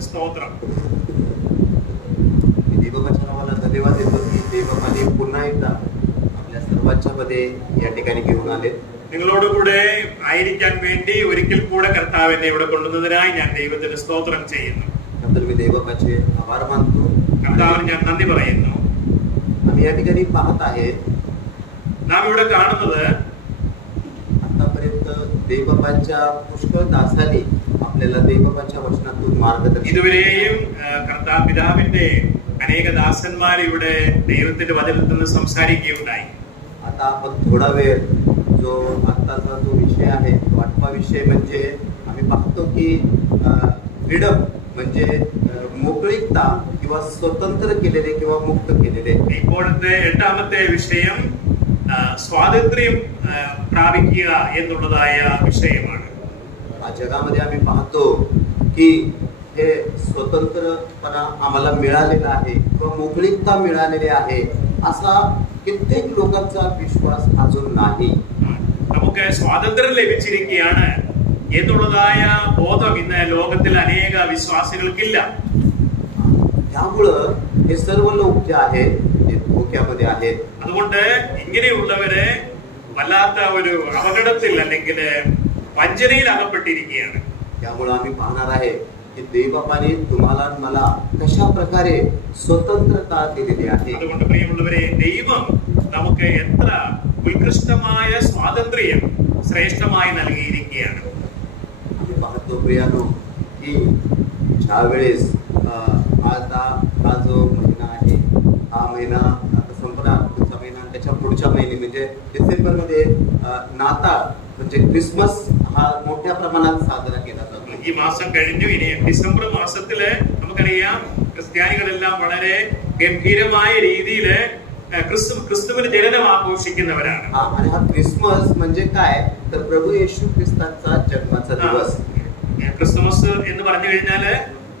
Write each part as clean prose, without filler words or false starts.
നിനക്ക് സ്തോത്രം. देववचनाला धन्यवाद देतो की देवबाने पुन्हा एकदा आपल्या सर्वांच्या मध्ये या ठिकाणी घेऊन आले. നിങ്ങളോടുകൂടെ ആയിരിക്കാൻ വേണ്ടി ഒരിക്കൽ കൂടെ കർത്താവ് എന്നെ ഇവിടെ കൊണ്ടുവന്നതിനായി ഞാൻ ദൈവത്തിന് സ്തോത്രം ചെയ്യുന്നു. नंतर मी देवबाचे आभार मानतो. കർത്താവിന് ഞാൻ നന്ദി പറയുന്നു. आम्ही या ठिकाणी पाहत आहे നാം ഇവിടെ കാണുന്നത് आतापर्यंत देवबाच्या पुष्कळ दासांनी आपल्याला देवबाच्या वचनातून मार्गदर्शन. ഇതുവരെയും കർത്താവ് പിതാവിന്റെ അനേക ദാസന്മാർ ഇവിടെ ദൈവത്തിന്റെ വചനത്തിൽ നിന്ന് സംസാരിക്കുകയുണ്ടായി. आता आपण थोडा वेळ जो आताचा जो विषय आहे तो 8वा विषय म्हणजे आम्ही पाहतो की फ्रीडम म्हणजे मोकळीकता किंवा स्वतंत्र केलेले किंवा मुक्त केलेले. ഇപ്പോഴത്തെ 8ാമത്തെ വിഷയം സ്വാതന്ത്ര്യം പ്രാപിക്കുക എന്നുള്ളതായ വിഷയമാണ്. या जगामध्ये आम्ही पाहतो की हे स्वतंत्रपणा आम्हाला मिळालेला आहे किंवा मोकळीकता मिळालेली आहे असा कित्येक लोकांचा विश्वास अजून नाही. നമുക്ക് സ്വാതന്ത്ര്യം ലഭിച്ചിരിക്കുകയാണ് എന്നുള്ളതായ ബോധം ഇന്ന് ലോകത്തിൽ അനേക വിശ്വാസികൾക്കില്ല. त्यामुळे हे सर्व लोक जे आहेत ते धोक्यामध्ये आहेत. അതുകൊണ്ട് ഇങ്ങനെയുള്ളവരെ വല്ലാത്ത ഒരു അപകടത്തിൽ അല്ലെങ്കിൽ വഞ്ചനയിൽ അകപ്പെട്ടിരിക്കുകയാണ്. त्यामुळे आम्ही पाहणार आहे की देवबापाने तुम्हाला मला कशा प्रकारे स्वतंत्रता दिलेली आहे. അതുകൊണ്ട് പ്രിയമുള്ളവരെ, ദൈവം നമുക്ക് എത്ര ഉത്കൃഷ്ടമായ സ്വാതന്ത്ര്യം ശ്രേഷ്ഠമായി നൽകിയിരിക്കുകയാണ്. आम्ही पाहतो प्रियानो की ज्या वेळेस आता हा जो महिना आहे हा महिना आता संपणार, पुढचा महिना त्याच्या पुढच्या महिने म्हणजे डिसेंबर मध्ये नाताळ म्हणजे क्रिसमस हा मोठ्या प्रमाणात साजरा केला जातो. ഈ മാസം കഴിഞ്ഞു. ഇനി ഡിസംബർ മാസത്തില് നമുക്കറിയാം ക്രിസ്ത്യാനികളെല്ലാം വളരെ ഗംഭീരമായ രീതിയിൽ ക്രിസ്തുവിന്റെ ജനനം ആഘോഷിക്കുന്നവരാണ്. आणि हा क्रिसमस म्हणजे काय तर प्रभू येशू ख्रिस्ताचा जन्माचा दिवस. ക്രിസ്തുമസ് എന്ന് പറഞ്ഞു കഴിഞ്ഞാല്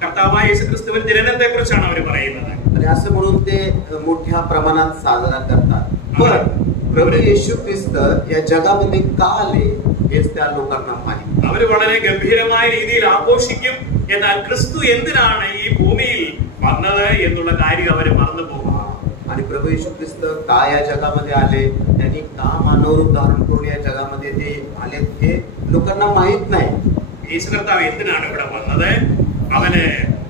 കർത്താവായ യേശു ക്രിസ്തുവിന്റെ ജനനത്തെ കുറിച്ചാണ് അവർ പറയുന്നത്. आणि असं म्हणून ते मोठ्या प्रमाणात साजरा करतात. पण प्रभू येशू ख्रिस्त या जगामध्ये का आले हेच त्या लोकांना माहिती. അവർ വളരെ ഗംഭീരമായ രീതിയിൽ ആഘോഷിക്കും. എന്നാൽ ക്രിസ്തു എന്തിനാണ് ഈ ഭൂമിയിൽ വന്നത് എന്നുള്ള കാര്യം അവർ മറന്നു പോകും. आणि प्रभू येशू ख्रिस्त का या जगामध्ये आले, त्यांनी का मानव रूप धारण करून या जगामध्ये ते आले हे लोकांना माहित नाही. യേശു കർത്താവ് എന്തിനാണ് ഇവിടെ വന്നത്, അവന്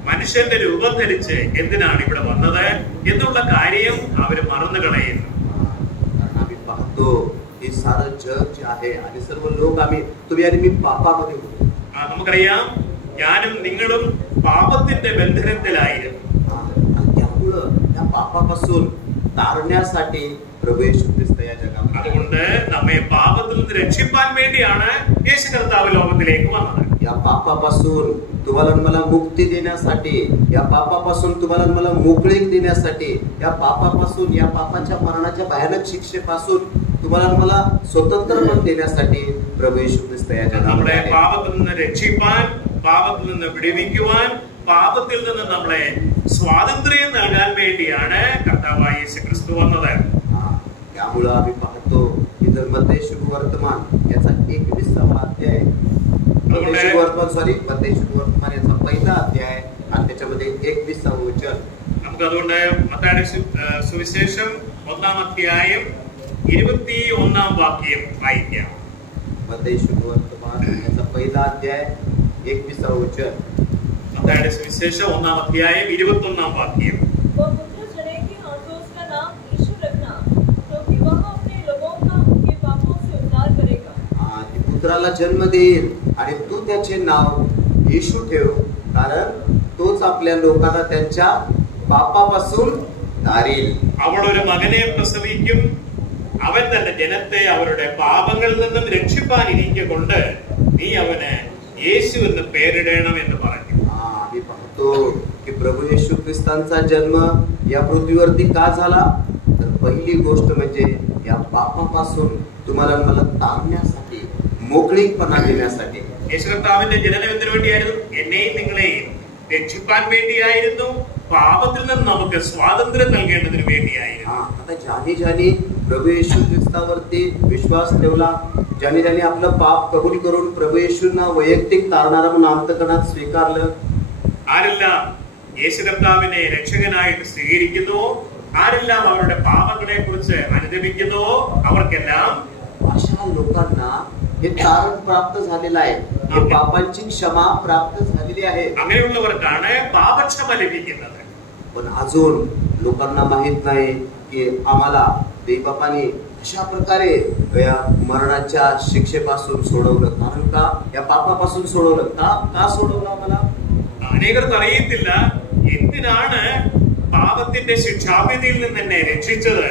മനുഷ്യന്റെ രൂപം ധരിച്ച് എന്തിനാണ് ഇവിടെ വന്നത് എന്നുള്ള കാര്യം അവര് മറന്നു കളയുന്നു. आम्ही पाहतो की सारं जग जे आहे आणि सर्व लोक आम्ही तुम्ही आणि मी पापामध्ये होतो. നമുക്കറിയാം, ഞാനും നിങ്ങളും പാപത്തിന്റെ ബന്ധനത്തിലായിരുന്നു. त्यामुळं त्या पापापासून तारण्यासाठी प्रभू येशू ख्रिस्त या जगामध्ये. അതുകൊണ്ട് നമ്മെ പാപത്തിൽ നിന്ന് രക്ഷിപ്പാൻ വേണ്ടിയാണ് യേശു കർത്താവ് ലോകത്തിലേക്ക് വന്നത്. या पापापासून तुम्हाला मला मुक्ती देण्यासाठी, या पापापासून तुम्हाला मला मोकळीक देण्यासाठी, या पापापासून या पापाच्या मरणाच्या भयानक शिक्षेपासून तुम्हाला मला स्वतंत्रपण देण्यासाठी प्रभू येशू ख्रिस्त या നമ്മളെ जगामध्ये. പാപത്തിൽ നിന്ന് രക്ഷിപ്പാൻ, പാപത്തിൽ നിന്ന് വിടുവിക്കുവാൻ, പാപത്തിൽ നിന്ന് നമ്മളെ സ്വാതന്ത്ര്യം നൽകാൻ വേണ്ടിയാണ് കർത്താവായ യേശു ക്രിസ്തു വന്നത്. त्यामुळं आम्ही पाहतो की जर मत्तेय शुभवर्तमान याचा 21वा अध्याय, मत्तेय शुभवर्तमान याचा पहिला अध्याय आणि त्याच्यामध्ये 21वे वचन. നമുക്ക് അതുകൊണ്ട് മത്തായിയുടെ സുവിശേഷം 1-ാം അധ്യായം 21-ാം വാക്യം വായിക്കാം. मत्तेय शुभवर्तमान याचा पहिला अध्याय 21वे वचन. മത്തായിയുടെ സുവിശേഷം 1-ാം അധ്യായം 21-ാം വാക്യം. पुत्राला जन्म देईल आणि तू त्याचे नाव येशू ठेव, कारण तोच आपल्या लोकांना त्यांच्या പാപപാപം താരീൽ. അവൾ ഒരു മകനെ പ്രസവിക്കും, അവൻ തന്റെ ജനത്തെ അവരുടെ പാപങ്ങളിൽ നിന്നും രക്ഷിപ്പാനിരിക്കൊണ്ട് നീ അവന് യേശു എന്ന് പേരിടണം എന്ന് പറഞ്ഞു. आम्ही पाहतो की प्रभू येशू ख्रिस्तांचा जन्म या पृथ्वीवरती का झाला, तर पहिली गोष्ट म्हणजे या पापापासून तुम्हाला मला तारण्यासाठी, मोकळीकपणा देण्यासाठी. യേശു കർത്താവിന്റെ ജനനം എന്തിനു വേണ്ടിയായിരുന്നു? എന്നെയും നിങ്ങളെയും രക്ഷിപ്പാൻ വേണ്ടിയായിരുന്നു. പാപത്തിൽ നിന്ന് നമുക്ക് സ്വാതന്ത്ര്യം നൽകേണ്ടതിന് വേണ്ടിയായിരുന്നു. आता ज्याने ज्याने प्रभू येशू ख्रिस्तावरती विश्वास ठेवला, ज्याने ज्याने आपलं पाप कबूल करून प्रभू येशूंना वैयक्तिक तारणारा म्हणून अंतःकरणात स्वीकारलं, ആരെല്ലാം യേശു കർത്താവിനെ രക്ഷകനായിട്ട് സ്വീകരിക്കുന്നുവോ, ആരെല്ലാം അവരുടെ പാപങ്ങളെ കുറിച്ച് അനുദപിക്കുന്നുവോ അവർക്കെല്ലാം अशा लोकांना हे तारण प्राप्त झालेलं आहे, हे पापांची क्षमा प्राप्त झालेली आहे. അങ്ങനെയുള്ളവർക്കാണ് പാപക്ഷമ ലഭിക്കുന്നത്. पण अजून लोकांना माहित नाही की आम्हाला देवबापाने अशा प्रकारे या मरणाच्या शिक्षेपासून सोडवलं. कारण का? या पापापासून सोडवलं. का सोडवलं आम्हाला? അനേകർക്ക് അറിയത്തില്ല എന്തിനാണ് പാപത്തിന്റെ ശിക്ഷാവിധിയിൽ നിന്ന് എന്നെ രക്ഷിച്ചത്,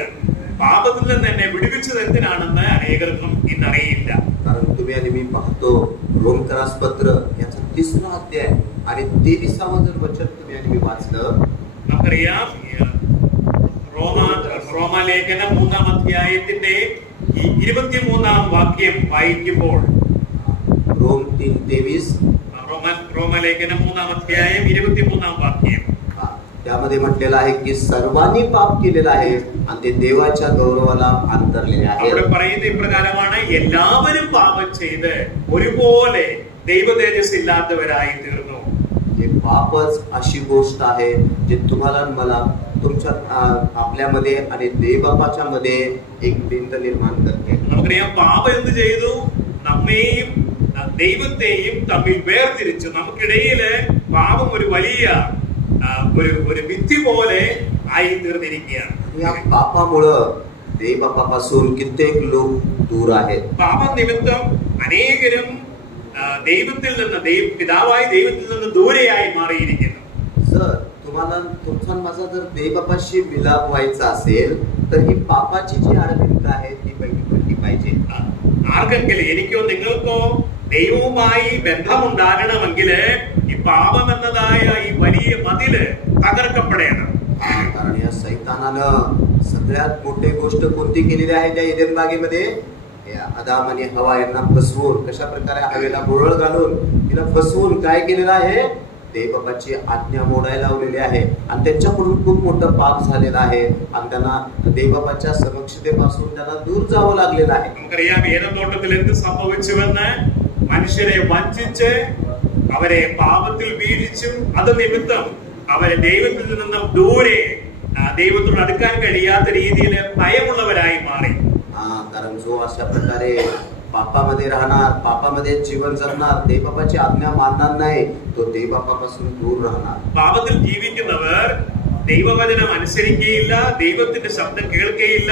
പാപത്തിൽ നിന്ന് എന്നെ വിടുവിച്ചത് എന്തിനാണെന്ന് അനേകർക്കും ഇന്നറിയില്ല. कारण तुम्ही आणि मी पाहतो रोमकरास पत्र याचा 3रा अध्याय आणि 23ावं जर वचन तुम्ही आणि मी वाचलं, നമുക്കറിയാം റോമാലേഖനം 3-ാം അധ്യായത്തിന്റെ 23-ാം വാക്യം വായിക്കുമ്പോൾ, रोम 3:23, റോമാലേഖനം 3-ാം അധ്യായം 23-ാം വാക്യം, त्यामध्ये म्हटलेलं आहे की सर्वांनी पाप केलेलं आहे आणि ते देवाच्या गौरवाला अंतरलेले आहे. അവിടെ പറയുന്ന ഇപ്രകാരമാണ്, എല്ലാവരും പാപം ചെയ്ത് ഒരുപോലെ ദൈവ തേജസ് ഇല്ലാത്തവരായി തീർന്നു. हे पापच अशी गोष्ट आहे जे तुम्हाला मला तुमच्या आपल्यामध्ये आणि देवबापाच्या मध्ये एक भिन्न निर्माण करते. നമുക്കറിയാം പാപം എന്ത് ചെയ്തു? നമ്മെയും ദൈവത്തെയും തമ്മിൽ വേർതിരിച്ചു. നമുക്കിടയില് പാപം ഒരു വലിയ ഒരു ഭിത്തി പോലെ ആയി തീർന്നിരിക്കുകയാണ്. या पापामुळे देवबापापासून कित्येक लोक दूर आहेत. പാപം നിമിത്തം അനേകരും ദൈവത്തിൽ നിന്ന് പിതാവായ ദൈവത്തിൽ നിന്ന് ദൂരെയായി മാറിയിരിക്കുന്നു. सर, तुम्हाला तुमचा माझा जर देवबापाशी मिलाप व्हायचा असेल तर ही पापाची जी आडविंक आहे ती पहिली पडली पाहिजे. ആർക്കെങ്കിലും എനിക്കോ നിങ്ങൾക്കോ ദൈവവുമായി ബന്ധമുണ്ടാകണമെങ്കിൽ ഈ പാപം എന്നതായ ഈ വലിയ മതില് തകർക്കപ്പെടണം. कारण या सैतानानं सगळ्यात मोठी गोष्ट कोणती केलेली आहे त्या एदेन बागेमध्ये? आदाम आणि हवा यांना फसवून, कशा प्रकारे हवेला बुरळ घालून तिला फसवून काय केलेलं आहे? देवबापाची आज्ञा मोडायला लावलेली आहे आणि त्यांच्याकडून खूप मोठं पाप झालेलं आहे आणि त्यांना देवबापाच्या समक्षतेपासून त्यांना दूर जावं लागलेलं आहे. നമുക്കറിയാം ഏദൻ തോട്ടത്തിൽ എന്ത് സംഭവിച്ചുവെന്ന്. മനുഷ്യരെ വഞ്ചിച്ച് അവരെ പാപത്തിൽ വീഴിച്ചു. അത് നിമിത്തം അവരെ ദൈവത്തിൽ നിന്നും ദൂരെ, ദൈവത്തോട് അടുക്കാൻ കഴിയാത്ത രീതിയിൽ ഭയമുള്ളവരായി മാറി. कारण जो अशा प्रकारे पापामध्ये राहणार, पापामध्ये जीवन जगणार, देवबापाची आज्ञा मानणार नाही, तो देवबापापासून दूर राहणार. പാപത്തിൽ ജീവിക്കുന്നവർ ദൈവവചനം അനുസരിക്കുകയില്ല, ദൈവത്തിന്റെ ശബ്ദം കേൾക്കുകയില്ല,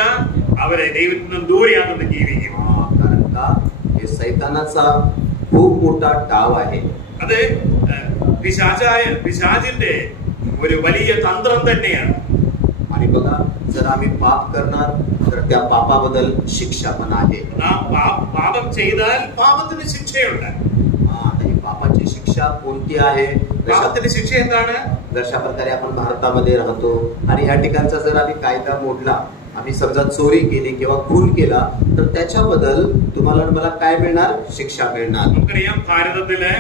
അവരെ ദൈവത്തിൽ നിന്ന് ദൂരെയാണെന്ന് ജീവിക്കും. कारण का? हे सैतानाचा खूप मोठा डाव आहे. അത് പിശാചിന്റെ ഒരു വലിയ തന്ത്രം തന്നെയാണ്. आणि बघा, जर आम्ही पाप करणार तर त्या पापाबद्दल शिक्षा पण आहे. നാം പാപം ചെയ്താൽ പാപത്തിന് ശിക്ഷയുണ്ട്. आता ही पापाची शिक्षा कोणती आहे? പാപത്തിന്റെ ശിക്ഷ എന്താണ്? जशा प्रकारे आपण भारतामध्ये राहतो आणि ह्या ठिकाणचा जर आम्ही कायदा मोडला, आम्ही समजा चोरी केली किंवा खून केला तर त्याच्याबद्दल तुम्हाला मला काय मिळणार? शिक्षा मिळणार. നമുക്കറിയാം ഭാരതത്തില്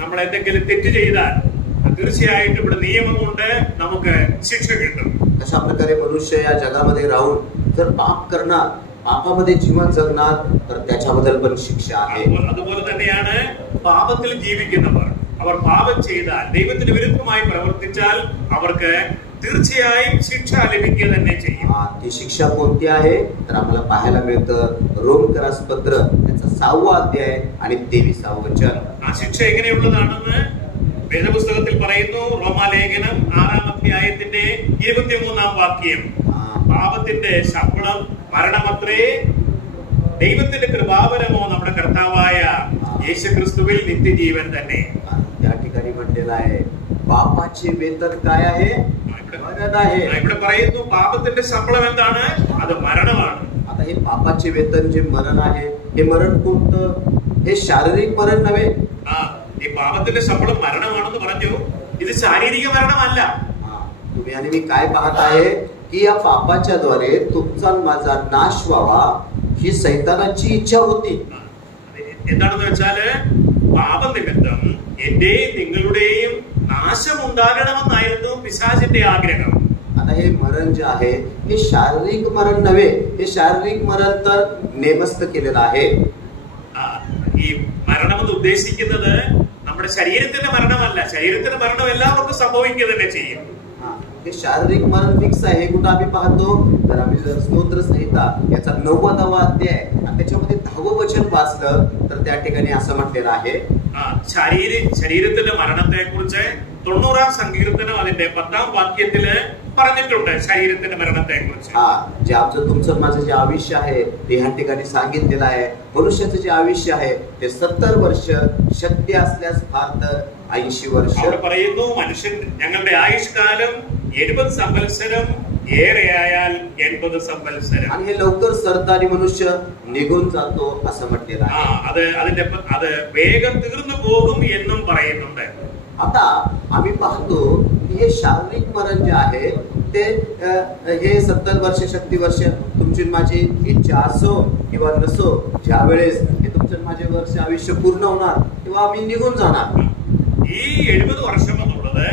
നമ്മൾ എന്തെങ്കിലും തെറ്റ് ചെയ്താൽ തീർച്ചയായിട്ടും ഇവിടെ നിയമമുണ്ട്, നമുക്ക് ശിക്ഷ കിട്ടും. अशा प्रकारे मनुष्य या जगामध्ये राहून जर पाप करणार, पापामध्ये जीवन जगणार तर त्याच्याबद्दल पण शिक्षा आहे. അതുപോലെ തന്നെയാണ് പാപത്തിൽ ജീവിക്കുന്നവർ. അവർ പാപം ചെയ്താൽ, ദൈവത്തിന് വിരുദ്ധമായി പ്രവർത്തിച്ചാൽ അവർക്ക് തീർച്ചയായും ശിക്ഷ ലഭിക്കുക തന്നെ ചെയ്യും. ती शिक्षा कोणती आहे? तर आम्हाला पाहायला मिळतं रोमकरास पत्र याचा 6वा अध्याय आणि 23ावं वचन. ആ ശിക്ഷ എങ്ങനെയുള്ളതാണെന്ന് വേദപുസ്തകത്തിൽ പറയുന്നു. റോമാലേഖനം 6-ാം അധ്യായത്തിന്റെ 23-ാം വാക്യം, പാപത്തിന്റെ ശമ്പളം മരണമത്രേ, ദൈവത്തിന്റെ കൃപാവരമോ നമ്മുടെ കർത്താവായ യേശുക്രിസ്തുവിൽ നിത്യജീവൻ തന്നെ. त्या ठिकाणी म्हटलेलं आहे पापाचे वेतन काय आहे? मरण आहे. ഇവിടെ പറയുന്നു പാപത്തിന്റെ ശമ്പളം എന്താണ്? അത് മരണമാണ്. आता हे पापाचे वेतन जे मरण आहे, हे मरण कोणतं? हे शारीरिक मरण नव्हे. ഈ പാപത്തിന്റെ ശമ്പളം മരണമാണെന്ന് പറഞ്ഞു. ഇത് ശാരീരിക മരണമല്ല. तुम्ही आणि मी काय पाहत आहे की या पापाच्या द्वारे तुमचा माझा नाश व्हावा ही सैतानाची इच्छा होती. എന്താണെന്ന് വെച്ചാല് പാപനിമിത്തം എന്റെയും നിങ്ങളുടെയും നാശം ഉണ്ടാകണമെന്നായിരുന്നു പിശാചിന്റെ ആഗ്രഹം. आता हे मरण जे आहे हे शारीरिक मरण नव्हे. हे शारीरिक मरण तर नेमस्त केलेलं आहे. ഈ മരണമെന്ന് ഉദ്ദേശിക്കുന്നത് നമ്മുടെ നമ്മുടെ ശരീരത്തിന്റെ മരണമല്ല. ശരീരത്തിന്റെ മരണം എല്ലാവർക്കും സംഭവിക്കുക തന്നെ ചെയ്യും. हे शारीरिक मरण फिक्स आहे. हे कुठं आम्ही पाहतो तर आम्ही जर स्तोत्र संहिता याचा 9वा अध्याय आणि त्याच्यामध्ये 10वं वचन वाचलं तर त्या ठिकाणी असं म्हटलेलं आहे, ശരീരത്തിന്റെ മരണത്തെ കുറിച്ച് 90-ാം സങ്കീർത്തനം അതിന്റെ 10ാം വാക്യത്തില് പറഞ്ഞിട്ടുണ്ട്. ശരീരത്തിന്റെ മരണത്തെ കുറിച്ച് जे आमचं तुमचं माझं जे आयुष्य आहे ते ह्या ठिकाणी सांगितलेलं आहे. मनुष्याचं जे आयुष्य आहे ते 70 वर्ष, शक्य असल्यास फार तर 80 वर्ष. അവിടെ പറയുന്നു മനുഷ്യൻ ഞങ്ങളുടെ ആയുഷ്കാലം 70 സംവത്സരം, ഏറെയായാൽ 80 സംവത്സരം. आणि हे लवकर सरतं आणि मनुष्य निघून जातो असं म्हटलेलं आहे. അത് വേഗം തീർന്നു പോകും എന്നും പറയുന്നുണ്ട്. आता आम्ही पाहतो की हे शारीरिक मरण जे आहे ते हे 70 वर्ष, शक्ती वर्ष तुमची माझी इच्छा असो किंवा नसो, ज्या वेळेस हे तुमचं माझे वर्ष आयुष्य पूर्ण होणार तेव्हा आम्ही निघून जाणार. ഈ 70 വർഷം എന്നുള്ളത്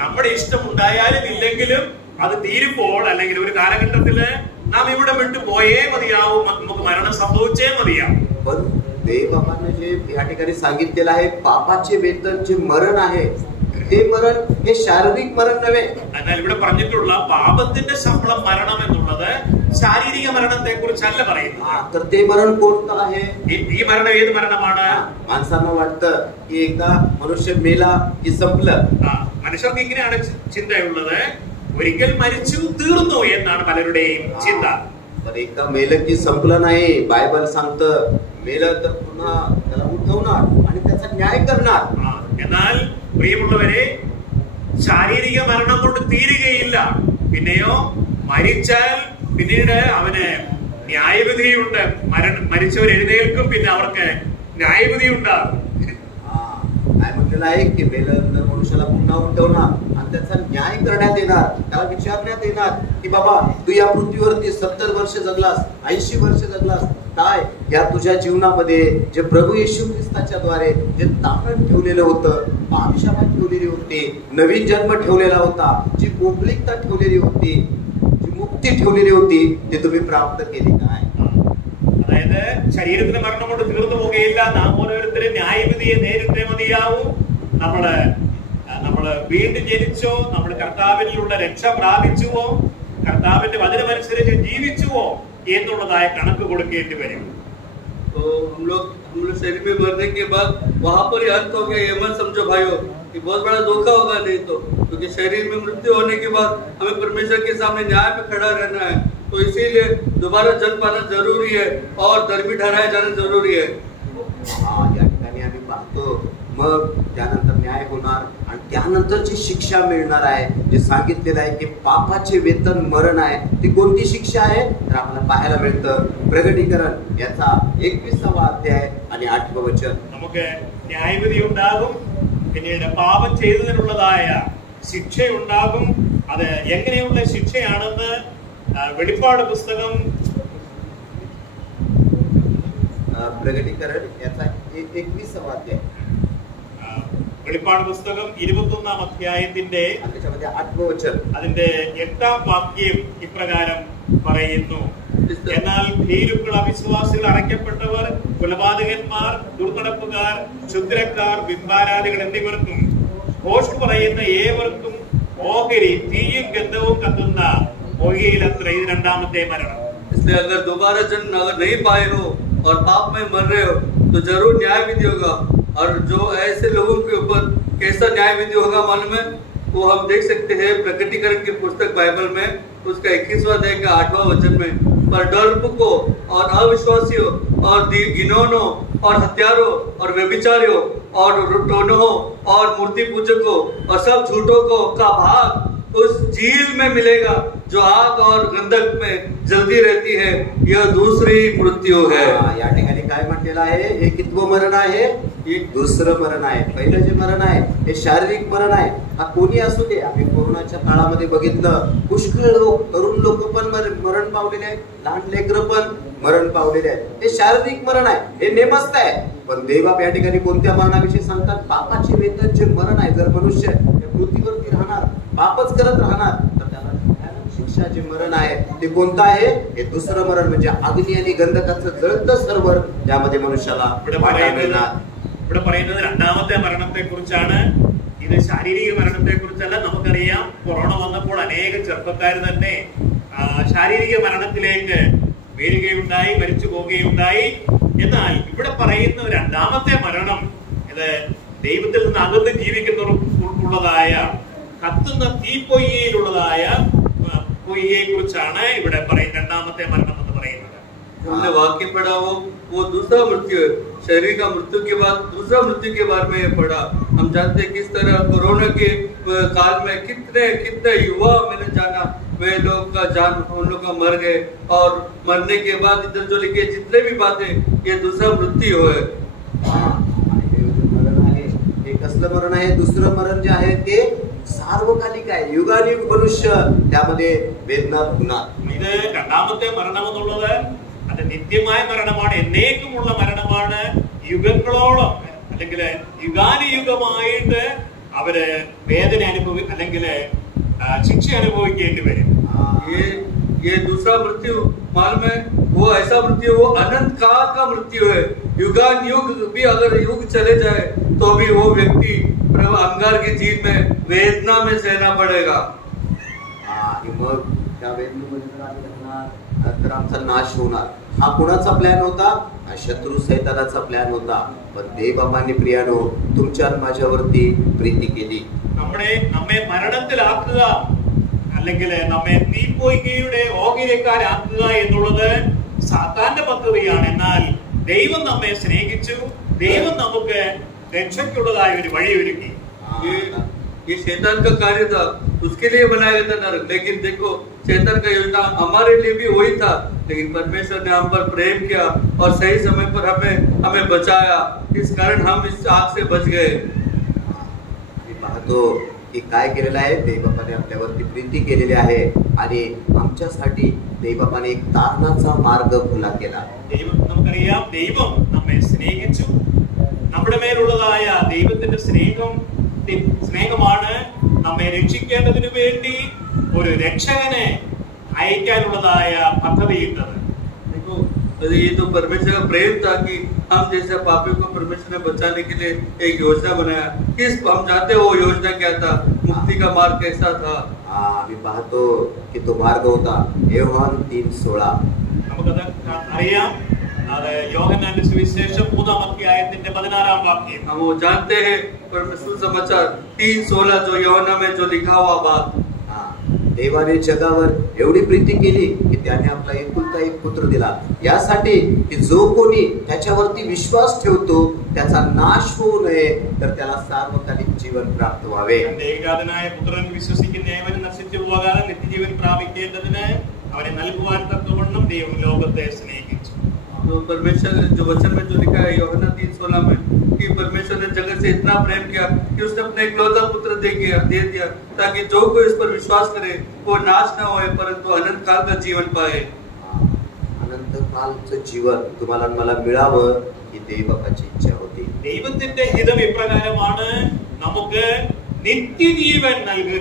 നമ്മുടെ ഇഷ്ടമുണ്ടായാലും ഇല്ലെങ്കിലും അത് തീരുമ്പോൾ അല്ലെങ്കിൽ ഒരു കാലഘട്ടത്തില് നാം ഇവിടെ വിട്ടു പോയേ മതിയാവും. നമുക്ക് മരണം സംഭവിച്ചേ മതിയാവും. पण देवाने जे या ठिकाणी सांगितलेलं आहे पापाचे वेतन जे मरण आहे ते मरण हे शारीरिक मरण नव्हे. എന്നാൽ ഇവിടെ പറഞ്ഞിട്ടുള്ള പാപത്തിന്റെ ശമ്പളം മരണം എന്നുള്ളത് ശാരീരിക മരണത്തെ കുറിച്ചല്ല പറയുന്നത്. तर ते मरण कोणतं आहे? ഈ മരണം ഏത് മരണമാണ്? माणसांना वाटतं की एकदा मनुष्य मेला की संपलं. മനുഷ്യർക്ക് ഇങ്ങനെയാണ് ചിന്തയുള്ളത്, ഒരിക്കൽ മരിച്ചു തീർന്നു എന്നാണ് പലരുടെയും ചിന്ത. तर एकदा मेलं की संपलं नाही. बायबल सांगतं मेलं तर पुन्हा त्याला उठवणार आणि त्याचा न्याय करणार. എന്നാൽ പ്രിയമുള്ളവരെ, ശാരീരിക മരണം കൊണ്ട് തീരുകയില്ല. പിന്നെയോ മരിച്ചാൽ പിന്നീട് അവന് ന്യായവിധിയുണ്ട്. മരിച്ചവർ എഴുന്നേൽക്കും, പിന്നെ അവർക്ക് न्यायविधी ഉണ്ടാകും. काय म्हटलेलं आहे की मेल्यानंतर मनुष्याला पुन्हा उठवणार आणि त्याचा न्याय करण्यात येणार. त्याला विचारण्यात येणार की बाबा तू या पृथ्वीवरती 70 वर्ष जगलास, 80 वर्ष जगलास, काय या तुझ्या जीवनामध्ये जे प्रभू येशू ख्रिस्ताच्या द्वारे जे तारण ठेवलेलं होतं, पापशापा ठेवलेली होती, नवीन जन्म ठेवलेला होता, जी मोकळीकता ठेवलेली होती, जी मुक्ती ठेवलेली होती, ते तुम्ही प्राप्त केली काय? അതായത് ശരീരത്തിന് മരണം കൊണ്ട് തീർന്നു പോകുകയില്ല. നാം ഓരോരുത്തരും ന്യായവിധിയെ നേരിട്ടേ മതിയാവും. നമ്മള് വീണ്ടും ജനിച്ചോ, നമ്മൾ കർത്താവിലുള്ള രക്ഷ പ്രാപിച്ചുവോ, കർത്താവിന്റെ വചനമനുസരിച്ച് ജീവിച്ചുവോ എന്നുള്ളതായ കണക്ക് കൊടുക്കേണ്ടി വരും. तो हम लोग शरीर में मरने के बाद वहां पर ही अंत हो गया, ये मत समझो भाइयों, ये बहुत बड़ा धोखा होगा. नहीं तो क्योंकि शरीर में मृत्यु होने के बाद हमें परमेश्वर के सामने न्याय पे खड़ा रहना है. तो इसीलिए दोबारा जन्म पाना जरूरी है और धर्मी ठहराया जाना जरूरी है. या ठिकाणी आम्ही पाहतो मग त्यानंतर न्याय होणार आणि त्यानंतर जी शिक्षा मिळणार आहे, जे सांगितलेलं आहे की पापाचे वेतन मरण आहे. ती कोणती शिक्षा आहे तर आपल्याला पाहायला मिळतं प्रगटीकरण याचा 21वा अध्याय आणि 8व वचन. നമുക്ക് ന്യായവിധി ഉണ്ടാകും, പിന്നീട് പാപം ചെയ്തതിനുള്ളതായ ശിക്ഷയുണ്ടാകും. അത് എങ്ങനെയുള്ള ശിക്ഷയാണെന്ന് വെളിപ്പാട് പുസ്തകം प्रगटीकरण याचा 21वा अध्याय, വെളിപ്പാട് പുസ്തകം 21-ാം അധ്യായത്തിന്റെ त्याच्यामध्ये 8व वचन, അതിന്റെ 8ാം വാക്യം ഇപ്രകാരം പറയുന്നു. എന്നാൽ ഭീരുക്കൾ, അവിശ്വാസികൾ, അറയ്ക്കപ്പെട്ടവർ, കൊലപാതകന്മാർ, ദുർനടപ്പുകാർ, ക്ഷുദ്രക്കാർ, ബിംബാരാധികൾ എന്നിവർക്കും ഭോഷ്ക് പറയുന്ന ഏവർക്കും ഓഹരി, തീയും ഗന്ധവും കത്തുന്ന ഓഹരിയിലത്ര ഇത് രണ്ടാമത്തെ മരണം. इसलिए अगर दोबारा जन्म अगर नहीं पाए हो और पाप में मर रहे हो तो जरूर न्याय विधि होगा. और जो ऐसे लोगों के ऊपर कैसा न्याय विधि होगा मालूम है, वो हम देख सकते हैं प्रकटीकरण की पुस्तक बाइबल में उसका 21वां अध्याय का 8वां वचन में. पर डरपोकों और अविश्वासियों और घिनौनों और हत्यारों और व्यभिचारियों और टोनों और मूर्ति पूजकों और सब झूठों को का भाग उस झील में मिलेगा जो आग और गंधक में जलती रहती है. यह दूसरी मृत्यु है. या ठिकाणी काय म्हटलेलं आहे? हे कितवं मरण आहे? एक दुसरं मरण आहे. पहिलं जे मरण आहे हे शारीरिक मरण आहे. हा कोणी असू दे. आम्ही कोरोनाच्या काळामध्ये बघितलं पुष्कळ लोक, तरुण लोक पण मरण पावलेले आहेत, लहान लेकरं पण मरण पावलेले आहेत. हे शारीरिक मरण आहे, हे नेमस्त आहे. पण देवबाप या ठिकाणी कोणत्या मरणाविषयी सांगतात? पापाचे वेतन जे मरण आहे. जर मनुष्य या पृथ्वीवरती राहणार, पापच करत राहणार तर त्याला शिक्षा जे मरण आहे ते कोणतं आहे? हे दुसरं मरण, म्हणजे अग्नी आणि गंधकाचं जळतं सर्वर त्यामध्ये मनुष्याला मिळणार. ഇവിടെ പറയുന്നത് രണ്ടാമത്തെ മരണത്തെ കുറിച്ചാണ്. ഇത് ശാരീരിക മരണത്തെ കുറിച്ചല്ല. നമുക്കറിയാം, കൊറോണ വന്നപ്പോൾ അനേകം ചെറുപ്പക്കാർ തന്നെ ശാരീരിക മരണത്തിലേക്ക് വീഴുകയുണ്ടായി, മരിച്ചു പോവുകയുണ്ടായി. എന്നാൽ ഇവിടെ പറയുന്ന രണ്ടാമത്തെ മരണം ഇത് ദൈവത്തിൽ നിന്ന് അകന്ന് ജീവിക്കുന്നവർക്കുള്ളതായ കത്തുന്ന തീപ്പൊയ്യയിലുള്ളതായ പൊയ്യയെ കുറിച്ചാണ് ഇവിടെ രണ്ടാമത്തെ മരണം എന്ന് പറയുന്നത്. हमने वाक्य पढ़ा वो दूसरा मृत्यु है. शरीर का मृत्यु के बाद दूसरा मृत्यु के बारे में पढ़ा. हम जानते हैं किस तरह कोरोना के काल में कितने युवा मैंने जाना, वे लोग का जान उन लोग का मर गए. और मरने के बाद इधर जो लिखे जितने भी बातें, ये दूसरा मृत्यु है. मरण आहे हे कसलं मरण आहे? दुसरं मरण जे आहे ते सार्वकालिक आहे. युगानुयुग मनुष्य त्यामध्ये वेदना भोगणार. ഇത് രണ്ടാമത്തെ മരണം എന്നുള്ളത് അത് നിത്യമായ മരണമാണ്, എന്നേക്കുമുള്ള മരണമാണ്. യുഗങ്ങളോളം അല്ലെങ്കിൽ യുഗാനുയുഗമായിട്ട് അവര് വേദന അല്ലെങ്കിൽ ശിക്ഷ അനുഭവിക്കേണ്ടി വരും. ये दूसरा मृत्यु मालूम है, वो ऐसा मृत्यु, वो अनंत काल का मृत्यु है. युगानुयुग भी अगर युग चले जाए तो भी वो व्यक्ति प्रभु अंगार की जीव में वेदना में सहना पड़ेगा. मग त्या वेदनेमध्ये जर आम्ही राहणार तर आमचा नाश होणार. हा कुणाचा प्लॅन होता? हा शत्रू सैतानाचा प्लॅन होता. पण देवबापांनी प्रियानो तुमच्या माझ्यावरती प्रीती केली. നമ്മെ മരണത്തിലാക്കുക അല്ലെങ്കിൽ നമ്മെ തീപ്പൊയ്കയുടെ ഓഹരിക്കാരാക്കുക എന്നുള്ളത് സാത്താന്റെ പദ്ധതിയാണ്. എന്നാൽ ദൈവം നമ്മെ സ്നേഹിച്ചു, ദൈവം നമുക്ക് രക്ഷയ്ക്കുള്ളതായ ഒരു വഴി ഒരുക്കി. ये शैतान का कार्य था, उसके लिए बनाया गया था नरक. लेकिन देखो, शैतान का योजना हमारे लिए भी वही था, लेकिन परमेश्वर ने हम पर प्रेम किया और सही समय पर हमें बचाया. इस कारण हम इस आग से बच गए. पाहतो की काय केलेलं आहे? देवबापाने आपल्यावरती प्रीती केलेली आहे आणि आमच्यासाठी देवबापाने एक तारणाचा मार्ग खुला केला. നമുക്കറിയാം, ദൈവം നമ്മെ സ്നേഹിച്ചു. നമ്മുടെ മേലുള്ളതായ ദൈവത്തിന്റെ സ്നേഹമാണ് നമ്മെ രക്ഷിക്കേണ്ടതിനു വേണ്ടി ഒരു രക്ഷകനെ അയക്കാനുള്ളതായ പദ്ധതിയിട്ടത്. ये तो परमेश्वर का प्रेम था कि हम जैसे पापियों को परमेश्वर ने बचाने के लिए एक योजना बनाया. हम जानते हो वो योजना क्या था, मुक्ति का मार्ग कैसा था. आम्ही पाहतो की तो मार्ग होता യോഹന്നാൻ 3:16. നമുക്കത് അറിയാം. അത് യോഹന്നാന്റെ സുവിശേഷം 3-ാം അധ്യായത്തിന്റെ 16-ാം വാക്യം. हम वो जानते हैं परमेश्वर समाचार 3:16 जो യോഹന്നാൻ में जो लिखा हुआ बात. देवाने जगावर एवढी प्रीती केली की त्याने आपला एकुलता एक पुत्र दिला, यासाठी की जो कोणी त्याच्यावरती विश्वास ठेवतो त्याचा नाश होऊ नये, तर त्याला सार्वकालिक जीवन प्राप्त व्हावे. ഏകജാതനായ പുത്രൻ വിശ്വസിക്കുന്ന ഏവനും നശിച്ചു പോകാതെ നിത്യജീവൻ പ്രാപിക്കേണ്ടതിന് അവനെ നൽകുവാൻ തക്കവണ്ണം ദൈവം ലോകത്തെ സ്നേഹിച്ചു. तो परमेश्वर जो वचन में जो लिखा है यूहन्ना 3:16 में कि परमेश्वर ने जगत से इतना प्रेम किया कि उसने अपने इकलौता पुत्र दे दिया ताकि जो कोई इस पर विश्वास करे वो नाश न होए परंतु अनंत काल का जीवन पाए. अनंत कालचं जीवन तुम्हाला मला मिळावं ही देवबापाची इच्छा होती. ദൈവത്തിന്റെ ഹിതം ഇപ്രകാരമാണ്, നമുക്ക് നിത്യജീവൻ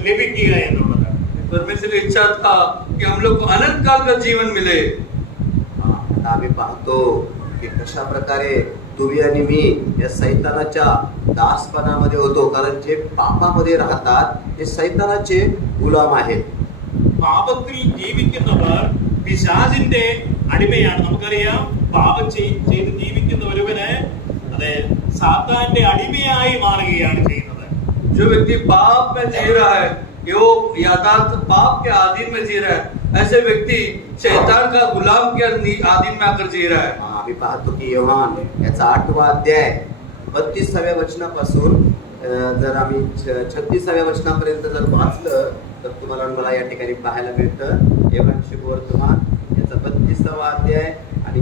ലഭിക്കുക എന്നുള്ളത്. परमेश्वर की इच्छा था कि हम लोग को अनंत काल का जीवन मिले. आम्ही पाहतो की कशा प्रकारे तुम्ही आणि मी या सैतानाच्या दासपणामध्ये होतो, कारण जे पापामध्ये राहतात ते सैतानाचे गुलाम आहेत. പാപത്തിൽ ജീവിക്കുന്നവർ പിശാചിന്റെ അടിമയാണ്. നമുക്കറിയാം, പാപം ചെയ്ത് ജീവിക്കുന്ന ഒരുവന് അത് സാത്താന്റെ അടിമയായി മാറുകയാണ് ചെയ്യുന്നത്. जो व्यक्ति पाप में जी रहा है, वो यथार्थ पाप के अधीन में जी रहा है, ऐसे व्यक्ति शैतान का गुलाम के अधीन में आकर जी रहा है. आम्ही पाहतो की योहान याचा 8वा अध्याय 32व्या वचनापासून जर आम्ही 36व्या वचनापर्यंत जर वाचलं तर तुम्हाला मला या ठिकाणी पाहायला मिळतं. योहान शुभवर्तमान याचा 32वा अध्याय आणि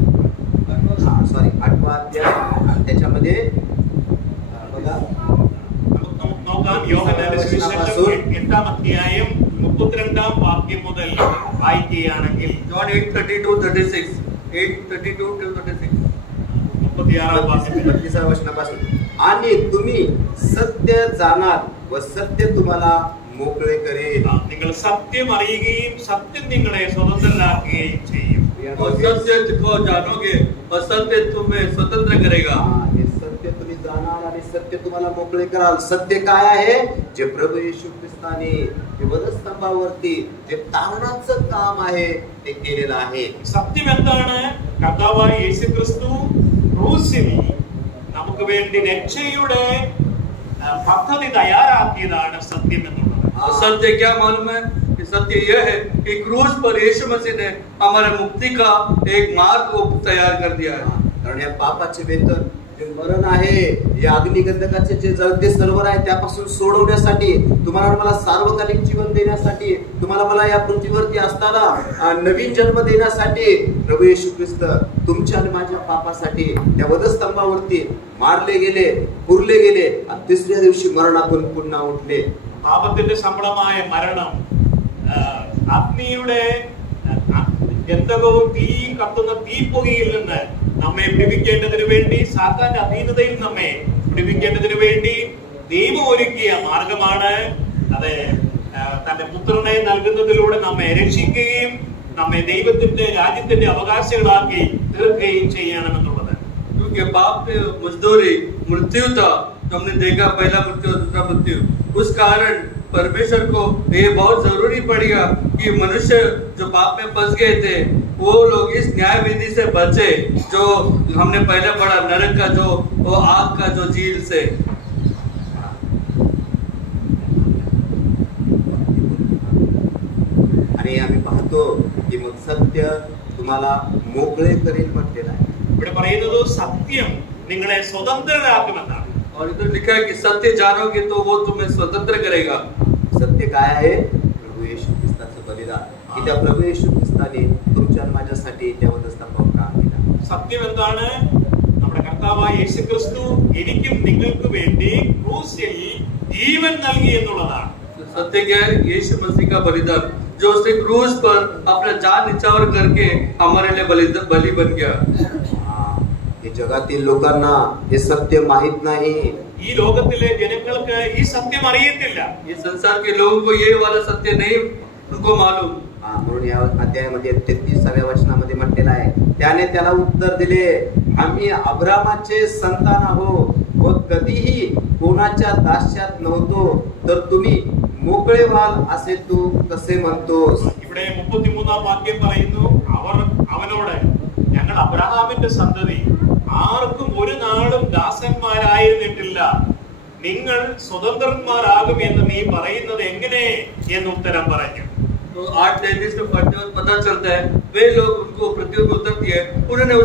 8वा अध्याय आणि त्याच्यामध्ये बघा നോക്കാം. യോഹന്നാന്റെ സുവിശേഷം 8-ാം അധ്യായം 32-ാം വാക്യം മുതൽ വായിക്കുകയാണെങ്കിൽ John 8:32-36 8:32-36 36-ാം വാക്യം 32व्या वचनापासून, आणि तुम्ही सत्य जाणार व सत्य तुम्हाला मोकळे करेल. നിങ്ങൾ സത്യം അറിയുകയും സത്യം നിങ്ങളെ സ്വതന്ത്രരാക്കുകയും ചെയ്യും. और सत्य को जानोगे और सत्य तुम्हें स्वतंत्र करेगा. हे सत्य तुम्ही आणाल आणि सत्य तुम्हाला मोकळे कराल. सत्य काय आहे? जे प्रभू येशू ख्रिस्ताने जे वधस्तंभावरती जे तारणाचं काम आहे ते केलेलं आहे. സത്യം എന്താണ്? കർത്താവായ യേശുക്രിസ്തു ക്രൂശിൽ നമുക്ക് വേണ്ടി രക്ഷയുടെ പദ്ധതി തയ്യാറാക്കിയതാണ് സത്യം എന്നുള്ളത്. सत्य क्या मालूम है? कि सत्य यह है कि क्रूस पर यीशु मसीह ने हमारे मुक्ति का एक मार्ग को तैयार कर दिया है. कारण या पापाचे वेतन जे मरण आहे, या अग्निगंधकाचे जे जळते सर्वर आहे त्यापासून सोडवण्यासाठी, तुम्हाला मला सार्वकालिक जीवन देण्यासाठी, तुम्हाला मला या पृथ्वीवरती असताना नवीन जन्म देण्यासाठी प्रभू येशू ख्रिस्त तुमच्या आणि माझ्या पापासाठी त्या वधस्तंभावरती मारले गेले, पुरले गेले आणि तिसऱ्या दिवशी मरणातून पुन्हा उठले. പാപത്തിന്റെ ശമ്പളമായ മരണം അഗ്നിയുടെ ഗന്ധകവും തീ കത്തുന്ന തീപ്പൊകയിൽ നിന്ന് നമ്മെ വിടുവിക്കേണ്ടതിന് വേണ്ടി, സാത്താന്റെ അധീനതയിൽ നമ്മെ വിടുവിക്കേണ്ടതിന് വേണ്ടി ദൈവം ഒരുക്കിയ മാർഗമാണ് അത്. തന്റെ പുത്രനെ നൽകുന്നതിലൂടെ നമ്മെ രക്ഷിക്കുകയും നമ്മെ ദൈവത്തിന്റെ രാജ്യത്തിന്റെ അവകാശികളാക്കി തീർക്കുകയും ചെയ്യണമെന്നുള്ളത്. क्योंकि पाप पे मजदूरी मृत्यु था, हमने देखा पहला मृत्यु और दूसरा मृत्यु. उस कारण परमेश्वर को ये बहुत जरूरी पड़ेगा कि मनुष्य जो पाप में फंस गए थे वो लोग इस न्याय विधि से बचे, जो हमने पहले पढ़ा नरक का जो वो आग का जो झील से. आणि आम्ही पाहतो की मग सत्य तुम्हाला मोकळे करेल म्हटलेलं आहे. ഇവിടെ പറയുന്നത് സത്യം നിങ്ങളെ സ്വതന്ത്രരാക്കുമെന്നാണ്. और इधर लिखा है कि सत्य जानोगे तो वो तुम्हें स्वतंत्र करेगा. सत्य काय आहे? प्रभू येशू ख्रिस्ताचं बलिदान, की त्या प्रभू येशू ख्रिस्ताने तुमच्या माझ्यासाठी त्या वधस्तंभावर काम केलं. സത്യം എന്താണ്? നമ്മുടെ കർത്താവായ യേശുക്രിസ്തു എനിക്കും നിങ്ങൾക്ക് വേണ്ടി ക്രൂശിൽ ജീവൻ നൽകി എന്നുള്ളതാണ്. सत्य क्या है? यीशु मसीह का बलिदान, जो उसने क्रूस पर अपना जान निछावर करके हमारे लिए बलि बन गया. हे जगातील लोकांना हे सत्य माहित नाही. ഈ ലോകത്തിലെ ജനങ്ങൾക്ക് ഈ സത്യം അറിയത്തില്ല. ये संसार के लोगों को ये वाला सत्य नहीं उनको मालूम. म्हणून या अध्यायामध्ये 33व्या वचनामध्ये म्हटलेलं आहे, त्याने त्याला उत्तर दिले, आम्ही अब्रामाचे संतान आहोत व कधीही कोणाच्या दास्यात नव्हतो, तर तुम्ही मोकळे व्हाल असे तू कसे म्हणतोस. ഇവിടെ 33-ാം വാക്യം പറയുന്നു, അവനോട് ഞങ്ങൾ അബ്രഹാമിന്റെ സന്തതി, ആർക്കും ഒരു നാളും ദാസന്മാരായിരുന്നിട്ടില്ല, നിങ്ങൾ സ്വതന്ത്രന്മാരാകും എന്ന് നീ പറയുന്നത് എങ്ങനെ എന്ന് ഉത്തരം പറഞ്ഞു. तो 8:33 में पढ़ते वक्त पता चलता है वे लोग उनको प्रत्युत्तर उत्तर दिया. उन्होंने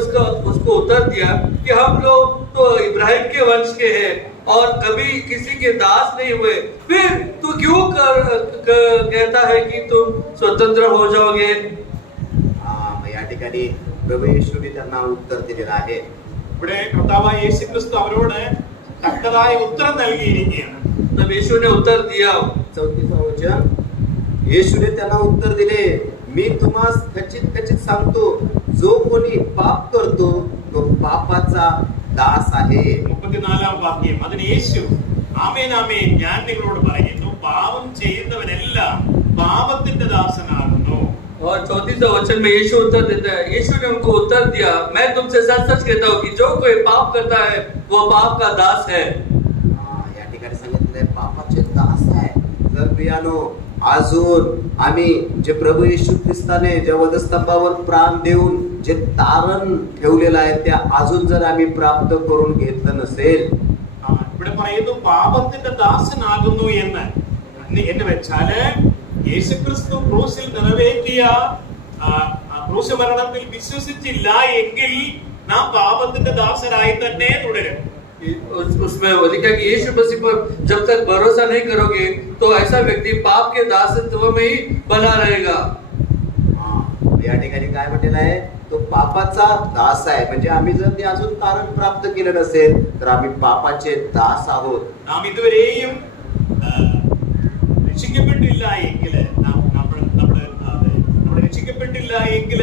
उसको उत्तर दिया कि हम लोग तो इब्राहिम के वंश के हैं और कभी किसी के दास नहीं हुए, फिर तू क्यों कहता है कि तुम स्वतंत्र हो जाओगे. या ठिकाणी प्रभू येशूने त्यांना उत्तर दिलेलं आहे. ഇവിടെ കർത്താവായ യേശുക്രിസ്തു അവരോട് തക്കതായ ഉത്തരം നൽകിയിരിക്കുകയാണ്. तब यीशु ने उत्तर दिया. 34 वचन, येशूने त्यांना उत्तर दिले, मी तुम्हास खचित सांगतो, जो कोणी पाप करतो तो पापाचा दास आहे. 34-ാം വാക്യം, അതിന് യേശു ആമേൻ ആമേൻ ഞാൻ നിങ്ങളോട് പറയുന്നു, പാപം ചെയ്യുന്നവനെല്ലാം പാപത്തിന്റെ ദാസനാകുന്നു. और 34वां वचन में यीशु उत्तर देता है. यीशु ने उनको उत्तर दिया, मैं तुमसे सच सच कहता हूँ कि जो कोई पाप करता है वो पाप का दास है. या ठिकाणी सांगितलंय पापाचे दास आहे. जर प्रियानो अजून आम्ही जे प्रभू येशू ख्रिस्ताने ज्या वधस्तंभावर प्राण देऊन जे तारण ठेवलेलं आहे त्या अजून जर आम्ही प्राप्त करून घेतलं नसेल, ഇവിടെ പറയുന്നു പാപത്തിന്റെ ദാസനാകുന്നു എന്ന് വെച്ചാല് യേശുക്രിസ്തു ക്രൂശിൽ നിറവേറ്റിയ ക്രൂശ് മരണത്തിൽ വിശ്വസിച്ചില്ല എങ്കിൽ നാം പാപത്തിന്റെ ദാസരായി തന്നെ തുടരും. उसमें लिखा कि यीशु मसीह पर जब तक भरोसा नहीं करोगे तो ऐसा व्यक्ति पाप के दासत्व में ही बना रहेगा. या ठिकाणी काय म्हटलेलं आहे? तो पापाचा दास आहे. म्हणजे आम्ही जर ते अजून तारण प्राप्त केलं नसेल तर आम्ही पापाचे दास आहोत. നാം ഇതുവരെയും രക്ഷിക്കപ്പെട്ടില്ല എങ്കിൽ നമ്മൾ രക്ഷിക്കപ്പെട്ടില്ല എങ്കിൽ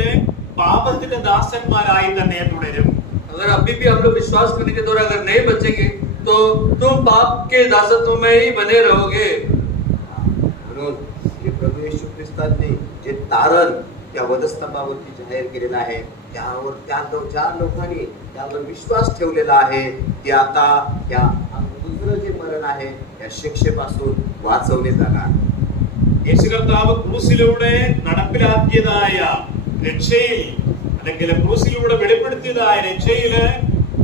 പാപത്തിന്റെ ദാസന്മാരായി തന്നെ തുടരും. अगर अभी भी हम लोग विश्वास करने के द्वारा अगर नहीं बचेंगे तो तुम पाप के दासत्व में ही बने रहोगे. म्हणून जे प्रभू येशू ख्रिस्ताने जे तारण त्या वधस्तंभावरती जाहीर केलेला आहे. त्यावर ज्या लोकांनी त्यावर विश्वास ठेवलेला आहे ते आता या दुसरं जे मरण आहे या शिक्षेपासून वाचवले जाणार. യേശു കർത്താവ് ക്രൂസിലൂടെ നടപ്പിലാക്കിയതായ രക്ഷയിൽ അല്ലെങ്കിൽ ക്രൂസിലൂടെ വെളിപ്പെടുത്തിയതായ രക്ഷയില്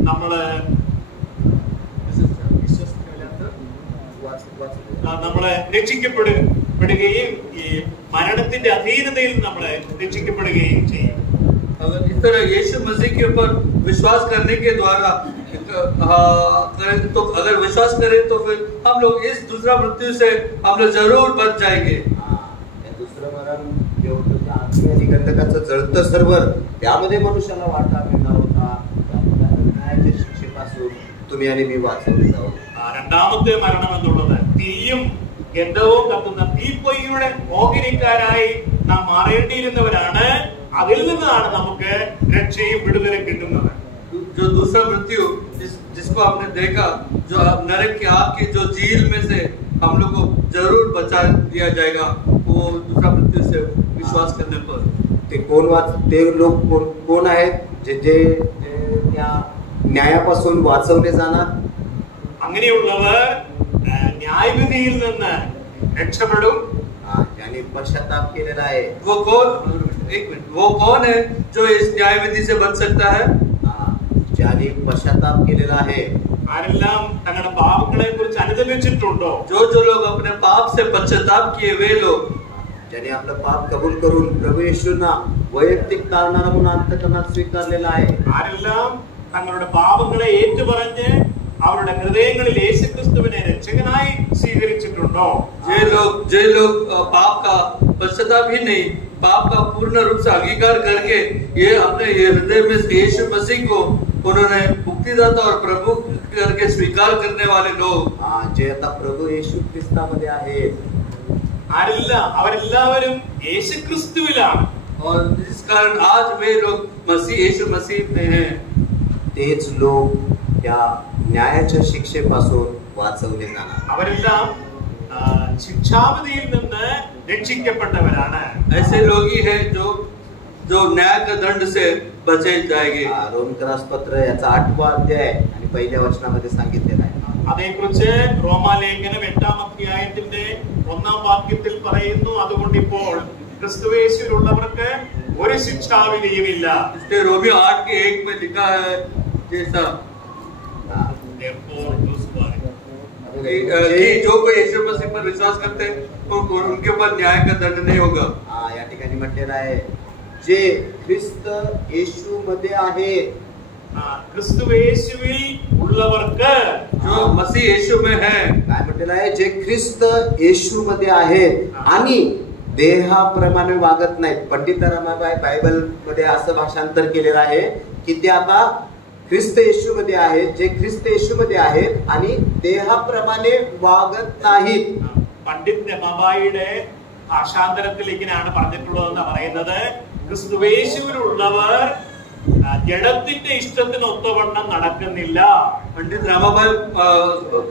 നമ്മളെ രക്ഷിക്കപ്പെടുകയും ഈ മരണത്തിന്റെ അധീനതയിൽ നമ്മളെ രക്ഷിക്കപ്പെടുകയും ചെയ്യും. अगर इस तरह यीशु मसीह के ऊपर विश्वास करने के द्वारा तो अगर विश्वास करें तो फिर हम लोग इस दूसरा मृत्यु से हम लोग जरूर बच जाएंगे. दुसरं मरण जे होतं ते अग्नी आणि गंधकाचं जळतं सर्वर त्यामध्ये मनुष्याला वाटा मिळणार होता. न्यायाच्या शिक्षेपासून तुम्ही आणि मी वाचवले जाऊ. രണ്ടാമത്തെ മരണം എന്നുള്ളത് തീയും ഗന്ധവും കത്തുന്ന തീപ്പൊയ്യുടെ ഓഹരിക്കാരായി നാം മാറേണ്ടിയിരുന്നവരാണ്. അതിൽ നിന്നാണ് നമുക്ക് രക്ഷയും വിടുതലും കിട്ടുന്നത്. जो दूसरा मृत्यु जिसको आपने देखा, जो नरक की आग की जो झील में से हम लोग को जरूर बचा दिया जाएगा वो दूसरा मृत्यु से विश्वास करने पर. ते लोक कोण आहेत जे जे त्या न्यायापासून वाचवले जाणार. അങ്ങനെയുള്ളവർ ന്യായവിധിയിൽ നിന്ന് രക്ഷപ്പെടും. ज्याने पश्चाताप केलेला आहे. वो कौन है जो इस न्याय विधि से बच सकता है? ज्याने पश्चाताप केलेला आहे. ആരെല്ലാം തങ്ങളുടെ പാപങ്ങളെ കുറിച്ച് അനുതപിച്ചിട്ടുണ്ടോ? जो लोग अपने पाप से पश्चाताप किए वे लोग, ज्याने आपलं पाप कबूल करून प्रभू येशूंना वैयक्तिक तारणारा म्हणून अंतःकरणात स्वीकारलेला आहे. ആരെല്ലാം തങ്ങളുടെ പാപങ്ങളെ ഏറ്റുപറഞ്ഞ് അവരുടെ ഹൃദയങ്ങളിൽ യേശുക്രിസ്തുവിനെ രക്ഷകനായി സ്വീകരിച്ചിട്ടുണ്ടോ? जे लोग पाप का पश्चाताप ही नहीं, पाप का पूर्ण रूप से अंगीकार करके ये अपने हृदय में यीशु मसीह को उन्होंने मुक्तिदाता और प्रभु करके स्वीकार करने वाले लोग, जे आता प्रभू येशू ख्रिस्तामध्ये आहेत, അവരെല്ലാവരും യേശുക്രിസ്തുവിലാണ്. और जिस कारण आज वे लोग यीशु मसीह में हैं. तेच लोक त्या न्यायाच्या शिक्षेपासून वाचवले जाणार. അവരെല്ലാം ശിക്ഷാവിധിയിൽ നിന്ന് രക്ഷിക്കപ്പെട്ടവരാണ്. ऐसे लोग ही हैं जो न्याय के दंड से बचे जाएंगे. रोमकरास पत्र याचा 8वा अध्याय आणि पहिल्या वचनामध्ये सांगितलेला आहे. അതേക്കുറിച്ച് റോമാലേഖനം 8-ാം അധ്യായത്തിന്റെ 1-ാം വാക്യത്തിൽ പറയുന്നു, അതുകൊണ്ട് ഇപ്പോൾ ക്രിസ്തുയേശുവിലുള്ളവർക്ക് ഒരു ശിക്ഷാവിധിയുമില്ല. इसलिए रोमियो 8:1 में लिखा है जैसा कि जो कोई यीशु मसीह पर विश्वास करते हैं उनके ऊपर न्याय का दंड नहीं होगा. या ठिकाणी म्हटलेलं आहे जे ख्रिस्त येशू मध्ये आहेत, ക്രിസ്തുയേശുവിൽ ഉള്ളവർക്ക്, जो मसीह यीशु में है, काय म्हटलेलं आहे जे ख्रिस्त येशू मध्ये आहेत आणि देहाप्रमाणे वागत नाहीत. पंडित रमाबाई बायबल मध्ये असं भाषांतर केलेलं आहे की ते आता ख्रिस्त येशू मध्ये आहेत, जे ख्रिस्त येशू मध्ये आहेत आणि देहाप्रमाणे वागत नाहीत. പണ്ഡിറ്റ് രമാബായിയുടെ ഭാഷാന്തരത്തിൽ ഇങ്ങനെയാണ് പറഞ്ഞിട്ടുള്ളതെന്ന് പറയുന്നത്, ക്രിസ്തുയേശുവിലുള്ളവർ ജഡത്തിന്റെ ഇഷ്ടത്തിന് ഒത്തവണ്ണം നടക്കുന്നില്ല. पंडित रमाबाई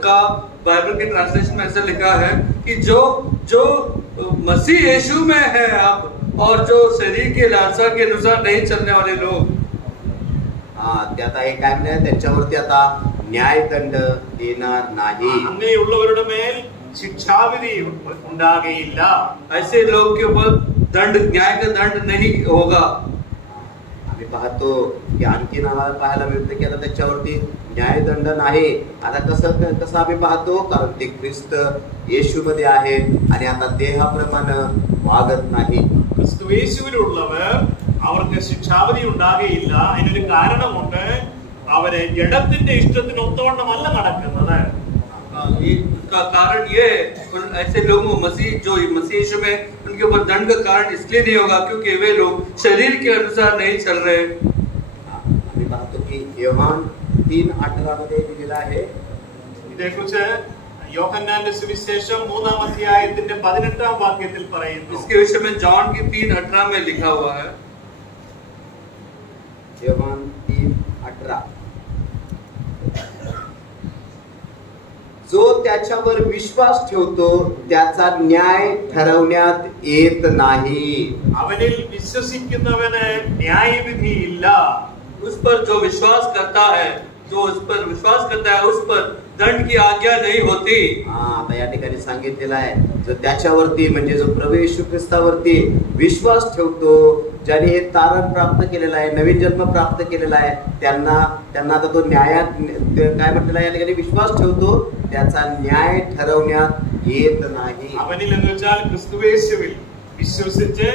का बाइबल के ट्रांसलेशन में ऐसा लिखा है कि जो मसीह यीशु में है अब और जो शरीर के लालसा के अनुसार नहीं चलने वाले लोग, त्यात हे काय म्हणतात त्यांच्यावरती आता न्यायदंड येणार नाही. അങ്ങനെയുള്ളവരുടെ മേൽ ശിക്ഷാവിധി ഉണ്ടാകുകയില്ല. ऐसे लोग के ऊपर न्याय का दंड नहीं होगा. आम्ही पाहतो की आणखीन आम्हाला पाहायला मिळतं की आता त्याच्यावरती न्यायदंड नाही. आता कसं आम्ही पाहतो, कारण ते ख्रिस्त येशू मध्ये आहेत आणि आता देहाप्रमाणे वागत नाही. ക്രിസ്തുയേശുവിലുള്ളവർ അവർക്ക് ശിക്ഷാവിധി ഉണ്ടാകുകയില്ല. അതിനൊരു കാരണമുണ്ട്, അവര് ജഡത്തിന്റെ ഇഷ്ടത്തിന് ഒത്തവണ്ണമല്ല നടക്കുന്നത്. उसका कारण ये ऐसे लोगों मसीह यीशु में उनके ऊपर दंड का कारण इसलिए नहीं होगा क्योंकि वे लोग शरीर के अनुसार नहीं चल रहे. आम्ही पाहतो की योहान 3:18 मध्ये दिलेला आहे. ഇതേക്കുറിച്ച് യോഹന്നാന്റെ സുവിശേഷം 3-ാം അധ്യായത്തിന്റെ 18-ാം വാക്യത്തിൽ പറയുന്നു. इसके विषय में जॉन की 3:18 में लिखा हुआ है. योहान 3:18 जो त्याच्यावर विश्वास ठेवतो त्याचा न्याय ठरवण्यात येत नाही. അവനിൽ വിശ്വസിക്കുന്നവന് ന്യായവിധിയില്ല. उस पर जो विश्वास करता है, जो उस पर विश्वास करता है, उस पर दंड की आज्ञा नहीं होती. आता या ठिकाणी सांगितलेलं आहे, जो त्याच्यावरती म्हणजे जो प्रभू येशू ख्रिस्तावरती विश्वास ठेवतो, ज्याने हे तारण प्राप्त केलेलं आहे, नवीन जन्म प्राप्त केलेला आहे, त्यांना आता तो न्यायात काय म्हटलेलं आहे या ठिकाणी विश्वास ठेवतो त्याचा न्याय ठरवण्यात येत नाही. അവനിൽ എന്ന് വെച്ചാൽ ക്രിസ്തുയേശുവിൽ വിശ്വസിച്ച്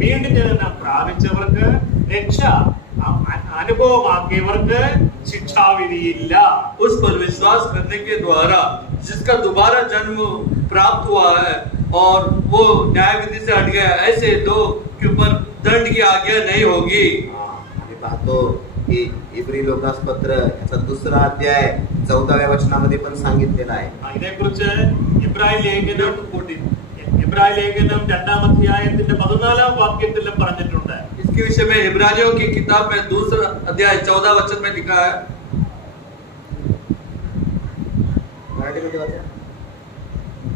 വീണ്ടും ജനനം പ്രാപിച്ചവർക്ക് രക്ഷ അനുഭവമാക്കിയവർക്ക് ശിക്ഷാവിധിയില്ല. उस पर विश्वास करने के द्वारा जिसका दोबारा जन्म प्राप्त हुआ है और वो न्याय विधि से हट गया, ऐसे लोग के ऊपर दंड की आज्ञा नहीं होगी. आम्ही पाहतो की इब्री लोकासपत्र याचा 2रा अध्याय 14व्या वचनामध्ये पण सांगितलेला आहे. ഇതേക്കുറിച്ച് ഇബ്രാഹിം ലേഖനം 2ാം അധ്യായത്തിന്റെ 14ാം വാക്യത്തിലും പറഞ്ഞിട്ടുണ്ട്. इसके विषय में इब्रानियों की किताब में 2रा अध्याय 14 वचन में लिखा है.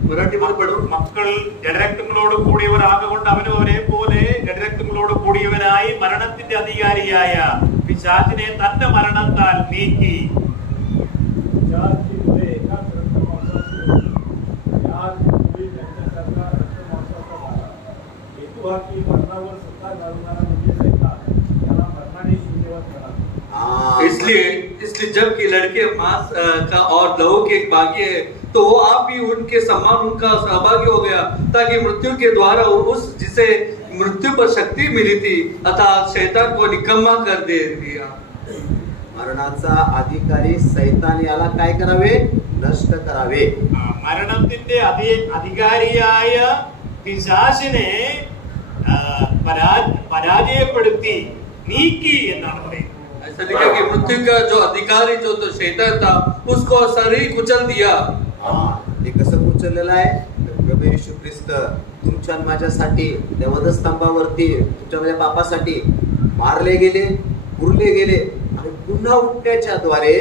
मराठीमध्ये पढू. മക്കൾ ജഡരക്തങ്ങളോട് കൂടിയവരാകൊണ്ട് അവനും അവരെ പോലെ ജഡരക്തങ്ങളോട് കൂടിയവനായി മരണത്തിന്റെ അധികാരിയായ പിശാചിനെ തന്റെ മരണത്താൽ നീക്കി. इसलिए जबकि लड़के मांस का और लहू के भागी है, तो वो आप भी उनके समान उनका सहभागी हो गया, ताकि मृत्यु के द्वारा उस जिसे मृत्यु पर शक्ति मिली थी अर्थात शैतान को निकम्मा कर दे दिया. मरणाचा अधिकारी सैतान याला काय करावे? नष्ट करावे. മരണത്തിന്റെ അധികാരിയായ പിശാചിനെ പരാജയപ്പെടുത്തി നീക്കി എന്നാണ് പറയുന്നത്. ऐसा लिखा कि मृत्यु का जो अधिकारी जो तो शैतान था उसको शरीर कुचल दिया. ते कसं कुचललेलं आहे? प्रभू येशू ख्रिस्त तुमच्या माझ्यासाठी त्या वधस्तंभावरती तुमच्या माझ्या पापासाठी मारले गेले, पुरले गेले आणि पुन्हा उठण्याच्या द्वारे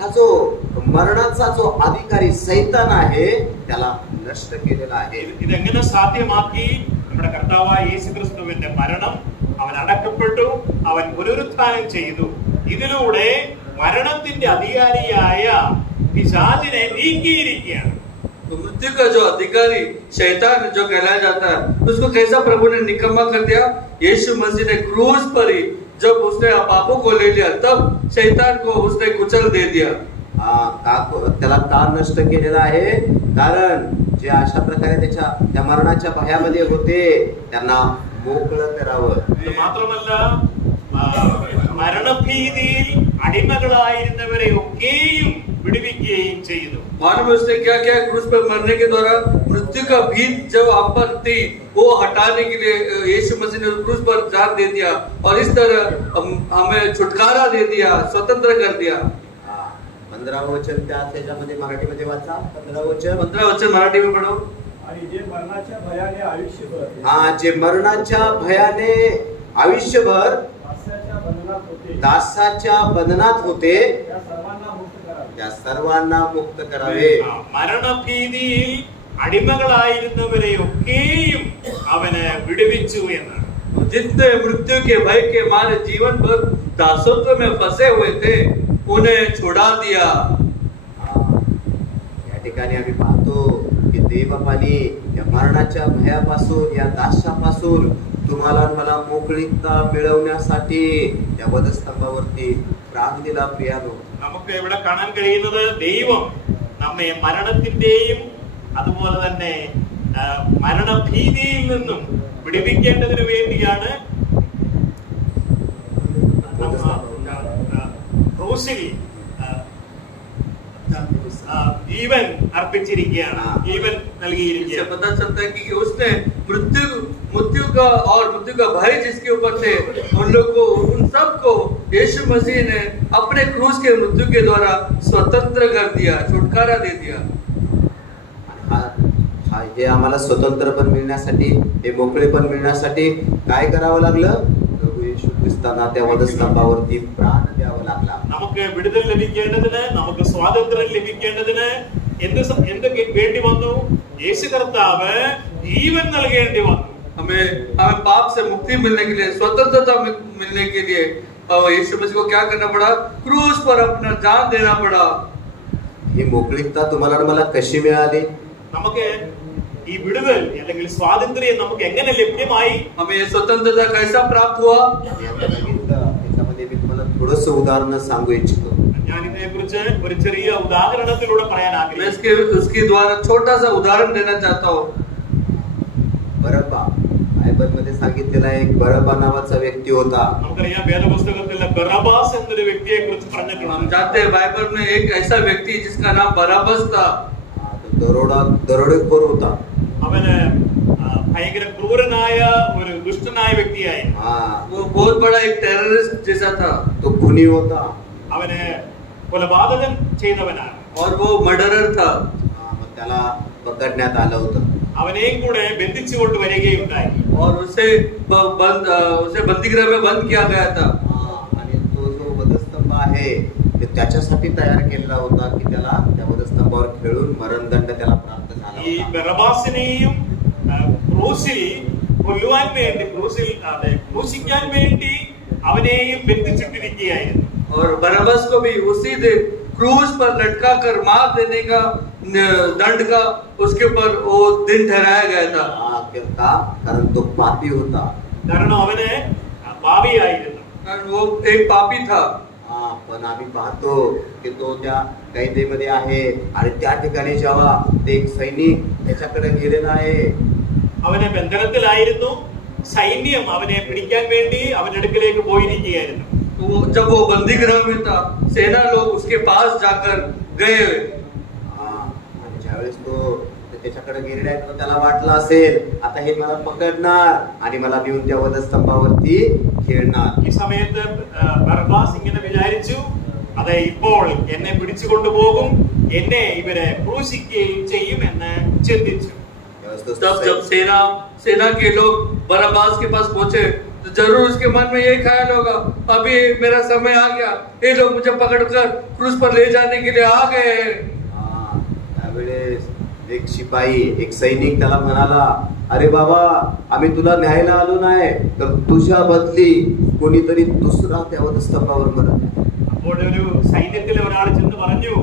हा जो मरणाचा जो अधिकारी सैतान आहे त्याला नष्ट केलेला आहे. ഇതെങ്ങനെ സാധ്യമാക്കി? നമ്മുടെ കർത്താവായ യേശുക്രിസ്തുവിന്റെ മരണം, അവൻ അടക്കപ്പെട്ടു, അവൻ പുനരുത്ഥാനം ചെയ്തു. ഇതിലൂടെ മരണത്തിന്റെ അധികാരിയായ പിശാചിനെ നീക്കിയിരിക്കുകയാണ്. तो मृत्यु का जो अधिकारी शैतान जो कहलाया जाता है उसको कैसा प्रभु ने निकम्मा कर दिया? यीशु मसीह ने क्रूस पर ही जब उसने पापों को ले लिया तब शैतान को उसने कुचल दे दिया. त्याला का नष्ट केलेला आहे? कारण जे अशा प्रकारे त्या मरणाच्या भयामध्ये होते त्यांना मोकळं करावं. മാത്രമല്ല മരണഭീതിയിൽ അടിമകളായിരുന്നവരെ ഒക്കെയും വിടുവിക്കുകയും ചെയ്തു. मालूम है उसने क्या किया? क्रूस पर मरने के द्वारा मृत्यु का भीत जो हम पर थी वो हटाने के लिए यीशु मसीह ने क्रूस पर जान दे दिया और इस तरह हमें छुटकारा दे दिया, स्वतंत्र कर दिया. 15 वचन त्याच्यामध्ये मराठीमध्ये वाचा. 15 वचन मराठी में पढ़ो. आणि जे मरणाच्या भयाने आयुष्यभर जे मरणाच्या भयाने आयुष्यभर दासाच्या बंधनात होते त्या सर्वांना मुक्त करावे. മരണഭീതിയിൽ അടിമകളായിരുന്നവരെ ഒക്കെയും അവന് വിടുവിച്ചു എന്നാണ്. जितने मृत्यु के भय के मारे जीवन भर दासत्व में फंसे हुए थे उन्हें छुड़ा दिया. या ठिकाणी आम्ही पाहतो की देवबापाने या मरणाच्या भयापासून या दासापासून तुम्हाला मला मोकळीकता मिळवण्यासाठी या वधस्तंभावरती प्राण दिला. प्रियानो, നമുക്ക് ഇവിടെ കാണാൻ കഴിയുന്നത് ദൈവം നമ്മെ മരണത്തിന്റെയും അതുപോലെ തന്നെ മരണഭീതിയിൽ നിന്നും വിടുവിക്കേണ്ടതിനു വേണ്ടിയാണ് ക്രൂസിൽ ജീവൻ അർപ്പിച്ചിരിക്കുകയാണ്, ജീവൻ നൽകിയിരിക്കുകയാണ്. पता चलता है कि उसने मृत्यु का और मृत्यु का भय जिसके ऊपर थे उन लोग को, उन सब को यीशु मसीह ने अपने क्रूस के मृत्यु के द्वारा स्वतंत्र कर दिया, छुटकारा दे दिया. हे आम्हाला स्वतंत्र पण मिळण्यासाठी, हे मोकळे पण मिळण्यासाठी काय करावं लागलं? प्रभू येशू ख्रिस्तांना त्या वधस्तंभावरती प्राण द्यावा लागला. നമുക്ക് വിടുതൽ ലഭിക്കേണ്ടതിന്, നമുക്ക് സ്വാതന്ത്ര്യം ലഭിക്കേണ്ടതിന് എന്ത് വേണ്ടി വന്നു? യേശു കർത്താവ് ജീവൻ നൽകേണ്ടി വന്നു. हमें पाप से मुक्ति मिलने के लिए, स्वतंत्रता मिलने के लिए यीशु मसीह को क्या करना पड़ा? क्रूस पर अपना जान देना पड़ा. ही मोकळीकता तुम्हाला आणि मला कशी मिळाली? നമുക്ക് ഈ വിടുതൽ അല്ലെങ്കിൽ സ്വാതന്ത്ര്യം നമുക്ക് എങ്ങനെ ലഭ്യമായി? हमें ये स्वतंत्रता कैसा प्राप्त हुआ? याच्यामध्ये मी तुम्हाला थोडंसं उदाहरण सांगू इच्छितो. ഞാൻ ഇതിനെക്കുറിച്ച് ഒരു ചെറിയ ഉദാഹരണത്തിലൂടെ പറയാൻ ആഗ്രഹിക്കുന്നു. मैं उसके द्वारा छोटा सा उदाहरण देना चाहता हूँ. बरब्बा, बायबल मध्ये सांगितलेला एक बरब्बा नावाचा व्यक्ती होता. നമുക്കറിയാം വേദപുസ്തകത്തിൽ ബറബാസ് എന്നൊരു വ്യക്തിയെ കുറിച്ച് പറഞ്ഞിട്ടുണ്ട്. हम जानते हैं बाइबल में एक ऐसा व्यक्ति जिसका नाम बराबस था. दरोडेखोर होता. അവന് ഭയങ്കര ക്രൂരനായ ഒരു ദുഷ്ടനായ വ്യക്തിയായി. वो बहुत बड़ा एक टेररिस्ट जैसा था. तो खूनी होता. അവന് കൊലപാതകം ചെയ്തവനാണ്. और वो मर्डरर था. मग त्याला पकडण्यात आलं होतं. അവനെയും കൂടെ ബന്ധിച്ചുകൊണ്ട് വരികയുണ്ടായി. और उसे बंदीगृह में बंद किया गया था. आणि तो जो वधस्तंभ आहे ते त्याच्यासाठी तयार केलेला होता की त्याला त्या वधस्तंभावर खेळून मरणदंड त्याला प्राप्त झाला ഈ होता. ബറബാസിനെയും ക്രൂസിൽ കൊല്ലുവാൻ വേണ്ടി ക്രൂശിക്കാൻ വേണ്ടി അവനെയും ബന്ധിച്ചിട്ടിരിക്കുകയായിരുന്നു. और बराबस को भी उसी दिन क्रूस पर लटका कर मार देने का दंड का उसके ऊपर वो दिन ठहराया गया था. कारण तो पापी होता. കാരണം അവന് പാപിയായിരുന്നു. वो एक पापी था. पण आम्ही पाहतो की तो त्या कैदेमध्ये आहे आणि त्या ठिकाणी जेव्हा ते एक सैनिक त्याच्याकडे गेलेला आहे, അവന് ബന്ധനത്തിലായിരുന്നു. സൈന്യം അവനെ പിടിക്കാൻ വേണ്ടി അവന്റെ അടുക്കലേക്ക് പോയിരിക്കുകയായിരുന്നു. जब वो बंदी गृह में था, सेना लोग उसके पास जाकर गए. ज्यावेळेस तो त्याच्याकडे गेलेला आहे, त्याला वाटलं असेल आता हे मला पकडणार आणि मला नेऊन त्या वधस्तंभावरती खेळणार. ഈ സമയത്ത് ബർബാസ് ഇങ്ങനെ വിചാരിച്ചു, അതെ ഇപ്പോൾ എന്നെ പിടിച്ചുകൊണ്ടു പോകും, എന്നെ ഇവരെ ക്രൂശിക്കുകയും ചെയ്യും എന്ന് ചിന്തിച്ചു. जब सेना के लोग बराबास के पास पहुंचे तो जरूर उसके मन में यही ख्याल होगा, अभी मेरा समय आ गया, ये लोग मुझे पकड़कर क्रूस पर ले जाने के लिए आ गए. त्यावेळेस एक शिपाई, एक सैनिक त्याला म्हणाला, अरे बाबा, आम्ही तुला न्यायला आलो नाही, तर तुझ्या बदली कोणीतरी दुसरा त्या वधस्तंभावर मरण. അപ്പോൾ ഒരു സൈന്യത്തിലെ ഒരാൾ ചെന്ന് പറഞ്ഞു,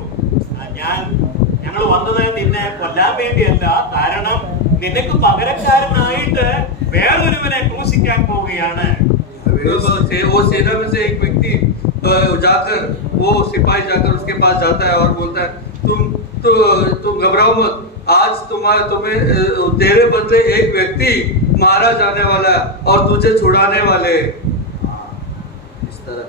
ഞങ്ങൾ വന്നത് നിന്നെ കൊല്ലാൻ വേണ്ടിയല്ല, കാരണം നിനക്ക് പകരക്കാരനായിട്ട് വേറൊരുവനെ ക്രൂശിക്കാൻ പോവുകയാണ്. वो सेना में से एक व्यक्ति जाकर, वो सिपाही जाकर उसके पास जाता है और बोलता है, तुम घबराओ मत, आज तुम्हें तेरे बदले एक व्यक्ति मारा जाने वाला है और तुझे छुड़ाने वाले. इस तरह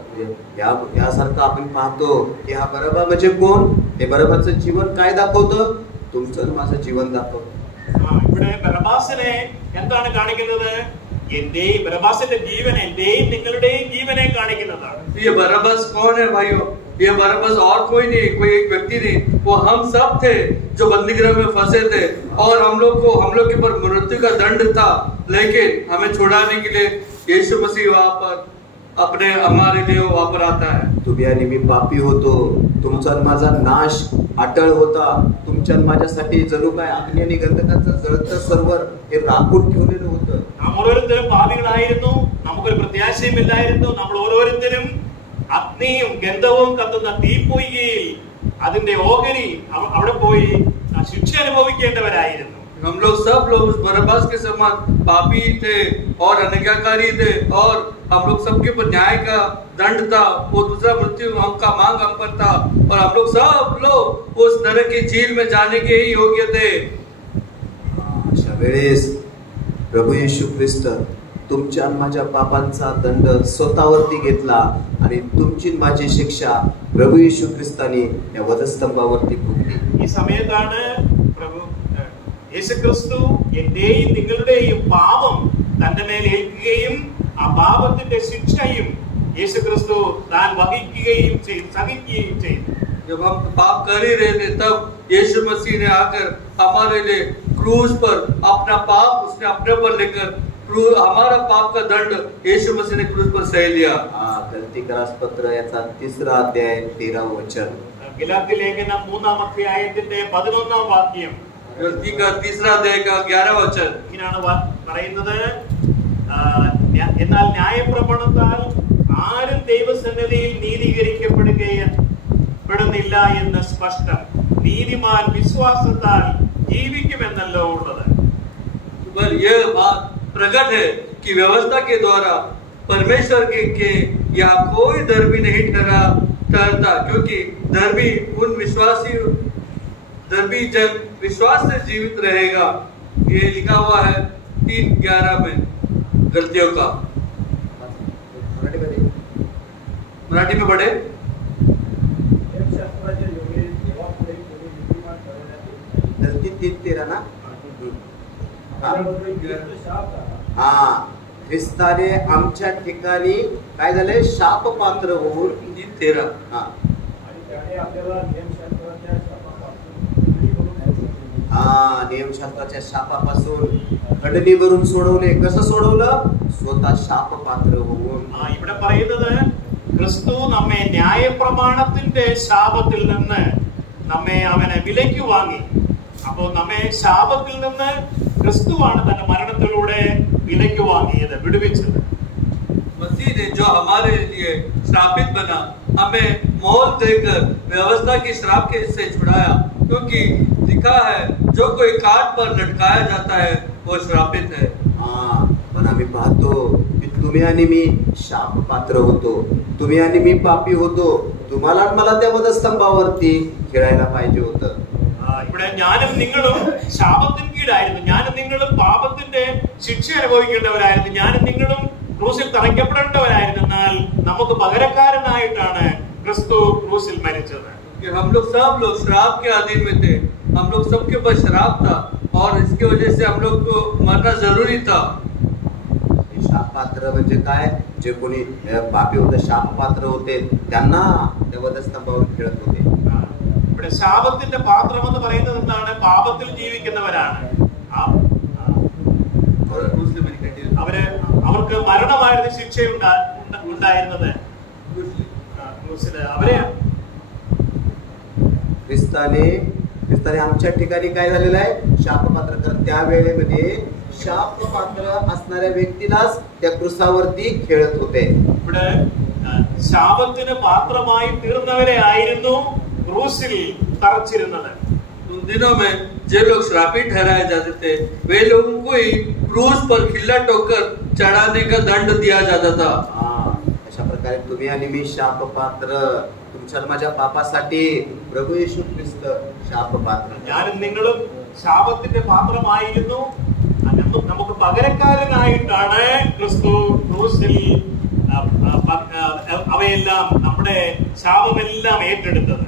यासारखं आपण पाहतो की हा बरबा म्हणजे कोण? हे बरबाचं जीवन काय दाखवतं? तुमचं माझं जीवन दाखवतं. ഇവിടെ ബറബാസിനെ എന്താണ് കാണിക്കുന്നത്? എന്റെയും ബറബാസിന്റെ ജീവൻ എന്റെയും നിങ്ങളുടെയും ജീവനെ കാണിക്കുന്നതാണ്. ये बराबस कौन है भाइयों? ये बराबस और कोई नहीं, कोई एक व्यक्ति नहीं, वो हम सब थे जो बंदीगृह में फंसे थे और हम लोग के ऊपर मृत्यु का दंड था, लेकिन हमें छुड़ाने के लिए यीशु मसीह वहां पर अपने हमारे लिए वहां पर आता है. तुम्ही आणि मी पापी होतो, तुमचा माझा नाश अटळ होता, तुमच्या माझ्यासाठी जणू काय अग्नी आणि गंधकाचं जळतं सर्वर हे राखून ठेवलेलं होतं. നമ്മൾ ഓരോരുത്തരും പാപികളായിരുന്നു, നമുക്കൊരു പ്രത്യാശയുമില്ലായിരുന്നു. നമ്മൾ ഓരോരുത്തരും അഗ്നിയും ഗന്ധവും കത്തുന്ന തീപ്പൊയ്കയിൽ അതിന്റെ ഓഹരി അവിടെ പോയി ശിക്ഷ അനുഭവിക്കേണ്ടവരായിരുന്നു. हम लोग सब लोग उस बरबास के समान पापी थे और अनज्ञाकारी थे और हम लोग सबके ऊपर न्याय का दंड था, वो दूसरा मृत्यु का मांग हम पर था और हम लोग सब लोग उस नरक की झील में जाने के ही योग्य थे. अशा वेळेस प्रभू येशू ख्रिस्त तुमच्या माझ्या पापांचा दंड स्वतःवरती घेतला आणि तुमची माझी शिक्षा प्रभू येशू ख्रिस्तानी या वधस्तंभावरती भोगली. ഈ സമയത്താണ് പ്രഭു യേശുക്രിസ്തു എന്റെയും നിങ്ങളുടെയും പാപം തന്റെ മേൽ ഏൽക്കുകയും ആ പാപത്തിന്റെ ശിക്ഷയും യേശുക്രിസ്തു താൻ വഹിക്കുകയും സഹിക്കുകയും ചെയ്തു. जब हम पाप कर ही रहे थे तब यीशु मसीह ने आकर हमारे लिए क्रूस पर अपना पाप उसने अपने पर लेकर हमारा पाप का दंड यीशु मसीह ने क्रूस पर सह लिया. गलती करास पत्र याचा 3 अध्याय 13 वचन. ഗലാത്യ ലേഖനം 3-ാം അധ്യായത്തിന്റെ 11-ാം വാക്യം. गलती का 3रा अध्याय का 11वां वचन ഇങ്ങനെയാണ് പറയുന്നത്, എന്നാൽ ന്യായപ്രമാണത്താൽ ആരും ദൈവസന്നിധിയിൽ നീതീകരിക്കപ്പെടുന്നില്ല എന്ന് സ്പഷ്ടം. നീതിമാൻ വിശ്വാസത്താൽ ജീവിക്കുമെന്നല്ലോ ഉള്ളത്. पर यह बात प्रकट है कि व्यवस्था के द्वारा परमेश्वर के यहाँ कोई धर्मी नहीं ठहरता, क्योंकि धर्मी जन विश्वास से जीवित रहेगा. ये लिखा हुआ है 3:11 में गलतियों का. मराठी में पढ़े. शास्त्राच्या योगे देवापुढे कोणी नीतिमान ठरवण्यात गलती 3:13 ना. शाप हा, ख्रिस्ताने आमच्या ठिकाणी काय झाले, शापपात्र होऊन 3:13 हा आणि त्याने आपल्याला नियमशास्त्राच्या शापापासून नियमशास्त्राच्या शापापासून खंडणीवरून सोडवले. कसं सोडवलं? स्वतः शापपात्र होऊन. ഇവിടെ പറയുന്നത് ക്രിസ്തു നമ്മെ ന്യായപ്രമാണത്തിന്റെ ശാപത്തിൽ നിന്ന് അവനെ വിലയ്ക്ക് വാങ്ങി. അപ്പോൾ നമ്മെ ശാപത്തിൽ നിന്ന് ക്രിസ്തുവാണ് തന്റെ മരണത്തിലൂടെ വിലയ്ക്ക് വാങ്ങിയത്, വിടുവിച്ചത്. मसीह ने जो हमारे लिए श्रापित बना, हमें मोल देकर व्यवस्था की श्राप के से छुड़ाया, क्योंकि लिखा है जो कोई काट पर लटकाया जाता है वो श्रापित है. पण आम्ही पाहतो की तुम्ही आणि मी शापपात्र होतो, तुम्ही आणि मी पापी होतो. तुम्हाला मला त्या वधस्तंभावरती खेळायला पाहिजे होतं. ഇവിടെ ഞാനും നിങ്ങളും ശാപത്തിന് കീഴായിരുന്നു, ഞാനും നിങ്ങളും പാപത്തിന്റെ ശിക്ഷ അനുഭവിക്കേണ്ടവരായിരുന്നു, ഞാനും നിങ്ങളും ക്രൂസിൽ തറയ്ക്കപ്പെടേണ്ടവരായിരുന്നു. എന്നാൽ നമുക്ക് പകരക്കാരനായിട്ടാണ് ക്രിസ്തു ക്രൂസിൽ മരിച്ചത്. हम लोग सब लोग श्राप के अधीन में थे, हम लोग सबके ऊपर श्राप था और इसकी वजह से हम लोग को मरना जरूरी था. शापपात्र म्हणजे काय? जे कोणी पापी होते, शापपात्र होते, त्यांना त्या वधस्तंभावर खेळत होते. ഇവിടെ ശാപത്തിന്റെ പാത്രം എന്ന് പറയുന്നത് എന്താണ്? പാപത്തിൽ ജീവിക്കുന്നവരാണ്. അവർക്ക് മരണമായിരുന്നു ശിക്ഷ ഉണ്ടായിരുന്നത്. അവരെ ख्रिस्ताने आमच्या ठिकाणी काय झालेलं आहे? शापपात्र. कारण त्या वेळेमध्ये शापपात्र असणाऱ्या व्यक्तीलाच त्या क्रूसावरती खेळत होते. ഇവിടെ ശാപത്തിന് പാത്രമായി തീർന്നവരെ ആയിരുന്നു ക്രൂസിൽ തറച്ചിരുന്നത്. उन दिनों में जो लोग श्रापित ठहराए जाते थे, वे लोगों को ही क्रूस पर खिल्ला ठोकर चढ़ाने का दंड दिया जाता था. अशा प्रकारे तुम्ही आणि मी शापपात्र. तुमच्या माझ्या पापासाठी प्रभू येशू ख्रिस्त शापपात्र. ഞാനും നിങ്ങളും ശാപത്തിന്റെ പാത്രമായിരുന്നു. നമുക്ക് പകരക്കാരനായിട്ടാണ് ക്രിസ്തു ക്രൂസിൽ അവയെല്ലാം നമ്മുടെ ശാപമെല്ലാം ഏറ്റെടുത്തത്.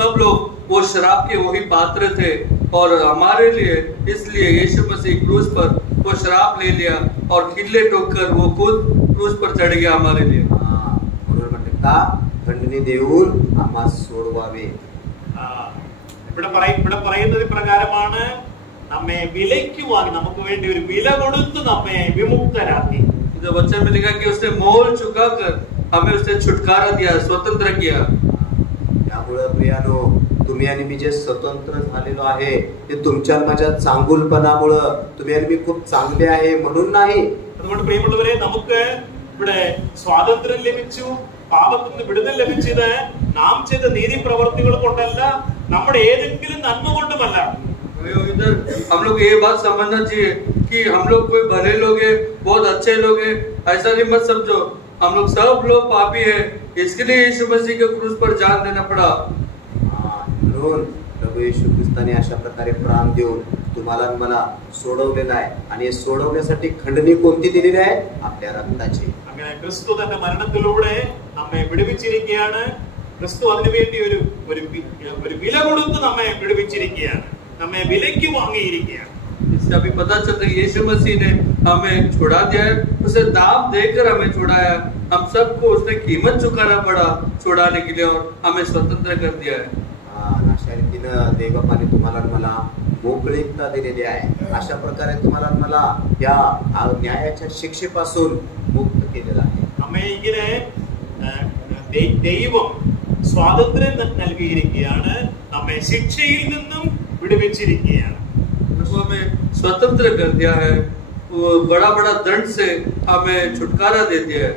सब लोग वो शराब के वही पात्र थे और हमारे लिए इसलिए यीशु मसीह क्रूस पर वो शराब ले लिया और खिल्ले ठोकर वो खुद क्रूस पर चढ़ गया हमारे लिए. म्हणून म्हणते का खंडणी देऊन आम्हा सोडवावे. ഇവിടെ പറയുന്നത് പ്രകാരമാണ് നമ്മെ വിലയ്ക്ക് വാങ്ങി, നമുക്ക് വേണ്ടി ഒരു വില കൊടുത്ത് നമ്മെ വിമുക്തരാക്കി. इधर वचन में लिखा कि उसने मोल चुकाकर हमें उसने छुटकारा दिया, स्वतंत्र किया. त्यामुळे प्रियानो, तुम्ही आणि मी जे स्वतंत्र झालेलो आहे ते तुमच्या माझ्या चांगुलपणामुळे. तुम्ही आणि मी खूप चांगले आहे म्हणून नाही. അതുകൊണ്ട് പ്രിയമുള്ളവരെ, നമുക്ക് ഇവിടെ സ്വാതന്ത്ര്യം ലഭിച്ചു, പാപത്തിൽ നിന്ന് വിടുതൽ ലഭിച്ചത് നാം ചെയ്ത നീതി പ്രവർത്തികൾ കൊണ്ടല്ല, നമ്മുടെ ഏതെങ്കിലും നന്മ കൊണ്ടുമല്ല. इधर हम लोग ये बात समझना चाहिए कि हम लोग कोई भले लोग हैं, बहुत अच्छे लोग हैं, ऐसा नहीं मत समझो. हम लोग सब लोग पापी हैं, इसके लिए यीशु मसीह के क्रूस पर जान देना पड़ा. म्हणून प्रभू येशू ख्रिस्ताने अशा प्रकारे प्राण देऊन तुम्हाला मला सोडवलेला आहे. आणि हे सोडवण्यासाठी खंडणी कोणती दिलेली आहे? आपल्या रक्ताची. അങ്ങനെ ക്രിസ്തു തന്റെ മരണത്തിലൂടെ നമ്മെ വിടുവിച്ചിരിക്കുകയാണ്. ക്രിസ്തു അതിനുവേണ്ടി ഒരു വില കൊടുത്ത് നമ്മെ വിടുവിച്ചിരിക്കുകയാണ്, നമ്മെ വിലയ്ക്ക് വാങ്ങിയിരിക്കുകയാണ്. इससे अभी पता चलता है यीशु मसीह ने हमें छुड़ा दिया है, उसे दाम देकर हमें छुड़ाया. हम सबको उसने कीमत चुकाना पड़ा छुड़ाने के लिए और हमें स्वतंत्र कर दिया है. अशा रीतीनं देवबापाने तुम्हाला मला मोकळीकता दिलेली आहे. अशा प्रकारे तुम्हाला मला या न्यायाच्या शिक्षेपासून मुक्त केलेलं आहे. നമ്മെ ഇങ്ങനെ ദൈവം സ്വാതന്ത്ര്യം നൽകിയിരിക്കുകയാണ്, നമ്മെ ശിക്ഷയിൽ നിന്നും വിടുവിച്ചിരിക്കുകയാണ്. प्रभु हमें स्वतंत्र कर दिया है, वो बड़ा बड़ा दंड से हमें छुटकारा दे दिया है.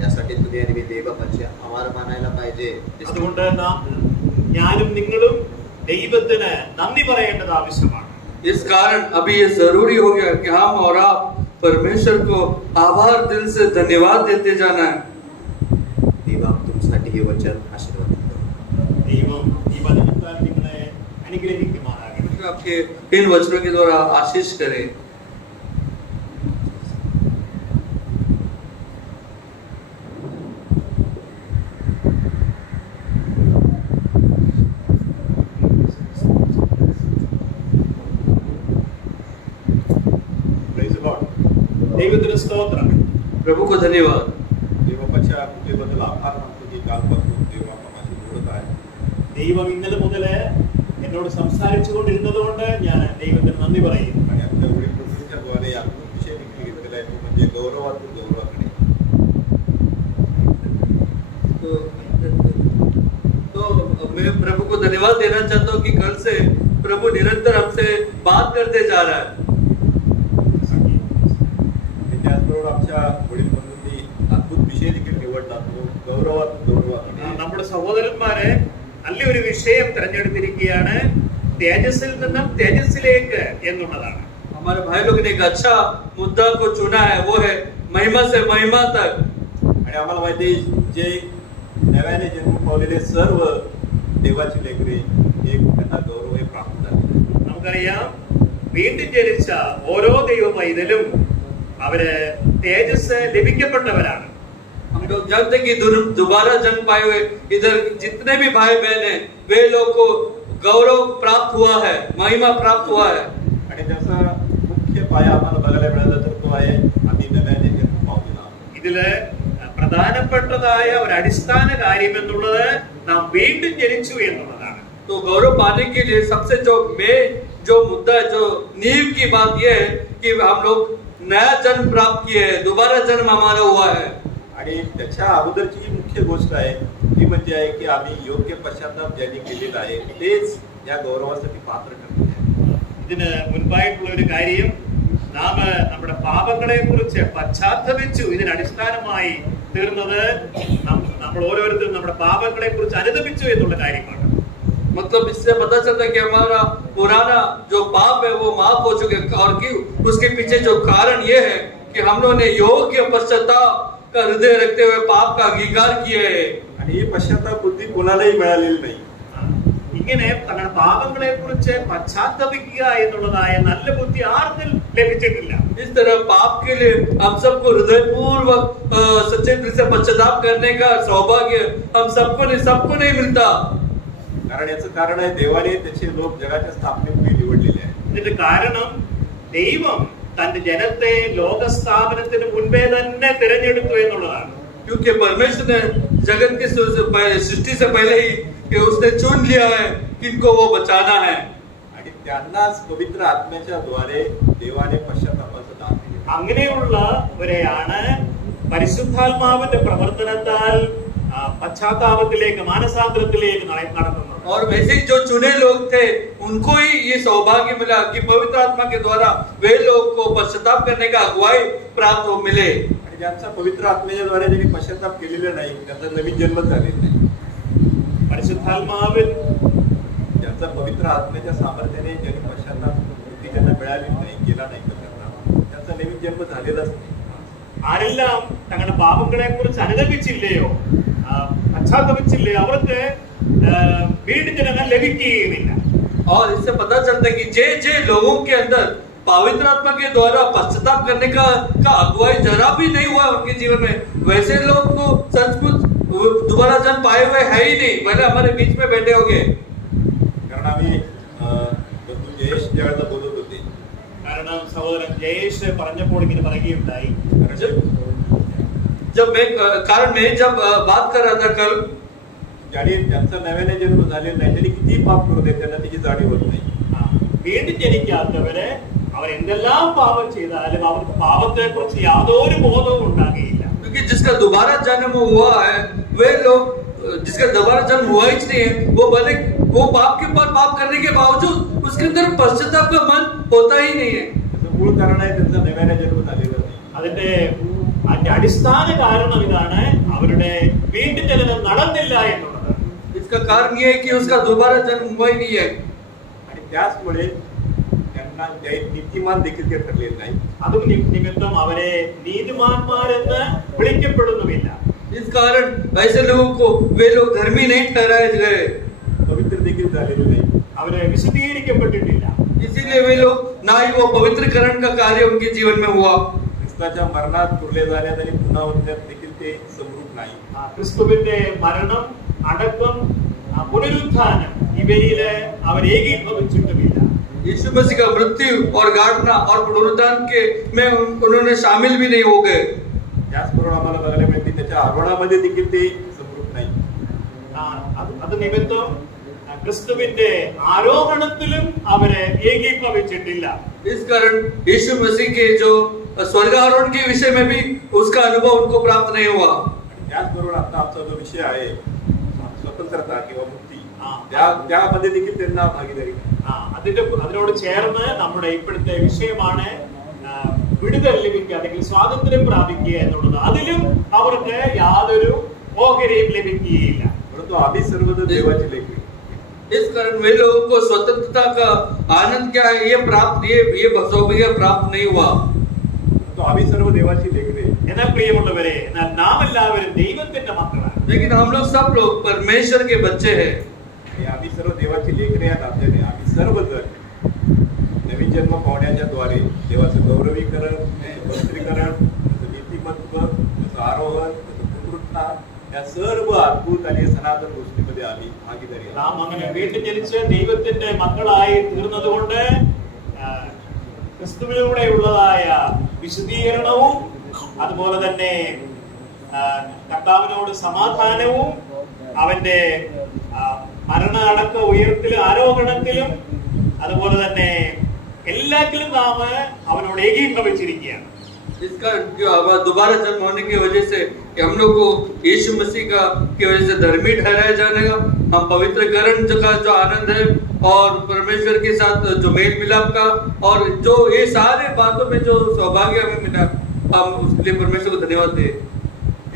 यासाठी तुम्ही आणि मी देवाचे आभार मानायला पाहिजे. അതുകൊണ്ട് ഞാനും നിങ്ങളും ദൈവത്തിന് നന്ദി പറയേണ്ടത് ആവശ്യമാണ്. इस कारण अभी ये जरूरी हो गया कि हम और आप परमेश्वर को आभार दिल से धन्यवाद देते जाना है. देवा तुमसाठी हे वचन आशीर्वाद करो. ദൈവം ഈ വചനത്താൽ നിങ്ങളെ അനുഗ്രഹിക്കുമാറാകട്ടെ. आपके इन वचनों के द्वारा आशीष करे. ദൈവത്തിന് സ്തോത്രം. प्रभु को धन्यवाद. देवाच्या कृपेबद्दल आभार मानतो की कालपासून देव आपल्याशी बोलत आहे. ദൈവം ഇന്നലെ മുതൽ എന്നോട് സംസാരിച്ചു കൊണ്ടിരുന്നത് കൊണ്ട് ഞാൻ ദൈവത്തിന് നന്ദി പറയുന്നു. आणि आमच्या वडील प्रभूंच्या द्वारे अजून विषय देखील घेतलेला आहे, तो म्हणजे गौरवातून गौरवाकडे. तो मैं प्रभु को धन्यवाद देना चाहता हूँ कि कल से प्रभु निरंतर हमसे बात करते जा रहा है. त्याचबरोबर आमच्या वडील बंधूंनी अद्भुत विषय देखील निवडला, तो गौरवातून गौरवाकडे. നമ്മുടെ സഹോദരന്മാരെ നല്ലൊരു വിഷയം തിരഞ്ഞെടുത്തിരിക്കുകയാണ്, തേജസ്സിൽ നിന്നും തേജസ്സിലേക്ക് എന്നുള്ളതാണ്. हमारे भाई लोग ने एक अच्छा मुद्दा को चुना है, वो है महिमा से महिमा तक. आणि आम्हाला माहिती आहे, जे नव्याने जन्म पावलेले सर्व देवाची लेकरे एक त्यांना गौरव हे प्राप्त झाले. നമുക്കറിയാം, വീണ്ടും ജനിച്ച ഓരോ ദൈവ പൈതലും അവര് തേജസ് ലഭിക്കപ്പെട്ടവരാണ്. हम लोग जानते हैं कि दोबारा जन्म पाए हुए इधर जितने भी भाई बहन हैं, वे लोग को गौरव प्राप्त हुआ है, महिमा प्राप्त हुआ है. आणि त्याचा मुख्य पाया आम्हाला बघायला मिळाला तर तो आहे आम्ही नव्याने जन्म पावलेला. ഇതില് പ്രധാനപ്പെട്ടതായ ഒരു അടിസ്ഥാന കാര്യം എന്നുള്ളത് നാം വീണ്ടും ജനിച്ചു എന്നുള്ളതാണ്. तो गौरव पाने के लिए सबसे जो मुद्दा जो नींव की बात यह है कि हम लोग नया जन्म प्राप्त किए हैं, दोबारा जन्म हमारा हुआ है. आणि त्याच्या अगोदरची जी मुख्य गोष्ट आहे ती म्हणजे आहे की आम्ही योग्य पश्चाताप ज्यांनी केलेला आहे तेच या गौरवासाठी पात्र ठरले आहे. ഇതിന് മുൻപായിട്ടുള്ള ഒരു കാര്യം, നാം നമ്മുടെ പാപങ്ങളെ കുറിച്ച് പശ്ചാത്തപിച്ചു. ഇതിന് അടിസ്ഥാനമായി തീർന്നത് നമ്മൾ ഓരോരുത്തരും നമ്മുടെ പാപങ്ങളെ കുറിച്ച് അനുതപിച്ചു എന്നുള്ള കാര്യമാണ്. मतलब इससे पता चलता है कि हमारा पुराना जो पाप है वो माफ हो चुके, और कि उसके पीछे जो कारण ये है कि हम लोगों ने योग्य पश्चाताप का हृदय रखते हुए पाप का अंगीकार किया है. आणि ही पश्चाताप बुद्धी कोणालाही मिळालेली नाही. ഇങ്ങനെ തങ്ങളുടെ പാപങ്ങളെ കുറിച്ച് പശ്ചാത്തപിക്കുക എന്നുള്ളതായ നല്ല ബുദ്ധി ആർക്കും ലഭിച്ചിട്ടില്ല. इस तरह पाप के लिए हम सबको हृदयपूर्वक सच्चे दिल से पश्चाताप करने का सौभाग्य हम सबको नहीं मिलता. कारण याचं कारण आहे देवाने त्याचे लोक जगाच्या स्थापनेपूर्वी निवडलेले आहेत. ഇതിന്റെ കാരണം ദൈവം തന്റെ ജനത്തെ ലോകസ്ഥാപനത്തിന് മുൻപേ തന്നെ തിരഞ്ഞെടുത്തു എന്നുള്ളതാണ്. क्योंकि परमेश्वर ने जगत की सृष्टि से पहले ही कि उसने चुन लिया है किनको वो बचाना है. आणि त्यांनाच पवित्र आत्म्याच्या द्वारे देवाने पश्चातापाचं दान दिले. അങ്ങനെയുള്ളവരെയാണ് പരിശുദ്ധാത്മാവിന്റെ പ്രവർത്തനത്താൽ പശ്ചാത്താപത്തിലേക്ക് മാനസാന്തരത്തിലേക്ക് നടത്തുന്നത്. और वैसे ही जो चुने लोग थे उनको ही ये सौभाग्य मिला कि पवित्र आत्मा के द्वारा वे लोग को पश्चाताप करने का अगुवाई प्राप्त हो मिले. आणि ज्यांचा पवित्र आत्म्याच्या द्वारे ज्यांनी पश्चाताप केलेला नाही त्यांचा नवीन जन्म झालेला नाही. പരിശുദ്ധാത്മാവിൽ ज्यांचा पवित्र आत्म्याच्या सामर्थ्याने ज्यांनी पश्चाताप वृत्ती ज्यांना मिळाली नाही, केला नाही त्यांचा नवीन जन्म झालेलाच नाही. ആരെല്ലാം തങ്ങളുടെ പാപങ്ങളെ കുറിച്ച് അനുദപിച്ചില്ലയോ, പശ്ചാത്തപിച്ചില്ലയോ, അവർക്ക് വീണ്ടും ജനനം ലഭിക്കുകയുമില്ല. और इससे पता चलता है कि जे लोगों के अंदर पवित्र आत्मा के द्वारा पश्चाताप करने का अगुवाई जरा भी नहीं हुआ उनके जीवन में, वैसे लोग तो सचमुच दोबारा जन्म पाए हुए है ही नहीं, भले हमारे बीच में बैठे होंगे. कारण आम्ही बंधू जयेश ज्यावेळेला बोलत होते, കാരണം സഹോദരൻ ജയേഷ് പറഞ്ഞപ്പോൾ ഇങ്ങനെ പറയുകയുണ്ടായി, जब मैं बात कर रहा था कल, ज्यांचा नव्याने जन्म झालेला नाही त्यांनी किती पाप करू दे त्यांना त्याची जाणीव होत नाही. വീണ്ടും ജനിക്കാത്തവരെ അവർ എന്തെല്ലാം പാപം ചെയ്താലും അവർക്ക് പാപത്തെ കുറിച്ച് യാതൊരു ബോധവും ഉണ്ടാകുകയില്ല. क्योंकि जिसका दोबारा जन्म हुआ है वे लोग जिसका दोबारा जन्म हुआ ही नहीं है, वो पाप के ऊपर पाप करने के बावजूद उसके अंदर पश्चाताप का मन होता ही नहीं है. मूळ कारण आहे त्यांचा नव्याने जन्म झालेला नाही. അതിന്റെ അടിസ്ഥാന കാരണം ഇതാണ്, അവരുടെ വീണ്ടും ജനനം നടന്നില്ല എന്നുള്ളത്. इसका कारण ये है कि उसका दोबारा जन्म हुआ ही नहीं है. आणि त्याचमुळे त्यांना നീതിമാൻ देखील ते ठरलेले नाही. അതും നിമിത്തം അവരെ നീതിമാന്മാരെന്ന് വിളിക്കപ്പെടുന്നുമില്ല. इस कारण ऐसे लोगों को वे लोग धर्मी नहीं ठहराए गए, पवित्र देखील झालेले नाही. അവരെ വിശദീകരിക്കപ്പെട്ടിട്ടില്ല. इसीलिए वे लोग ना ही वो पवित्रकरण का कार्य उनके जीवन में हुआ. ख्रिस्ताच्या मरणात पुरले जाण्यात आणि पुन्हा उठण्यात देखील ते समरूप नाही. ക്രിസ്തുവിന്റെ മരണം, അടക്കം, പുനരുത്ഥാനം ഇവയില് അവർ ഏകീഭവിച്ചിട്ടുമില്ല. यीशु मसीह का मृत्यु और गाड़ना और पुनरुत्थान के में उन्होंने शामिल भी नहीं हो गए. त्याचबरोबर आम्हाला बघायला मिळते त्याच्या आरोहणामध्ये देखील ते समरूप नाही. അത് നിമിത്തം ക്രിസ്തുവിന്റെ ആരോഹണത്തിലും അവരെ ഏകീഭവിച്ചിട്ടില്ല. इस कारण यीशु मसीह के जो स्वर्गारोहण के विषय में भी उसका अनुभव उनको प्राप्त नहीं हुआ. त्याचबरोबर आता आमचा जो विषय आहे स्वतंत्रता किंवा मुक्ती, त्यामध्ये देखील त्यांना भागीदारी. അതിനോട് ചേർന്ന് നമ്മുടെ ഇപ്പോഴത്തെ വിഷയമാണ് വിടുതൽ ലഭിക്കുക അല്ലെങ്കിൽ സ്വാതന്ത്ര്യം പ്രാപിക്കുക എന്നുള്ളത്. അതിലും അവർക്ക് യാതൊരു ഓഹരിയും ലഭിക്കുകയില്ല. परंतु आम्ही सर्वजण देवाची लेकरे. इस कारण वे लोगों को स्वतंत्रता का आनंद क्या है ये सौभाग्य प्राप्त नहीं हुआ. तो आम्ही सर्व देवाची लेकरे. എന്നാൽ പ്രിയമുള്ളവരെ, എന്നാൽ നാം എല്ലാവരും ദൈവത്തിന്റെ മക്കളാണ്. लेकिन हम लोग सब लोग परमेश्वर के बच्चे हैं. आम्ही सर्व देवाची लेकरे या नात्याने आम्ही सर्वजण नवीन जन्म पावण्याच्या द्वारे देवाचं गौरवीकरण, पवित्रीकरण, नीतिमत्व, आरोहण, पुनरुत्थान या सर्व अद्भुत आणि सनातन गोष्टीमध्ये आम्ही भागीदारी. നാം അങ്ങനെ വീണ്ടും ജനിച്ച് ദൈവത്തിന്റെ മക്കളായി തീർന്നതുകൊണ്ട് ക്രിസ്തുവിലൂടെയുള്ളതായ വിശദീകരണവും അതുപോലെ തന്നെ കർത്താവിനോട് സമാധാനവും അവന്റെ മരണ അടക്ക ഉയർത്തിലും ആരോഹണത്തിലും അതുപോലെ തന്നെ എല്ലാത്തിലും നാം അവനോട് ഏകീഭവിച്ചിരിക്കുകയാണ്. इसका दोबारा जन्म होने की वजह से हम लोग को यीशु मसीह की वजह से धर्मी ठहराया जाने का, हम पवित्रकरण का जो आनंद है और परमेश्वर के साथ जो मेल मिलाप का और जो ये सारे बातों में जो सौभाग्य हमें मिला, हम उसके लिए परमेश्वर को धन्यवाद दे.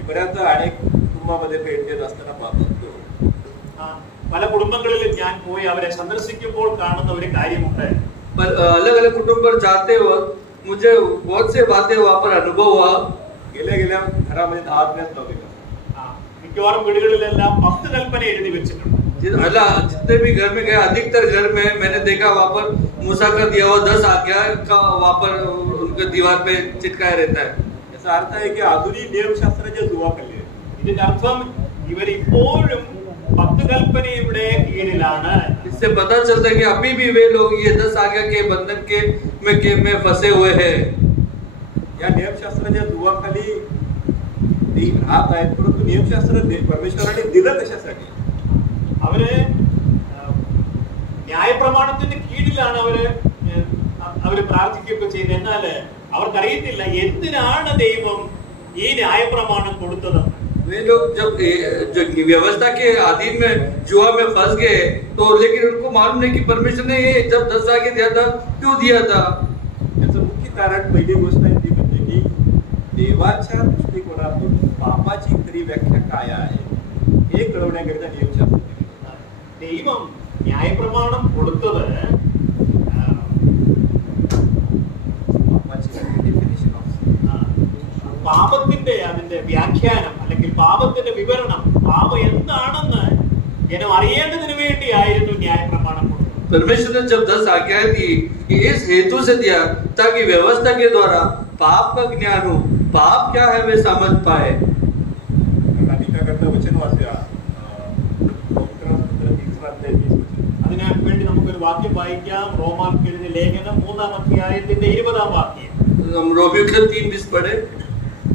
बऱ्याच अनेक कुटुंबामध्ये भेट देत असताना पाहतो, പല കുടുംബങ്ങളിലും ഞാൻ പോയി അവരെ സന്ദർശിക്കുമ്പോൾ കാണുന്ന ഒരു കാര്യമുണ്ട്. अलग अलग कुटुंब पर जाते वक्त मुझे बहुत से बातें वहाँ पर अनुभव हुआ. गेल्या घरामध्ये 10 दिवस लावले. മിക്കവാറും വീടുകളിലെല്ലാം 10 കൽപ്പന എഴുതി വെച്ചിട്ടുണ്ട്. जितने भी घर में गए, अधिकतर घर में मैंने देखा वहाँ पर मूसा का दिया हुआ 10 आज्ञा का वहाँ पर उनके दीवार पे चिपकाया रहता है. इसका अर्थ है कि आधुनिक नियमशास्त्राच्या जुवाखाली. ഇതിന്റെ अर्थം ഇവർ ഇപ്പോഴും 10 കൽപ്പനയുടെ കീഴിലാണ്. इससे पता चलता है कि अभी भी वे लोग ये 10 आज्ञा के बंधन में फंसे हुए हैं. या नियमशास्त्राच्या जुवाखाली ते राहत आहेत. परंतु नियमशास्त्र परमेश्वराने दिलं कशासाठी? അവര് ന്യായപ്രമാണത്തിന്റെ കീഴിലാണ് അവര് പ്രാർത്ഥിക്കുകയൊക്കെ ചെയ്യുന്നത്. എന്നാൽ അവർക്കറിയത്തില്ല എന്തിനാണ് ദൈവം ഈ ന്യായപ്രമാണം കൊടുത്തതെന്ന്. वे लोग जब जो व्यवस्था के अधीन में जुआ में फंस गए तो लेकिन उनको मालूम नहीं कि परमेश्वर ने ये जब 10 आज्ञा दिया था क्यों दिया था. याचं मुख्य कारण पहिली गोष्ट आहे ती म्हणजे की देवाच्या दृष्टिकोनातून पापाची खरी व्याख्या काय आहे हे कळवण्याकरिता नियमशास्त्र. ദൈവം ന്യായപ്രമാണം കൊടുത്തത് പാപത്തിന്റെ അതിന്റെ വ്യാഖ്യാനം അല്ലെങ്കിൽ പാപത്തിന്റെ വിവരണം, പാപം എന്താണെന്ന് ജനം അറിയേണ്ടതിനു വേണ്ടിയായിരുന്നു ന്യായപ്രമാണം കൊടുത്തത്. परमेश्वर ने जब 10 आज्ञाएं दी इस हेतु से दिया ताकि व्यवस्था के द्वारा पाप का ज्ञान हो, पाप क्या है वे समझ पाए. वचन वाचूया. അതിനു വേണ്ടി നമുക്കൊരു വാക്യം വായിക്കാം. റോമാർക്കെഴുതിയ ലേഖനം 3-ാം അധ്യായത്തിന്റെ 20-ാം വാക്യം. हम रोमियो के 3:20 पढ़े.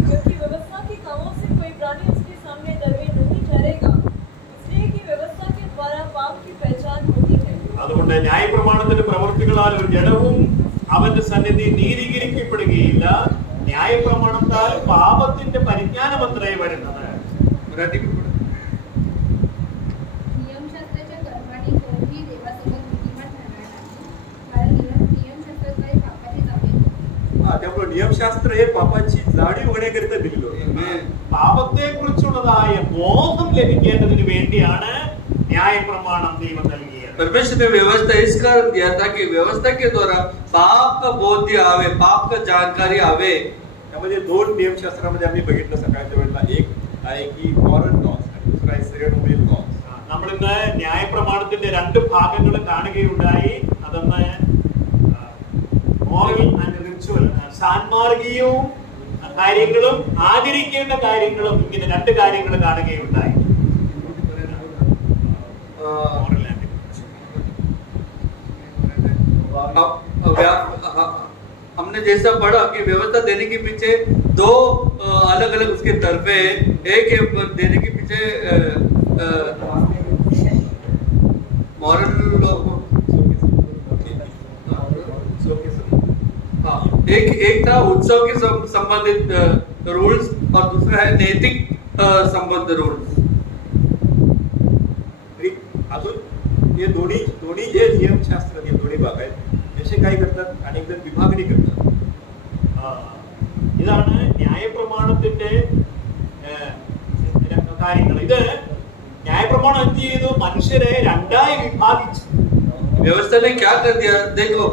क्योंकि व्यवस्था के कामों से कोई प्राणी उसके सामने धर्मी नहीं ठहरेगा, इसलिए कि व्यवस्था के द्वारा पाप की पहचान होती है. അതുകൊണ്ട് ന്യായപ്രമാണത്തിന്റെ പ്രവൃത്തികളാൽ ഒരു ജനവും അവന്റെ സന്നിധി നീതീകരിക്കപ്പെടുകയില്ല. ന്യായപ്രമാണത്താൽ പാപത്തിന്റെ പരിജ്ഞാനമത്രേ വരുന്നത്. त्यामुळे नियमशास्त्र हे पापाची जाणीव होण्याकरिता दिलेलं होतं. പാപത്തെ കുറിച്ചുള്ളതായ ബോധം ലഭിക്കേണ്ടതിന് വേണ്ടിയാണ് ന്യായപ്രമാണം ദൈവം നൽകിയത്. परमेश्वर ने व्यवस्था इस कारण दिया था कि व्यवस्था के द्वारा पाप का बोध आवे, पाप का जानकारी आवे. त्यामध्ये 2 नियमशास्त्रामध्ये आम्ही बघितलं सकाळच्या वेळेला. एक आहे की मॉरल लॉस आणि दुसरा आहे सेरेमोनियल लॉस. നമ്മൾ ഇന്ന് ന്യായപ്രമാണത്തിന്റെ 2 ഭാഗങ്ങൾ കാണുകയുണ്ടായി. അതൊന്ന് മോറൽ ആൻഡ് റിച്വൽ, സാൻമാർഗീയവും കാര്യങ്ങളും ആചരിക്കേണ്ട കാര്യങ്ങളും, ഇങ്ങനെ 2 കാര്യങ്ങൾ കാണുകയുണ്ടായി. हमने जैसा पढ़ा कि व्यवस्था देने के पीछे 2 अलग अलग उसके तरफे हैं. एक देने के पीछे मॉरल एक था उत्सव के संबंधित रूल्स और दूसरा है नैतिक संबंध रूल्स. अजून हे दोन्ही जे नियमशास्त्र हे दोन्ही भाग आहेत त्याचे काय करतात, अनेक जण विभागणी करतात. ഇതാണ് ന്യായപ്രമാണത്തിന്റെ കാര്യങ്ങൾ. ഇത് ന്യായപ്രമാണം എന്ത് ചെയ്തു? മനുഷ്യരെ 2ആയി വിഭാഗിച്ചു. व्यवस्था ने क्या कर दिया? देखो,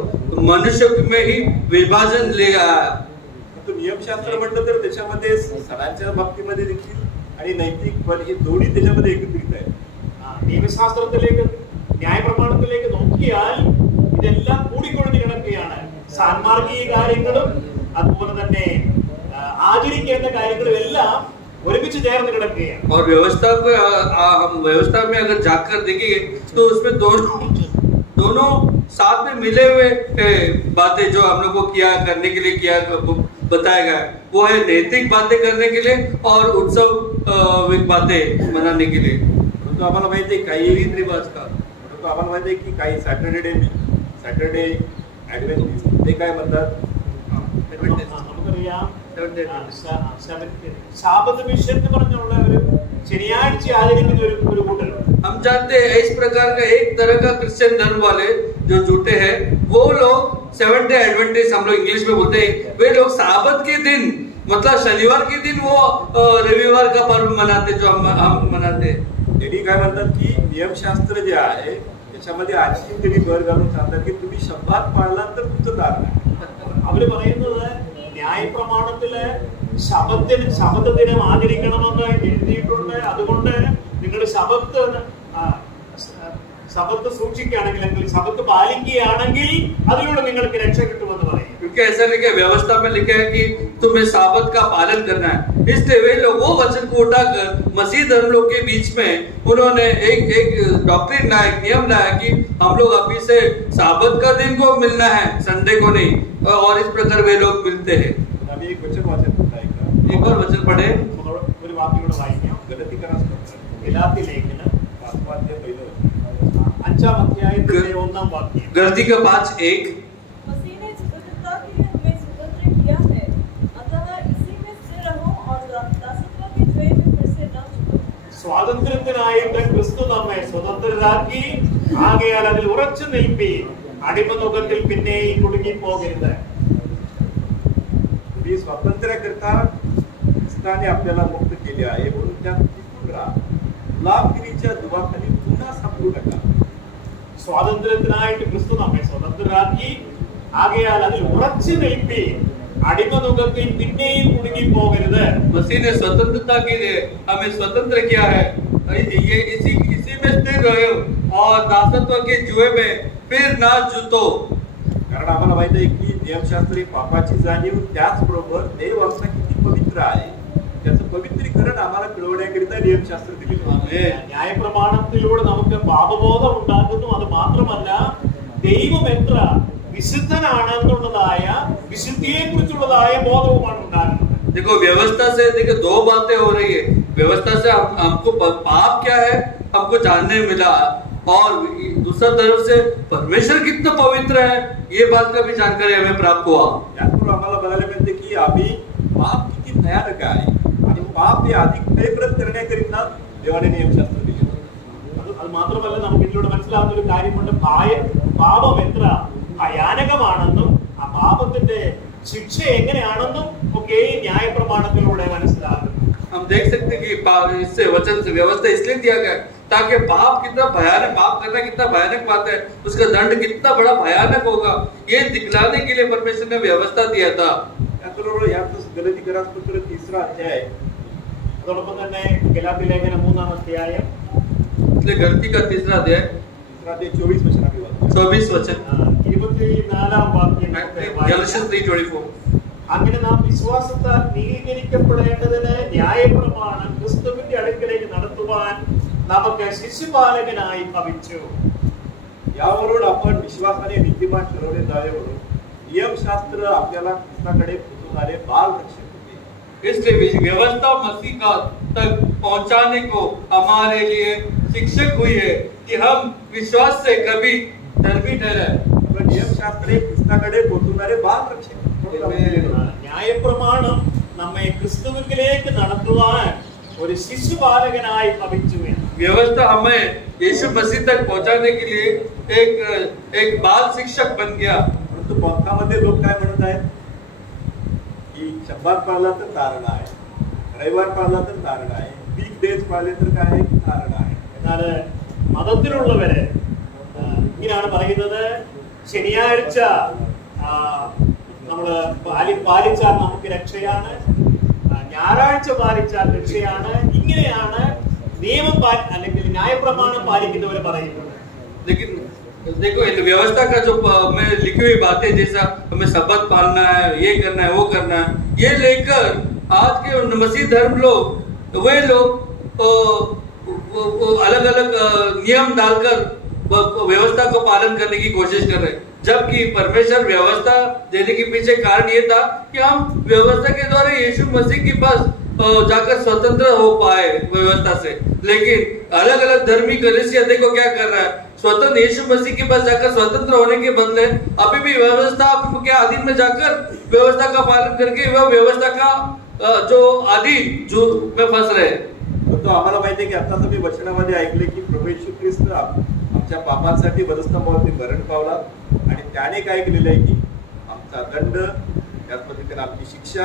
मनुष्य में ही विभाजन ले आया. तो नियमशास्त्र म्हटलं तर त्याच्यामध्ये सणांच्या बाबतीमध्ये देखील आणि नैतिक बल हे दोन्ही त्याच्यामध्ये एकत्रित आहेत. നിയമശാസ്ത്രത്തിലേക്ക്, ന്യായപ്രമാണത്തിലേക്ക് നോക്കിയാൽ ഇതെല്ലാം കൂടിക്കൊഴിഞ്ഞു കിടക്കുകയാണ്. സാൻമാർഗീയ കാര്യങ്ങളും അതുപോലെ തന്നെ ആചരിക്കേണ്ട കാര്യങ്ങളും എല്ലാം ഒരുമിച്ച് ചേർന്ന് കിടക്കുകയാണ്. और व्यवस्था को हम व्यवस्था में अगर जाकर देखेंगे तो उसमें दोनों साथ में मिले हुए बातें जो हम लोग को किया करने के लिए किया बताया गया, वो है नैतिक बातें करने के लिए और उत्सव बातें मनाने के लिए. तो आम्हाला माहिती आहे काही रीत रिवाज का. तो आम्हाला माहिती आहे की काही सॅटर्डे ऍडव्हेंटिस्ट ते काय म्हणतात, നമുക്കറിയാം സാബത്ത് മിഷൻ എന്ന് പറഞ്ഞുള്ള ഒരു ശനിയാഴ്ച ആചരിക്കുന്ന ഒരു കൂട്ടരുണ്ട്. हम जानते हैं इस प्रकार का एक तरह का क्रिश्चियन धर्म वाले जो जुटे हैं, वो लोग 7 डे एडवेंटिस्ट, हम लोग इंग्लिश में बोलते हैं, वे लोग साबत के दिन मतलब शनिवार के दिन वो रविवार का पर्व मनाते जो हम मनाते हैं. त्यांनी काय म्हणतात की नियमशास्त्र जे आहे त्याच्यामध्ये आणखी त्यांनी भर घालून सांगतात की तुम्ही शब्दात पाळला तर तुमचं दार नाही. അവര് പറയുന്നത് ന്യായപ്രമാണത്തില് ശബത്ത് ദിനം ആചരിക്കണമെന്ന് എഴുതിയിട്ടുണ്ട്. അതുകൊണ്ട് നിങ്ങൾ ശബത്ത് സൂക്ഷിക്കുകയാണെങ്കിൽ, ശബത്ത് പാലിക്കുകയാണെങ്കിൽ അതിലൂടെ നിങ്ങൾക്ക് രക്ഷ കിട്ടുമെന്ന് പറയും. क्योंकि ऐसा लिखा है, व्यवस्था में लिखा है कि तुम्हें साबत का पालन करना है. इसलिए वे लोग वो वचन को उठाकर मसीह धर्म लोग के बीच में उन्होंने एक डॉक्ट्रिन लाया, नियम लाया कि हम लोग अभी से साबत का दिन को मिलना है, संडे को नहीं. और इस प्रकार वे लोग मिलते हैं. आम्ही एक वचन वाचन करता एक और वचन पढ़े. ഒരു വാക്യം കൂടെ വായിക്കാം. ഗലാത്യ ലേഖനം 5-ാം അധ്യായത്തിന്റെ 1-ാം വാക്യം. गलती का 5:1. मसीह ने स्वतंत्रता के लिए हमें स्वतंत्र किया है, अतः इसी में स्थिर रहो और दासत्व के द्वय में फिर से न झुको. സ്വാതന്ത്ര്യത്തിനായിട്ട് ക്രിസ്തു നമ്മെ സ്വതന്ത്രരാക്കി, ആകയാൽ അതിൽ ഉറച്ചു നിൽപ്പീൻ, അടിമനുഖത്തിൽ പിന്നെയും കുടുങ്ങിപ്പോകരുത്. तुम्ही स्वातंत्र्याकरता ख्रिस्ताने आपल्याला मुक्त केले आहे, म्हणून त्यात टिकून राहा. गुलामगिरीच्या दुभाखाली पुन्हा सापडू नका. സ്വാതന്ത്ര്യത്തിനായിട്ട് ക്രിസ്തു നമ്മെ സ്വതന്ത്രരാക്കി, ആകയാൽ അതിൽ ഉറച്ചു നിൽപ്പീൻ, അടിമനുഖത്തിൽ പിന്നെയും കുടുങ്ങിപ്പോകരുത്. मसीह ने स्वतंत्रता के लिए हमें स्वतंत्र किया है, ये इसी में स्थिर रहो और दासत्व के जुए में फिर ना जुतो. कारण आम्हाला माहिती आहे की नियमशास्त्र ही पापाची जाणीव, त्याचबरोबर देव आमचा किती पवित्र आहे त्याचं पवित्रीकरण आम्हाला कळवण्याकरिता नियमशास्त्र दिलेलं आहे. ന്യായപ്രമാണത്തിലൂടെ നമുക്ക് പാപബോധം ഉണ്ടാകുന്നു. അത് മാത്രമല്ല, ദൈവം എത്ര വിശുദ്ധനാണെന്നുള്ളതായ, വിശുദ്ധിയെ കുറിച്ചുള്ളതായ ബോധവുമാണ് ഉണ്ടാകുന്നത്. देखो, व्यवस्था से देखो 2 बातें हो रही है. व्यवस्था से हमको पाप क्या है हमको जानने मिला, और दूसरा तरफ से परमेश्वर कितना पवित्र है ये बात का भी जानकारी हमें प्राप्त हुआ. यातून आम्हाला बघायला मिळते की आम्ही पाप किती भयानक आहे आणि पाप हे अधिक भयप्रद करण्याकरिता देवाने नियमशास्त्र दिले. അത് മാത്രമല്ല, നമുക്ക് ഇതിലൂടെ മനസ്സിലാകുന്ന ഒരു കാര്യമുണ്ട്. പാപം എത്ര ഭയാനകമാണെന്നും ആ പാപത്തിന്റെ ശിക്ഷ എങ്ങനെയാണെന്നും ഒക്കെ ഈ ന്യായപ്രമാണത്തിലൂടെ മനസ്സിലാകുന്നു. हम देख सकते हैं कि इससे वचन से व्यवस्था इसलिए दिया गया ताकि पाप कितना भयानक, पाप करना कितना भयानक बात है, उसका दंड कितना बड़ा भयानक होगा, ये दिखलाने के लिए परमेश्वर ने व्यवस्था दिया था. गलातीपत्र 3 अध्याय, അതോടൊപ്പം തന്നെ ഗലാത്യ ലേഖനം 3 അധ്യായം, इसलिए गलती का 3 अध्याय 24 वचन अभी 24 वचन 24 വാക്യം. Galatians 3:24. അങ്ങനെ നാം വിശ്വാസത്താൽ നീതീകരിക്കപ്പെടേണ്ടതിന് ന്യായപ്രമാണം ക്രിസ്തുവിന്റെ അടുക്കലേക്ക് നടത്തുവാൻ നമുക്ക് ശിശുപാലകനായി ഭവിച്ചു. यावरून आपण विश्वासाने नीतिमान ठरवले जावे म्हणून नियमशास्त्र आपल्याला ख्रिस्ताकडे पोहोचवणारे बालरक्षक होते. इसलिए व्यवस्था मसीह का तक पहुंचाने को हमारे लिए शिक्षक हुई है कि हम विश्वास से कभी धर्मी ठहरे. नियमशास्त्र ख्रिस्ताकडे पोहोचवणारे बालरक्षक. ന്യായപ്രമാണം നമ്മെ ക്രിസ്തുവിലേക്ക് നടത്തുവാൻ ഒരു ശിശുപാലകനായി ഭവിച്ചു. व्यवस्था हमें यीशु मसीह तक पहुंचाने के लिए एक बाल शिक्षक बन गया. परंतु पंथामध्ये लोक काय म्हणत आहेत की शब्दात पाळला तर तारण आहे, रविवार पाळला तर तारण आहे, वीक डेज पाळले तर काय आहे, तारण आहे. എന്നാൽ മതത്തിലുള്ളവര് ഇങ്ങനെയാണ് പറയുന്നത്, ശനിയാഴ്ച നമ്മള് പാലിച്ചാൽ നമുക്ക് രക്ഷയാണ്, ഞായറാഴ്ച പാലിച്ചാൽ രക്ഷയാണ്. ഇങ്ങനെയാണ് നിയമം അല്ലെങ്കിൽ ന്യായപ്രമാണം പാലിക്കുന്നവര് പറയുന്നത്. लेकिन देखो व्यवस्था का जो मैं लिखी हुई बातें, जैसा हमें शब्द पालना है, ये करना है, वो करना है, ये लेकर आज के मसीह धर्म लोग, वे लोग अलग अलग नियम डालकर व्यवस्था को पालन करने की कोशिश कर रहे हैं, जबकि परमेश्वर व्यवस्था देने के पीछे कारण ये था कि हम व्यवस्था के द्वारा यीशु मसीह के पास जाकर स्वतंत्र हो पाए व्यवस्था से. लेकिन अलग अलग धर्मी कलीसिया देखो क्या कर रहा है, स्वतंत्र यीशु मसीह के पास जाकर स्वतंत्र होने के बदले अभी भी व्यवस्था के अधीन में जाकर व्यवस्था का पालन करके वह व्यवस्था का जो अधीन जो में फंस रहे. तो आम्हाला माहिती आहे की आता तुम्ही वचनामध्ये ऐकले की प्रभू येशू ख्रिस्त आमच्या पापांसाठी वधस्तंभावरती मरण पावला आणि त्याने काय केलेलं आहे की आमचा दंड, त्याच पद्धतीने आमची शिक्षा,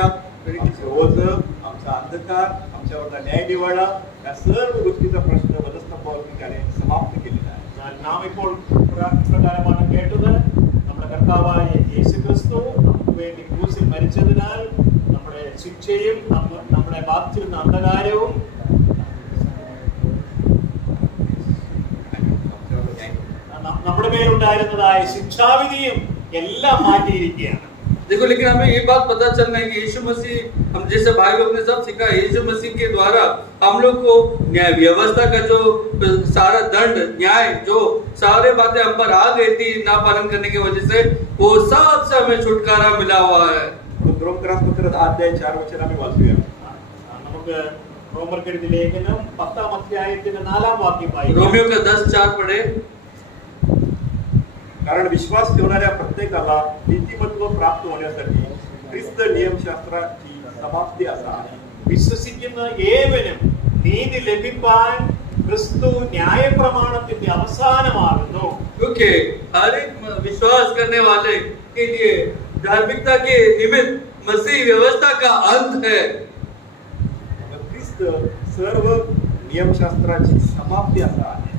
आमचं ओझ, आमचा अंधकार, आमच्यावरचा न्याय निवाडा, या सर्व गोष्टीचा प्रश्न वधस्तंभावरती त्याने समाप्त केलेला आहे. നാം ഇപ്പോൾ പ്രകാരമാണ് കേട്ടത്. നമ്മുടെ കർത്താവായ യേശു ക്രിസ്തു നമുക്ക് വേണ്ടി ക്രൂശിൽ മരിച്ചതിനാൽ നമ്മുടെ ശിക്ഷയും നമ്മളെ ബാധിച്ചിരുന്ന അന്ധകാരവും നമ്മുടെ മേലുണ്ടായിരുന്നതായ ശിക്ഷാവിധിയും എല്ലാം മാറ്റിയിരിക്കുകയാണ്. देखो, लेकिन हमें ये बात पता चलना है कि यीशु मसीह, हम जैसे भाई लोग ने सब सीखा, यीशु मसीह के द्वारा हम लोग को न्याय व्यवस्था का जो सारा दंड, न्याय, जो सारे बातें हम पर आ गई थी ना पालन करने की वजह से, वो सब से हमें छुटकारा मिला हुआ है. रोमकरासपत्र 10 अध्याय 4 वचन आम्ही वाचूया. നമുക്ക് റോമർക്കെഴുതിയ ലേഖനം 10 അധ്യായത്തിന്റെ 4 വാക്യം വായിക്കാം. रोमियो का 10:4 पढ़े. कारण विश्वास ठेवणाऱ्या प्रत्येकाला नीतिमत्व प्राप्त होण्यासाठी ख्रिस्त नियमशास्त्राची समाप्ती असा आहे. വിശ്വസിക്കുന്ന ഏവനും നീതി ലഭിപ്പാൻ ക്രിസ്തു ന്യായപ്രമാണത്തിന്റെ അവസാനമാകുന്നു. क्योंकि हर एक विश्वास करने वाले के लिए धार्मिकता के निमित्त मसीह व्यवस्था का अंत है. ख्रिस्त सर्व नियमशास्त्राची समाप्ती असा आहे.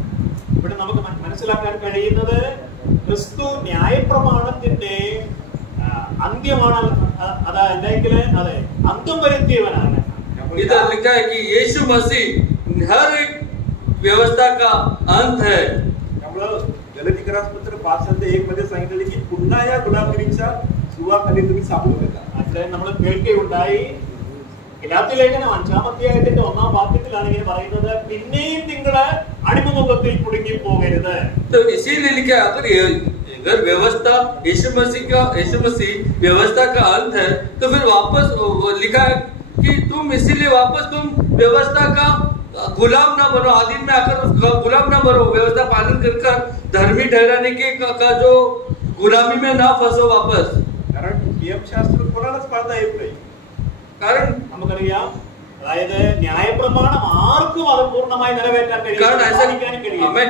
ഇവിടെ നമുക്ക് മനസ്സിലാക്കാൻ കഴിയുന്നത് ക്രിസ്തു ന്യായപ്രമാണത്തിന്റെ അന്ത്യമാണ്, അതായത് അതെ അന്ത്യം വരുത്തിയവനാണ്. इधर लिखा है कि यीशु मसीह हर एक व्यवस्था का अंत है. त्यामुळे गलातीपत्र 5 अध्याय 1 मध्ये सांगितले की पुन्हा या गुलामगिरीच्या सुवाखाली तुम्ही सापडू नका. അത്രയും നമ്മൾ കേൾക്കുകയുണ്ടായി. ഗലാത്യ ലേഖനം 5 അധ്യായത്തിന്റെ 1 വാക്യത്തിലാണ് ഇങ്ങനെ പറയുന്നത്, പിന്നെയും നിങ്ങള് അടിമമുഖത്തിൽ കുടുങ്ങി പോകരുത്. तो इसीलिए लिखा है, अगर व्यवस्था यीशु मसीह व्यवस्था का अंत है, तो फिर वापस लिखा है कि तुम इसीलिए वापस तुम व्यवस्था का गुलाम ना बनो, अधीन में आकर गुलाम ना बनो, व्यवस्था पालन कर धर्मी ठहराने के का जो गुलामी में ना फंसो वापस. कारण नियमशास्त्र कोणालाच पाळता येत नाही. कारण നമുക്കറിയാം, അതായത് ന്യായപ്രമാണം ആർക്കും അത് പൂർണ്ണമായി നിറവേറ്റാൻ കഴിയും.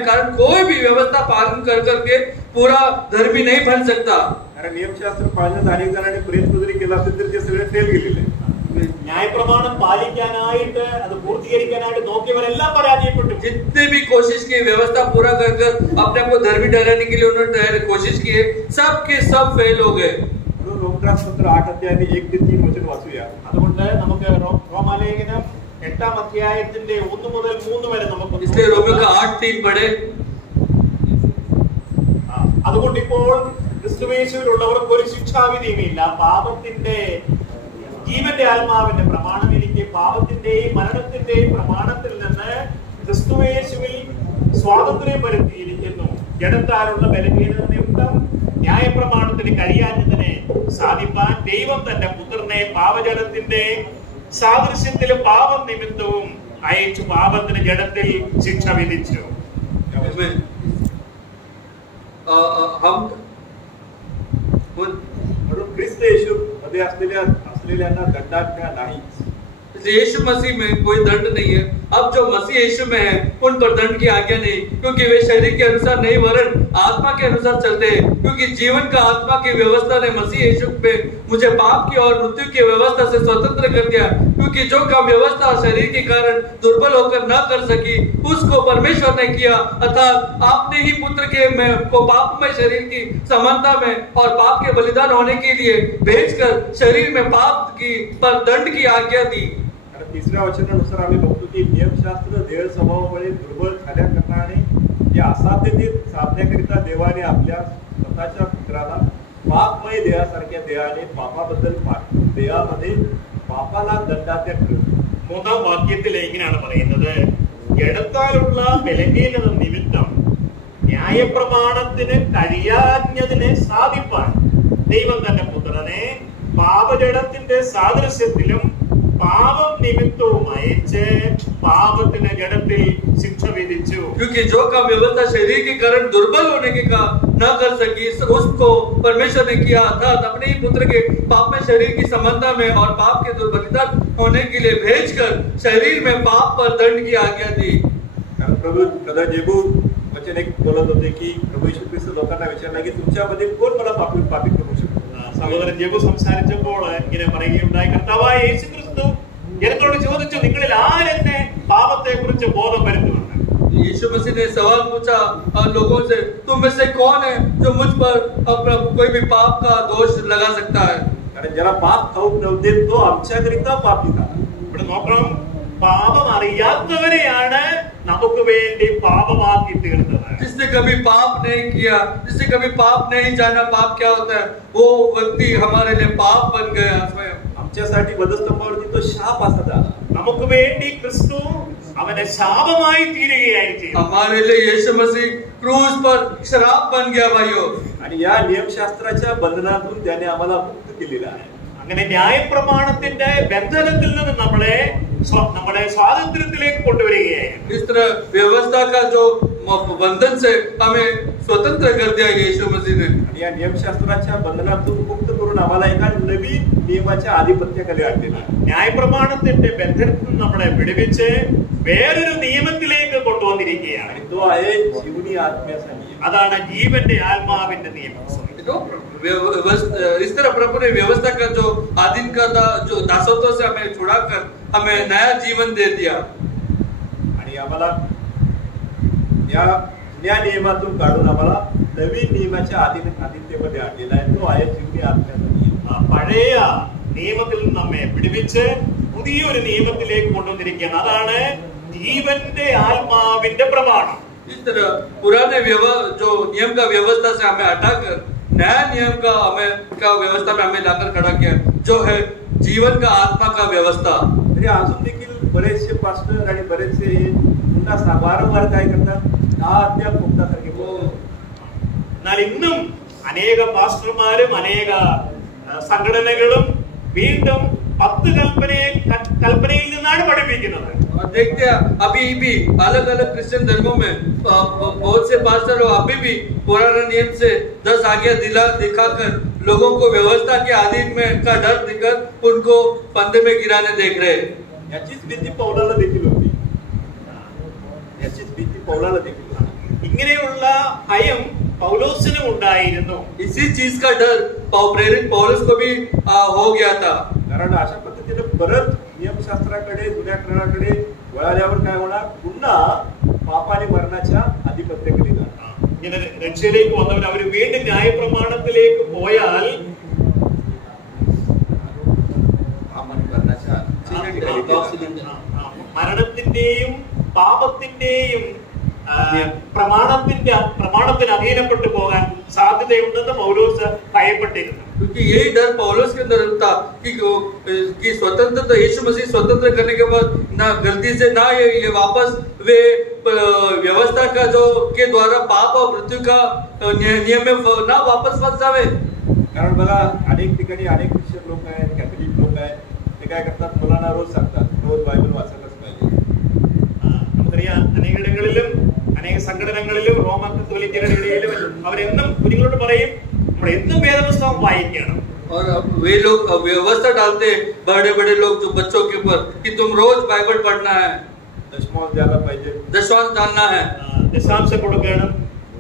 कारण कोई भी व्यवस्था पालन कर करके पूरा धर्मी नहीं बन सकता. कारण नियमशास्त्र पाळण्यात अनेक जणांनी प्रयत्न जरी केले केलं असेल तर ते सगळे फेल गेलेले आहे. ന്യായപ്രമാണം പാലിക്കാനായിട്ട് അത് പൂർത്തീകരിക്കാനായിട്ട് നോക്കിയവരെല്ലാം പരാജയപ്പെട്ടു. जितने भी कोशिश की व्यवस्था पूरा कर कर अपने आप को धर्मी ठहराने के लिए उन्होंने कोशिश की है, सब के सब फेल हो गए. म्हणून रोमपत्र 8 अध्यायाने 1 ते 3 वचन वाचूया. അതുകൊണ്ട് നമുക്ക് റോമാലേഖനം 8-ാം അധ്യായത്തിന്റെ 1 മുതൽ 3 വരെ നമുക്ക് इसलिए रोमियो का 8:3 पढ़े. അതുകൊണ്ട് ഇപ്പോൾ ക്രിസ്തുയേശുവിലുള്ളവർക്ക് ഒരു ശിക്ഷാവിധിയുമില്ല. പാപത്തിന്റെ ജീവന്റെ ആത്മാവിന്റെ പ്രമാണം എനിക്ക് പാപത്തിന്റെയും മരണത്തിന്റെയും പ്രമാണത്തിൽ നിന്ന് ക്രിസ്തുയേശുവിൽ സ്വാതന്ത്ര്യം വരുത്തിയിരിക്കുന്നു. ജഡത്താലുള്ള ബലഹീനത നിമിത്തം ന്യായപ്രമാണത്തിന് കഴിയാഞ്ഞതിനെ സാധിപ്പാൻ ദൈവം തന്റെ പുത്രനെ പാപജഡത്തിന്റെ സാദൃശ്യത്തിലും പാപം നിമിത്തവും അയച്ചു പാപത്തിന് ജഡത്തിൽ ശിക്ഷ വിധിച്ചു. म्हणून ख्रिस्त येशू मध्ये असलेल्यांना दंडाज्ञा नाही. यीशु मसीह में कोई दंड नहीं है. अब जो मसीह यीशु में है उन पर दंड की आज्ञा नहीं, क्योंकि वे शरीर के अनुसार नहीं वरन आत्मा के अनुसार चलते हैं. क्योंकि जीवन का आत्मा की व्यवस्था ने मसीह यीशु पे मुझे पाप की और मृत्यु की व्यवस्था से स्वतंत्र कर दिया. क्योंकि जो काम व्यवस्था शरीर के कारण दुर्बल होकर न कर सकी उसको परमेश्वर ने किया. अर्थात आपने ही पुत्र के को पाप में शरीर की समानता में और पाप के बलिदान होने के लिए भेजकर शरीर में पाप की पर दंड की आज्ञा दी. तिसऱ्या वचनानुसार आम्ही बघतो की नियमशास्त्र देह स्वभावामुळे दुर्बल झाल्या कारणाने जे असाध्य ते साधण्याकरिता देवाने आपल्या स्वतःच्या पुत्राला पापमय देहासारख्या देहाने पापाबद्दल देहामध्ये പാപ്പാല ദണ്ഡാത്തെ മൂന്നാം വാക്യത്തിൽ ഇങ്ങനെയാണ് പറയുന്നത്, ജഡത്താലുള്ള ബലഹീനത നിമിത്തം ന്യായപ്രമാണത്തിന് കഴിയാഞ്ഞതിനെ സാധിപ്പാൻ ദൈവം തന്റെ പുത്രനെ പാപജഡത്തിന്റെ സാദൃശ്യത്തിലും പാപം നിമിത്തവും അയച്ച് പാപത്തിന് ജഡത്തിൽ ശിക്ഷ വിധിച്ചു. क्योंकि जो काम व्यवस्था शरीर के कारण दुर्बल होने के कारण न कर सकी उसको परमेश्वर ने किया, अर्थात अपने ही पुत्र के पाप में शरीर की समानता में और पाप के दुर्बलित होने के लिए भेजकर शरीर में पाप पर दंड की आज्ञा दी. कारण प्रभु जेबू वचन एक बोलत होते की प्रभु येशू ख्रिस्त लोकांना विचारला की तुमच्यामध्ये कोण मला पापी करू शकतो. സഹോദരൻ ജെബു സംസാരിച്ചപ്പോൾ ഇങ്ങനെ പറയുകയുണ്ടായി, കർത്താവായ യേശു ക്രിസ്തു ജനത്തോട് ചോദിച്ചു, നിങ്ങളിൽ ആരെന്നെ പാപത്തെ കുറിച്ച് ബോധം വരുത്തുമെന്ന്. यीशु मसीह ने सवाल पूछा लोगों से, तुम में से कौन है जो मुझ पर अपना कोई भी पाप का दोष लगा सकता है. कारण ज्याला पाप ठाऊक नव्हते तो आमच्याकरिता पापी झाला. ഇവിടെ നോക്കണം, പാപം അറിയാത്തവരെയാണ് നമുക്ക് വേണ്ടി പാപമാക്കി തീർത്തത്. जिसने कभी पाप नहीं किया, जिसने कभी पाप नहीं जाना पाप क्या होता है, वो व्यक्ति हमारे लिए पाप बन गया स्वयं. आमच्यासाठी वधस्तंभावरती तो शाप असा झाला. നമുക്ക് വേണ്ടി ക്രിസ്തു അവനെ ശാപമായി തീരുകയായി. हमारे लिए यीशु मसीह क्रूस पर श्राप बन गया भाइयों. आणि या नियमशास्त्राच्या बंधनातून त्याने आम्हाला मुक्त केलेला आहे. അങ്ങനെ ന്യായപ്രമാണത്തിന്റെ ബന്ധനത്തിൽ നിന്ന് നമ്മുടെ സ്വാതന്ത്ര്യത്തിലേക്ക് കൊണ്ടുവരികയായി. इस तरह व्यवस्था का जो बंधन से हमें स्वतंत्र कर दिया यीशु मसीह ने. आणि या नियमशास्त्राच्या बंधनातून मुक्त करून आम्हाला एका नवीन नियमाच्या आधिपत्याखाली आणलेला आहे. ന്യായപ്രമാണത്തിന്റെ ബന്ധനത്തിൽ നിന്ന് നമ്മളെ വിടുവിച്ച് വേറൊരു നിയമത്തിലേക്ക് കൊണ്ടുവന്നിരിക്കുകയാണ്. आणि तो आहे जीवनी आत्म्याचा नियम. അതാണ് ജീവന്റെ ആത്മാവിന്റെ നിയമം. इस तरह प्रभु ने व्यवस्था का जो आधीन का था, जो दासत्व से हमें छुड़ाकर हमें नया जीवन दे दिया. आणि आम्हाला या नियमातून काढून आम्हाला नवीन नियमाच्या अधीनतेमध्ये आणलेला आहे. तो आहे जीवनी आत्म्याचा नियम. പഴയ നിയമത്തിൽ നിന്ന് നമ്മെ വിടുവിച്ച് പുതിയൊരു നിയമത്തിലേക്ക് കൊണ്ടുവന്നിരിക്കുകയാണ്. അതാണ് ജീവന്റെ ആത്മാവിന്റെ പ്രമാണം. इस तरह पुराने जो नियम का व्यवस्था से हमें हटाकर नया नियम का व्यवस्था में हमें लाकर खड़ा किया, जो है जीवन का आत्मा का व्यवस्था. तरी अजून देखील बरेचसे पास्टर आणि बरेचसे पुन्हा वारंवार काय करतात, हा अध्याप मुक्तासारखे बोलतात. എന്നാൽ ഇന്നും അനേക പാസ്റ്റർമാരും അനേക സംഘടനകളും വീണ്ടും 10 കൽപ്പനയിൽ നിന്നാണ് പഠിപ്പിക്കുന്നത്. और देखते हैं अभी भी अलग अलग क्रिश्चियन धर्मों में बहुत से पास्टर अभी भी पुराना नियम से 10 आज्ञा दिखाकर लोगों को व्यवस्था के अधीन में का डर दिखकर उनको फंदे में गिराने देख रहे हैं. याचीच भीती पौलाला देखील होती. ഇങ്ങനെയുള്ള ഭയം പൗലോസിനും ഉണ്ടായിരുന്നു. इसी चीज का डर प्रेरित पौलुस को भी हो गया था. कारण अशा पद्धतीने परत नियमशास्त्राकडे जुन्या कराराकडे वळाल्यावर काय होणार, पुन्हा पाप आणि मरणाच्या अधिपत्याकडे जाणार. ഇങ്ങനെ രക്ഷയിലേക്ക് വന്നവർ അവർ വീണ്ടും ന്യായപ്രമാണത്തിലേക്ക് പോയാൽ पाप आणि मरणाच्या മരണത്തിന്റെയും പാപത്തിന്റെയും പ്രമാണത്തിന് അധീനപ്പെട്ടു പോകാൻ സാധ്യതയുണ്ടെന്ന് പൗലോസ് ഭയപ്പെട്ടിരുന്നു. क्योंकि यही डर पौलुस के अंदर था कि स्वतंत्रता यीशु मसीह स्वतंत्र करने के बाद ना गलती से ना ये वापस वे व्यवस्था का जो के द्वारा पाप और मृत्यु का नियम में ना वापस फंस जावे. कारण बघा अनेक ठिकाणी अनेक ख्रिश्चन लोक आहेत, कॅथलिक लोक आहेत, ते काय करतात, मुलांना रोज सांगतात रोज बायबल वाचायलाच पाहिजे. നമുക്കറിയാം അനേകയിടങ്ങളിലും അനേക സംഘടനകളിലും റോമൻ കത്തോലിക്കരുടെ ഇടയിലും അവരെന്നും കുഞ്ഞുങ്ങളോട് പറയും നമ്മൾ എന്നും വേദപുസ്തകം വായിക്കണം. और वे लोग व्यवस्था डालते बड़े बड़े लोग जो बच्चों के ऊपर कि तुम रोज बाइबल पढ़ना है, दशमांश द्यायला पाहिजे, दशवांश डालना है, ദശാംശം കൊടുക്കണം,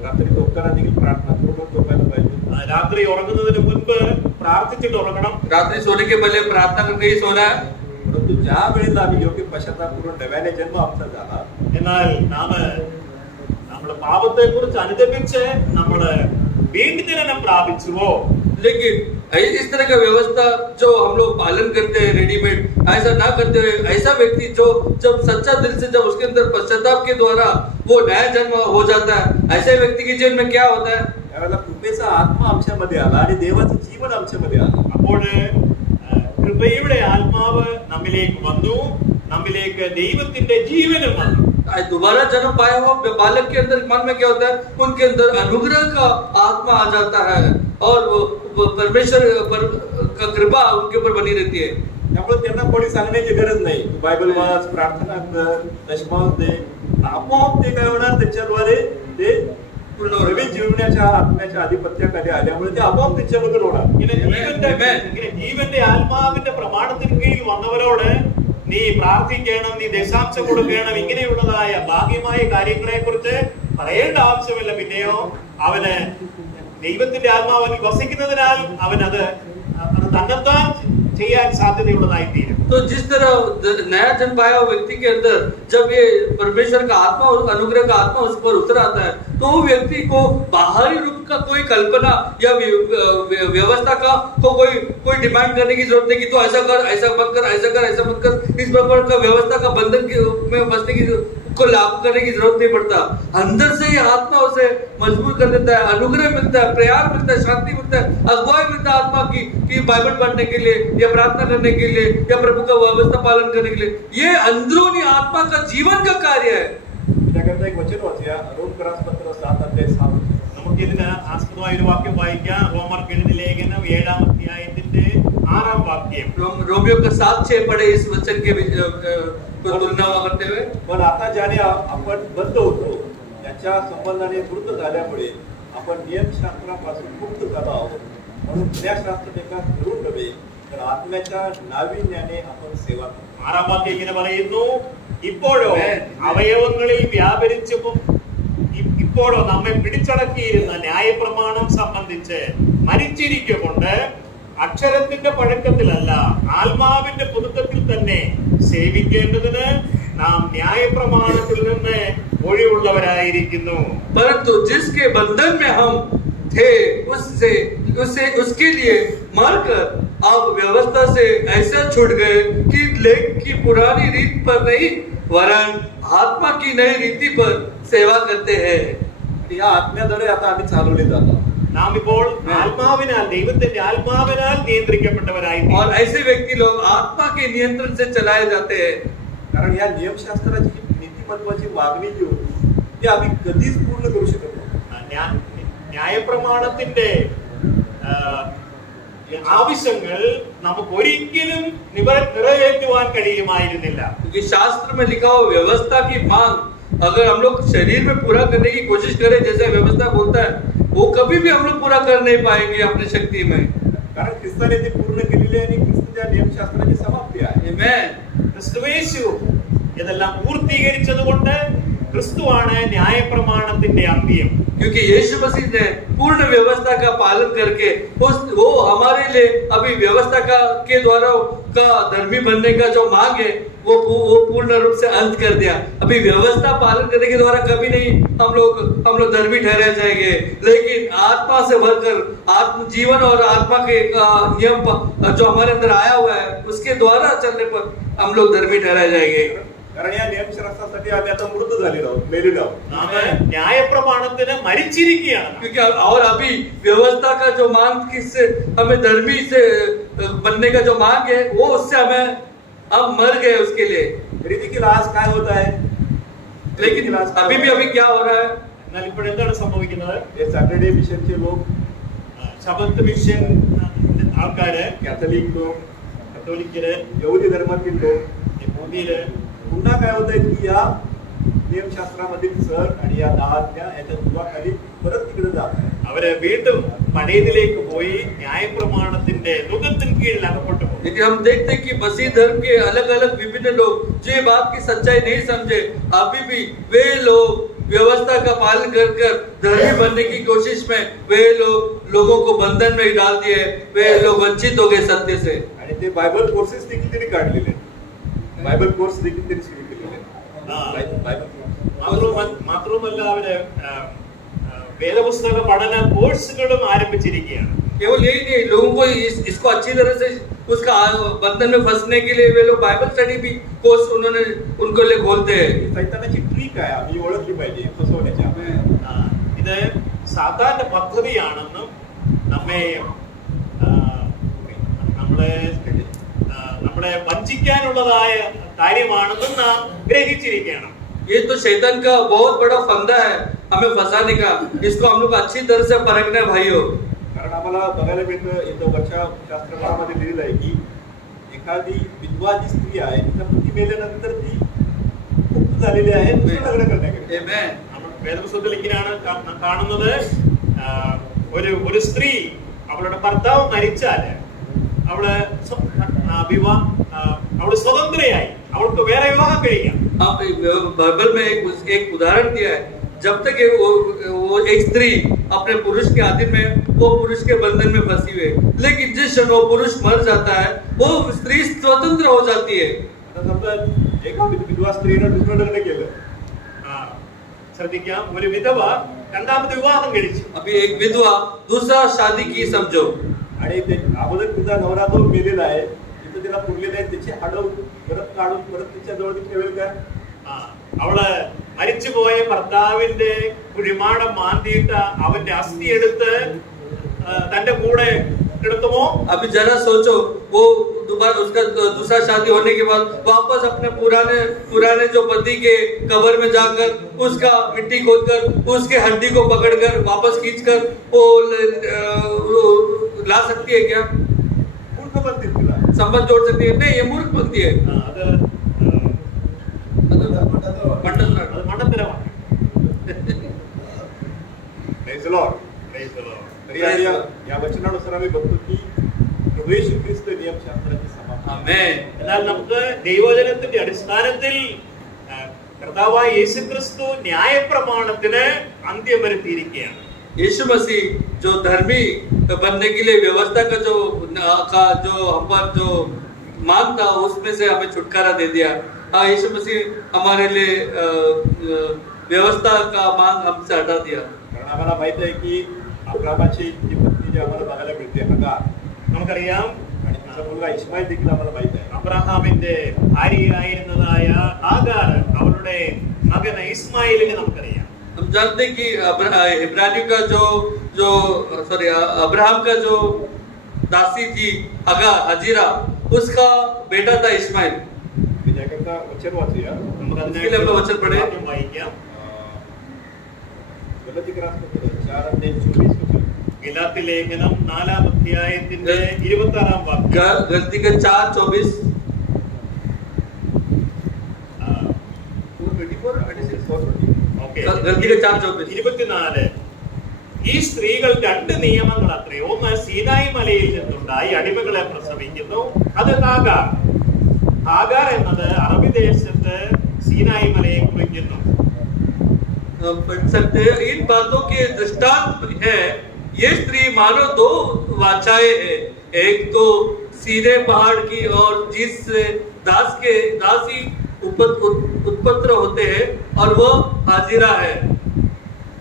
रात्री झोपताना देखील प्रार्थना करून झोपायला पाहिजे, രാത്രി ഉറങ്ങുന്നതിന് മുൻപ് പ്രാർത്ഥിച്ചിട്ട് ഉറങ്ങണം, रात्रि सोने के पहले प्रार्थना करके ही सोना है. परंतु ज्या वेळेला आम्ही योग्य पश्चाताप करून नव्याने जन्म आमचा झाला, എന്നാൽ നമ്മുടെ പാപത്തെ കുറിച്ച് അനുദപിച്ച് നമ്മള് വീണ്ടും ജനനം പ്രാപിച്ചുവോ, लेकिन इस तरह का व्यवस्था जो हम लोग पालन करते हैं रेडीमेड, ऐसा ना करते हुए ऐसा व्यक्ति जो जब सच्चा दिल से जब उसके अंदर पश्चाताप के द्वारा वो नया जन्म हो जाता है, ऐसे व्यक्ति के जीवन में क्या होता है, त्यावेळेला कृपेचा आत्मा आमच्यामध्ये आला आणि देवाचं जीवन आमच्यामध्ये आलं. അപ്പോൾ കൃപയുടെ ആത്മാവ് നമ്മിലേക്ക് വന്നു, നമ്മിലേക്ക് ദൈവത്തിന്റെ ജീവനും വന്നു. दोबारा जन्म पाया हुआ बालक के अंदर मन में क्या होता है, उनके अंदर अनुग्रह का आत्मा आ जाता है और वो परमेश्वर का कृपा उनके ऊपर बनी रहती है. त्यामुळे त्यांना कोणी सांगण्याची गरज नाही, तू बायबल वाच, प्रार्थना कर, दशमांश दे, आपोआप ते काय होणार, त्याच्याद्वारे ते पूर्ण नवीन जीवनाच्या आत्म्याच्या अधिपत्याखाली आल्यामुळे ते आपोआप त्याच्याबद्दल होणार. ഇങ്ങനെ ജീവന്റെ ആത്മാവിന്റെ പ്രമാണത്തിന് കീഴിൽ വന്നവരോട് നീ പ്രാർത്ഥിക്കണം, നീ ദശാംശം കൊടുക്കണം, ഇങ്ങനെയുള്ളതായ ഭാഗ്യമായ കാര്യങ്ങളെ കുറിച്ച് പറയേണ്ട ആവശ്യമില്ല. പിന്നെയോ അവന് ദൈവത്തിന്റെ ആത്മാവിൽ വസിക്കുന്നതിനാൽ അവൻ അത് തന്നെത്താൻ ചെയ്യാൻ സാധ്യതയുള്ളതായി തീരും. तो जिस तरह नया जन्म पाया हुआ व्यक्ति के अंदर जब ये परमेश्वर का आत्मा अनुग्रह का आत्मा उस पर उतर आता है, तो वो व्यक्ति को बाहरी रूप का कोई कल्पना या व्यवस्था का कोई डिमांड करने की जरूरत नहीं कि तो ऐसा कर, ऐसा मत कर, ऐसा कर, ऐसा मत कर. इस प्रकार का व्यवस्था का बंधन में फंसने की को लागू करने की जरूरत नहीं पड़ता. अंदर से ये आत्मा उसे मजबूर कर देता है, अनुग्रह मिलता है, प्यार मिलता है, शांति मिलता है, अगुवाई मिलता है आत्मा की कि बाइबल पढ़ने के लिए या प्रार्थना करने के लिए या प्रभु का व्यवस्था पालन करने के लिए. ये अंदरूनी आत्मा का जीवन का कार्य है. त्याकरता एक वचन वाचूया, रोमकरास पत्र 7:6. നമുക്ക് ഇതിന് ആസ്പദമായ ഒരു വാക്യം വായിക്കാം. റോമർക്ക് എഴുതിയ ലേഖനം 7-ാം അധ്യായത്തിന്റെ 6-ാം വാക്യം. रोमियो का 7:6 पढ़े इस वचन के तुलना करते हुए. पण आता ज्याने आपण बद्ध होतो त्याच्या संबंधाने मृत झाल्यामुळे आपण नियमशास्त्रापासून मुक्त झालो आहोत, म्हणून न्यायशास्त्रका धरून नव्हे तर आत्म्याच्या नाविन्याने आपण सेवा करू. 6-ാം വാക്യം ഇങ്ങനെ പറയുന്നു, ഇപ്പോഴോ അവയവങ്ങളിൽ ഇപ്പോഴോ നമ്മെ പിടിച്ചടക്കിയിരുന്ന ന്യായപ്രമാണം സംബന്ധിച്ച് മരിച്ചിരിക്കൊണ്ട് അക്ഷരത്തിന്റെ പഴക്കത്തിലല്ല ആത്മാവിന്റെ പുതുക്കത്തിൽ തന്നെ സേവിക്കേണ്ടതിന് നാം ന്യായപ്രമാണത്തിൽ നിന്ന് ഒഴിവുള്ളവരായിരിക്കുന്നു. परंतु जिसके बंधन में हम थे उसके लिए मरकर अब व्यवस्था से ऐसा छूट गए कि लेख की पुरानी रीत पर नहीं वरन आत्मा की नई रीति पर सेवा करते हैं. या आत्म्याद्वारे आता आम्ही चालवले जातो. നാം ഇപ്പോൾ ആത്മാവിനാൽ ദൈവത്തിന്റെ ആത്മാവിനാൽ നിയന്ത്രിക്കപ്പെട്ടവരായി. और ऐसे व्यक्ति लोग आत्मा के नियंत्रण से चलाए जाते हैं. कारण या नियमशास्त्राची नीतिमत्वाची वागणी जी होती ती आम्ही कधीच पूर्ण करू शकत नाही. ന്യായപ്രമാണത്തിന്റെ ആവശ്യങ്ങൾ നമുക്ക് ഒരിക്കലും നിറവേറ്റുവാൻ കഴിയുമായിരുന്നില്ല. क्योंकि शास्त्र में लिखा हुआ व्यवस्था की मांग अगर हम लोग शरीर में पूरा करने की कोशिश करें जैसे व्यवस्था बोलता है, वो कभी भी हम लोग पूरा कर नहीं पाएंगे अपनी शक्ति में. कारण ख्रिस्ताने ते पूर्ण केलेले आणि ख्रिस्त त्या नियमशास्त्राची समाप्ती आहे. Amen. ക്രിസ്തുയേശു ഇതെല്ലാം പൂർത്തീകരിച്ചതുകൊണ്ട് ക്രിസ്തുവാണ് ന്യായപ്രമാണത്തിന്റെ അന്ത്യം. क्योंकि यीशु मसीह ने पूर्ण व्यवस्था का पालन करके वो हमारे लिए अभी व्यवस्था के द्वारा का धर्मी बनने का जो मांग है वो पूर्ण रूप से अंत कर दिया। अभी व्यवस्था पालन करने के द्वारा कभी नहीं हम लोग धर्मी ठहराए जाएंगे, लेकिन आत्मा से भरकर आत्म जीवन और आत्मा के नियम जो हमारे अंदर आया हुआ है उसके द्वारा चलने पर हम लोग धर्मी ठहराए जाएंगे। कारण या नियमशास्त्रासाठी आम्ही आता मृत झालेलो आहोत, मेलेलो आहोत। നാം ന്യായപ്രമാണത്തിന് മരിച്ചിരിക്കുകയാണ്। क्योंकि और अभी व्यवस्था का जो मांग किससे हमें धर्मी से बनने का जो मांग है वो उससे हमें हम मर गए उसके लिए। तरी देखील आज काय होत आहे, लेकिन अभी क्या हो रहा है? എന്നാൽ ഇപ്പോഴെന്താണ് സംഭവിക്കുന്നത്? हे सॅटर्डे मिशनचे लोक, ശബത്ത് മിഷൻ ആൾക്കാര്, कॅथलिक लोक, കത്തോലിക്കര്, यहुदी धर्मातील लोक, യഹൂദിയര് पुन्हा काय होत आहे की या नियमशास्त्रामधील सर आणि या 10 आज्ञा याच्या दुवाखाली परत तिकडे जात आहे। അവര് വീണ്ടും പഴയതിലേക്ക് പോയി ന്യായപ്രമാണത്തിന്റെ നുകത്തിന് കീഴിൽ അകപ്പെട്ടു പോകും। लेकिन हम देखते हैं कि मसीह धर्म के अलग अलग विभिन्न लोग जो ये बात की सच्चाई नहीं समझे, अभी भी वे लोग व्यवस्था का पालन कर धर्मी बनने की कोशिश में वे लोगों को बंधन में डाल दिए, वे लोग वंचित हो गए सत्य से। आणि ते बायबल कोर्सेस देखील त्यांनी काढलेले आहेत, बायबल कोर्स देखील त्यांनी सुरू केलेले आहेत। മാത്രവുമല്ല അവര് വേദപുസ്തക പഠന കോഴ്സുകളും ആരംഭിച്ചിരിക്കുകയാണ്। केवल यही नहीं, लोगों को इसको अच्छी तरह से उसका बंधन में फंसने के लिए वे लोग बाइबल स्टडी भी कोर्स उन्होंने उनको लिए खोलते हैं। सैतानाची ट्रिक आहे, आम्ही ओळखली पाहिजे फसवण्याच्या। ഇത് സാധാരണ പദ്ധതിയാണെന്നും നമ്മളെ വഞ്ചിക്കാനുള്ളതായ കാര്യമാണെന്നും നാം ഗ്രഹിച്ചിരിക്കണം। ये तो शैतान का बहुत बड़ा फंदा है हमें फंसाने का, इसको हम लोग अच्छी तरह से परखना है भाइयों। कारण आम्हाला बघायला मिळतं इथं शास्त्रकारामध्ये लिहिलं आहे की एखादी विधवा जी स्त्री आहे तिचा पती मेल्यानंतर ती मुक्त झालेली आहे लग्न करण्याकडे। നമ്മൾ വേദപുസ്തകത്തിൽ ഇങ്ങനെയാണ് കാണുന്നത്, ഒരു സ്ത്രീ അവളുടെ ഭർത്താവ് മരിച്ചാല് അവള് സ്വതന്ത്രയായി അവൾക്ക് വേറെ വിവാഹം കഴിക്കാം। बाइबल में एक उदाहरण दिया है, जब तक वो एक स्त्री अपने पुरुष के अधीन में वो पुरुष के बंधन में फंसी हुई है, लेकिन जिस क्षण वो पुरुष मर जाता है वो स्त्री स्वतंत्र हो जाती है। एका विधवा स्त्रीने दुसरं लग्न केलं, ശ്രദ്ധിക്കാം, ഒരു വിധവ രണ്ടാമത്തെ വിവാഹം കഴിച്ചു। अभी एक विधवा दूसरा शादी की समझो, आणि अगोदर तिचा नवरा तो मेलेला आहे, तिथं तिला पुरलेलं आहे, त्याची हाडं परत काढून परत तिच्या जवळ ठेवेल का? അവള് മരിച്ചുപോയ ഭർത്താവിന്റെ കുഴിമാടം മാന്തിയിട്ട് അവന്റെ അസ്ഥി എടുത്ത് തന്റെ കൂടെ കിടത്തുമോ? अभी जरा सोचो, वो दोबारा उसका दूसरा शादी होने के बाद वापस अपने पुराने जो पति के कब्र में जाकर उसका मिट्टी खोदकर उसके हड्डी को पकड़कर वापस खींचकर वो ला सकती है क्या? मूर्ख बनतील तिला, संबंध जोड़ सकती है? नहीं, ये मूर्ख बनती है, മണ്ടത്തരമാണ്। या वचनानुसार आम्ही बघतो की प्रभू येशू ख्रिस्त नियमशास्त्राची समाप्ती। आमेन। എന്നാൽ നമുക്ക് ദൈവവചനത്തിന്റെ അടിസ്ഥാനത്തിൽ കർത്താവായ യേശുക്രിസ്തു ന്യായപ്രമാണത്തിന് അന്ത്യം വരുത്തിയിരിക്കുകയാണ്। यीशु मसीह जो धर्मी बनने के लिए व्यवस्था का जो हम पर जो मांग था उसमें से हमें छुटकारा दे दिया। हाँ, यीशु मसीह हमारे लिए व्यवस्था का मांग हमसे हटा दिया। कारण आम्हाला माहित आहे की अब्रामाची जी पत्नी जी आम्हाला बघायला मिळते हगार, നമുക്കറിയാം आणि तिचा मुलगा इस्माईल देखील आम्हाला माहित आहे। അബ്രഹാമിന്റെ ഭാര്യയായിരുന്നതായ ആഗാർ അവരുടെ മകൻ ഇസ്മായിലിനെ നമുക്കറിയാം। हम जानते हैं कि इब्रानियों का अब्राहम का जो दासी थी हजीरा, उसका बेटा था इस्माइल। त्याकरता वचन वाचूया, उसके लिए हम लोग वचन पढ़े। വായിക്കാം। ഗലാത്യ ലേഖനം 4-ാം അധ്യായത്തിന്റെ 26-ാം വാക്യം। गलती का 4:24। गलती का 4:24। 24 ഈ സ്ത്രീകൾ രണ്ട് നിയമങ്ങൾ അത്രേ, ഒന്ന് സീനായി മലയിൽ നിന്നുണ്ടായി അടിമകളെ പ്രസവിക്കുന്നു, അത് ഹാഗാർ എന്നത് അറബി ദേശത്ത് സീനായി മലയെ കുറിക്കുന്നു। पढ़ सकते हैं। इन बातों के दृष्टांत है ये स्त्री मानो दो वाचाएं है, एक तो सीने पहाड़ की और जिससे दासी उत्पन्न होते हैं और वो हाजिरा है।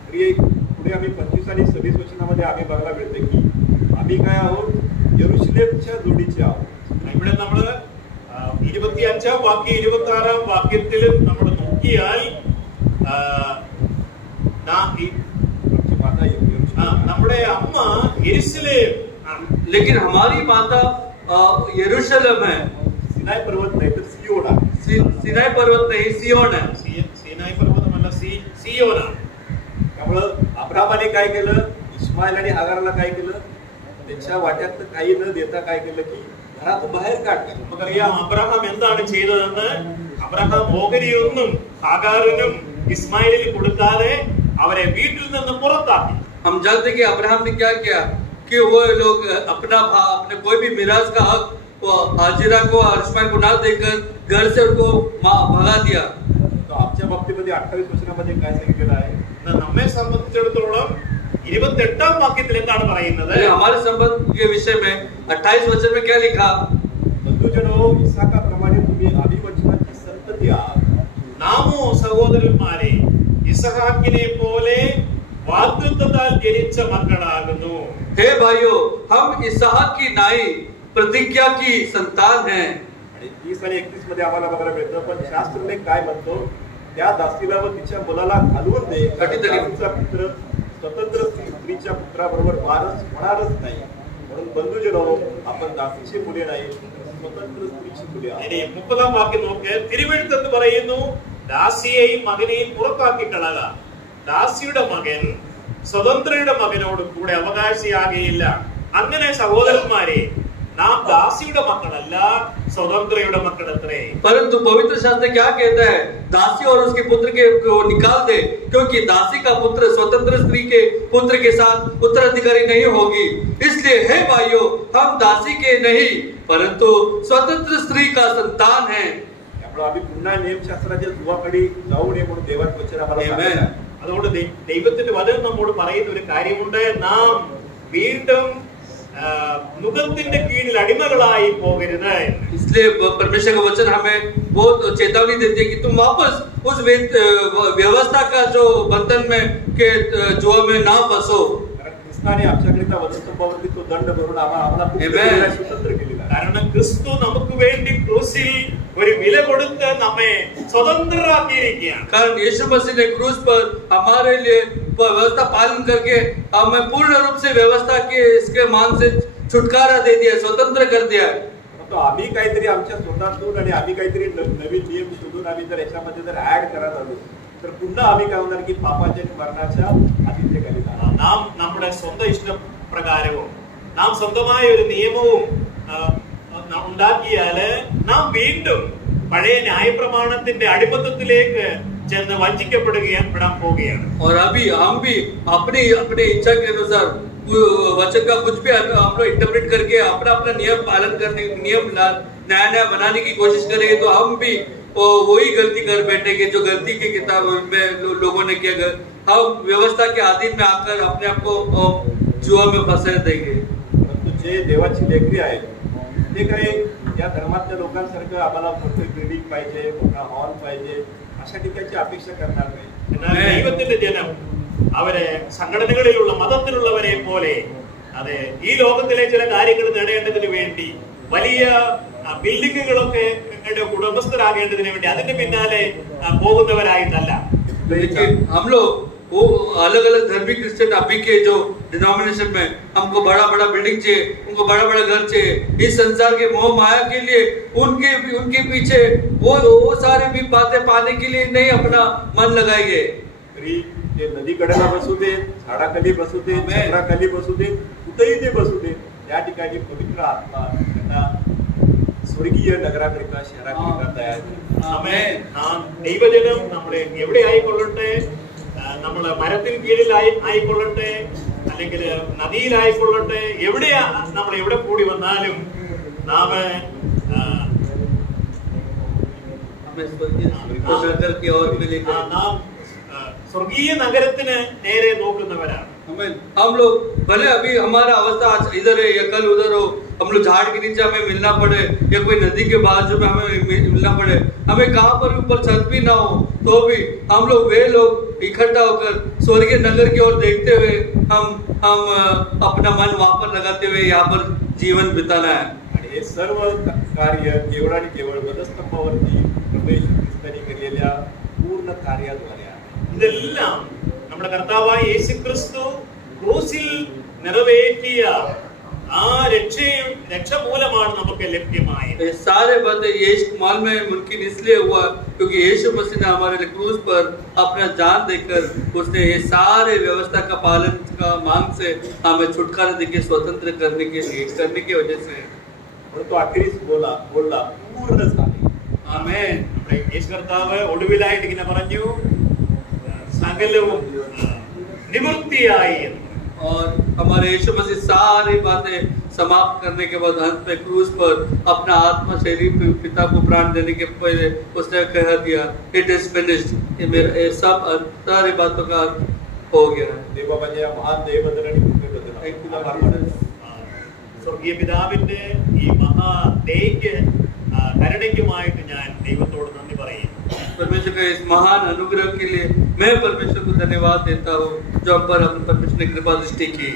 पुढे आम्ही 25 आणि 26 वचनामध्ये आम्ही बघायला मिळते की आम्ही काय आहोत, യെരൂശലേमच्या जोडीचे आहोत. ഇവിടെ നമ്മൾ 25 വാക്യം 26 വാക്യത്തിലും നമ്മൾ നോക്കിയാൽ നമ്മുടെ അമ്മ യെരുശലേം, लेकिन हमारी माता यरूशलेम है। सिनाई पर्वत नहीं तो सियोन आहे. सिनाई पर्वत नहीं, सियोन है। सिनाई पर्वतमല്ല, सियोन आहे. त्यामुळे अब्राहामाने काय केलं, इस्माईल आणि हागारला काय केलं, त्यांच्या वाट्यात काही न देता काय केलं की घरातून बाहेर काढलं. നമുക്കറിയാം അബ്രഹാം എന്താണ് ചെയ്തതെന്ന്. അബ്രഹാം ഓഹരിയൊന്നും ഹാഗാറിനും ഇസ്മായിലിനും കൊടുക്കാതെ അവരെ വീട്ടിൽ നിന്ന് പുറത്താക്കി. हम जानते कि अब्राहम ने क्या किया कि वो लोग अपने कोई भी मिराज का हक वो हाजिरा को और इस्माइल को ना देकर घर से उनको भगा दिया। तो आमच्या बाबतीमध्ये 28 वचनामध्ये काय सांगितलेलं आहे, നമ്മെ സംബന്ധിച്ചിടത്തോളം 28 വാക്യത്തിൽ എന്താണ് പറയുന്നത്? हमारे संबंध के विषय में 28 वचन में क्या लिखा, बंधुजनो इसाकाप्रमाणे तुम्ही अभिवचनाची संतती आहात. നാമോ സഹോദരന്മാരെ ഇസഹാക്കിനെ പോലെ വാഗ്ദത്തത്താൽ ജനിച്ച മക്കളാകുന്നു. हे भाइयों, हम इसहाक की नाई प्रतिज्ञा की संतान हैं। आणि 30 आणि 31 मध्ये आम्हाला बघायला मिळतं, पण शास्त्रने काय म्हणतो, त्या दासीला व तिच्या मुलाला घालवून दे, तिचा पुत्र स्वतंत्र स्त्रीच्या पुत्राबरोबर वारस होणारच नाही. म्हणून बंधुजनो आपण दासीची मुले नाही, स्वतंत्र स्त्रीची मुले आहोत. ഇനി 30 വാക്യം നോക്ക്. തിരുവെഴുത്ത് പറയുന്നു, ദാസിയെയും മകനെയും പുറത്താക്കി കളക. ദാസിയുടെ മകൻ സ്വതന്ത്രയുടെ മകനോട് കൂടെ അവകാശിയാകുകയില്ല. അങ്ങനെ സഹോദരന്മാരെ, നാം ദാസിയുടെ മക്കളല്ല, സ്വതന്ത്രയുടെ മക്കളത്രേ. परंतु पवित्र शास्त्र क्या कहता है, दासी और उसके पुत्र को निकाल दे, क्योंकि दासी का पुत्र स्वतंत्र स्त्री के पुत्र के साथ उत्तराधिकारी नहीं होगी। इसलिए हे भाइयों, हम दासी के नहीं परंतु स्वतंत्र स्त्री का संतान है। त्यामुळे आम्ही पुन्हा नियमशास्त्राच्या जुवाकडे जाऊ नये म्हणून देवाचे वचन आम्हाला सांगतात. അതുകൊണ്ട് ദൈവത്തിന്റെ വചനം നമ്മോട് പറയുന്ന ഒരു കാര്യമുണ്ട്, നാം വീണ്ടും മുഖത്തിന്റെ കീഴിൽ അടിമകളായി പോകരുത്. इसलिए परमेश्वर का वचन हमें बहुत चेतावनी देती है कि तुम वापस उस व्यवस्था का जो बंधन में के जुआ में ना फंसो. क्रिस्ताने आमच्याकडे त्या वधस्तंभावरती तो दंड भरून आम्हाला स्वतंत्र केलेला आहे. കാരണം ക്രിസ്തു നമുക്ക് വേണ്ടി ക്രൂസിൽ ഒരു വില കൊടുത്ത് നമ്മെ സ്വതന്ത്രരാക്കിയിരിക്കുകയാണ്. कारण यीशु मसीह ने क्रूस पर हमारे लिए व्यवस्था पालन करके हमें पूर्ण रूप से व्यवस्था के इसके मान से छुटकारा दे दिया, स्वतंत्र कर दिया. तो आम्ही काहीतरी आमच्या स्वतःतून आणि आम्ही काहीतरी नवीन नियम शोधून आम्ही जर याच्यामध्ये जर ऍड करत आलो तर पुन्हा आम्ही काय होणार की पापाच्या मरणाच्या आदित्यकाली जाणार. നാം നമ്മുടെ സ്വന്തം ഇഷ്ടപ്രകാരവും നാം സ്വന്തമായ ഒരു നിയമവും ഉണ്ടാക്കിയാല് നാം വീണ്ടും പഴയ ന്യായപ്രമാണത്തിന്റെ അടിമത്തത്തിലേക്ക് ചെന്ന് വഞ്ചിക്കപ്പെടാൻ പോവുകയാണ്. और अभी हम भी अपनी इच्छा के अनुसार वचन का कुछ भी हम लोग इंटरप्रेट करके अपना नियम पालन करने, नियम नया बनाने की कोशिश करेंगे तो हम भी वही गलती कर बैठेंगे जो गलती की किताब में लोगों ने किया. हम व्यवस्था के अधीन में आकर अपने आप को जुआ में फंसा देंगे. परंतु जे देवाची लेकरी आहे ते काही या धर्मातल्या लोकांसारखं आम्हाला मोठं बिल्डिंग पाहिजे, मोठा हॉल पाहिजे अशा ठिकाणची अपेक्षा करणार नाही. എന്നാൽ ദൈവത്തിന്റെ ജനം അവരെ സംഘടനകളിലുള്ള മതത്തിലുള്ളവരെ പോലെ അതെ ഈ ലോകത്തിലെ ചില കാര്യങ്ങൾ നേടേണ്ടതിന് വേണ്ടി വലിയ ബിൽഡിങ്ങുകളൊക്കെ ഉടമസ്ഥരാകേണ്ടതിന് വേണ്ടി അതിന്റെ പിന്നാലെ പോകുന്നവരായിട്ടല്ല. लेकिन हम लोग वो अलग अलग धर्मी क्रिश्चियन अभी के जो डिनोमिनेशन में हमको बड़ा बड़ा बिल्डिंग चाहिए, उनको बड़ा बड़ा घर चाहिए, इस संसार के मोह माया के लिए उनके पीछे वो सारे भी बातें पाने के लिए नहीं अपना मन लगाएंगे. तरी ते नदीकडेला बसू दे, झाडाखाली बसू दे, चक्राखाली बसू दे, कुठेही ते बसू दे, त्या ठिकाणी पवित्र आत्मा त्यांना സ്വർഗീയ നഗരകൾക്കാ ശഹരകൾക്കാ തയ്യാർ. ദൈവജനം നമ്മളെ എവിടെ ആയിക്കൊള്ളട്ടെ, നമ്മള് മരത്തിന് കീഴിലായിക്കൊള്ളട്ടെ അല്ലെങ്കിൽ നദിയിലായിക്കൊള്ളട്ടെ, എവിടെയാ നമ്മൾ എവിടെ കൂടി വന്നാലും നാം സ്വർഗീയ നഗരത്തിന് നേരെ നോക്കുന്നവരാണ്. हम लोग भले अभी हमारा अवस्था आज इधर है या कल उधर हो, हम लोग झाड़ के नीचे हमें मिलना पड़े या कोई नदी के बाजू में हमें मिलना पड़े, हमें कहाँ पर ऊपर छत भी ना हो तो भी हम लोग वे लोग इकट्ठा होकर स्वर्गीय नगर की ओर देखते हुए हम अपना मन वहां पर लगाते हुए यहाँ पर जीवन बिताना है. आणि हे सर्व कार्य केवळ आणि केवळ वधस्तंभावरती प्रभू येशू ख्रिस्तानी केलेल्या पूर्ण कार्याद्वारे आहे. ഇതെല്ലാം നമ്മുടെ കർത്താവായ യേശു ക്രിസ്തു ക്രൂസിൽ നിറവേറ്റിയ ആ രക്ഷ മൂലമാണ് നമുക്ക് ലഭ്യമായത്. ये सारे बातें यीशु माल में मुमकिन इसलिए हुआ क्योंकि यीशु मसीह ने हमारे लिए क्रूस पर अपना जान देकर उसने ये सारे व्यवस्था का पालन का मांग से हमें छुटकारा देके स्वतंत्र करने की वजह से. म्हणून तो अखेरीस बोलला पूर्ण झाले. ആമേൻ. നമ്മുടെ യേശു കർത്താവ് ഒടുവിലായിട്ട് ഇങ്ങനെ പറഞ്ഞു, സകലവും നിവൃത്തിയായി. और हमारे यीशु मसीह सारी बातें समाप्त करने के बाद अंत में क्रूस पर अपना आत्मा शरीर पिता को प्राण देने के पहले उसने कह दिया, इट इज फिनिश्ड. ये मेरा ये सब सारी बातों का हो गया है. देवबाबांच्या या महान दयेबद्दल आणि कृपेबद्दल आभार मानतो. സ്വർഗീയ പിതാവിന്റെ ഈ മഹാദയയ്ക്ക് കരുണയ്ക്കുമായിട്ട് ഞാൻ ദൈവത്തോട് നന്ദി പറയും. परमेश्वर के इस महान अनुग्रह के लिए मैं परमेश्वर को धन्यवाद देता हूँ जो हम पर परमेश्वर ने कृपा दृष्टि की.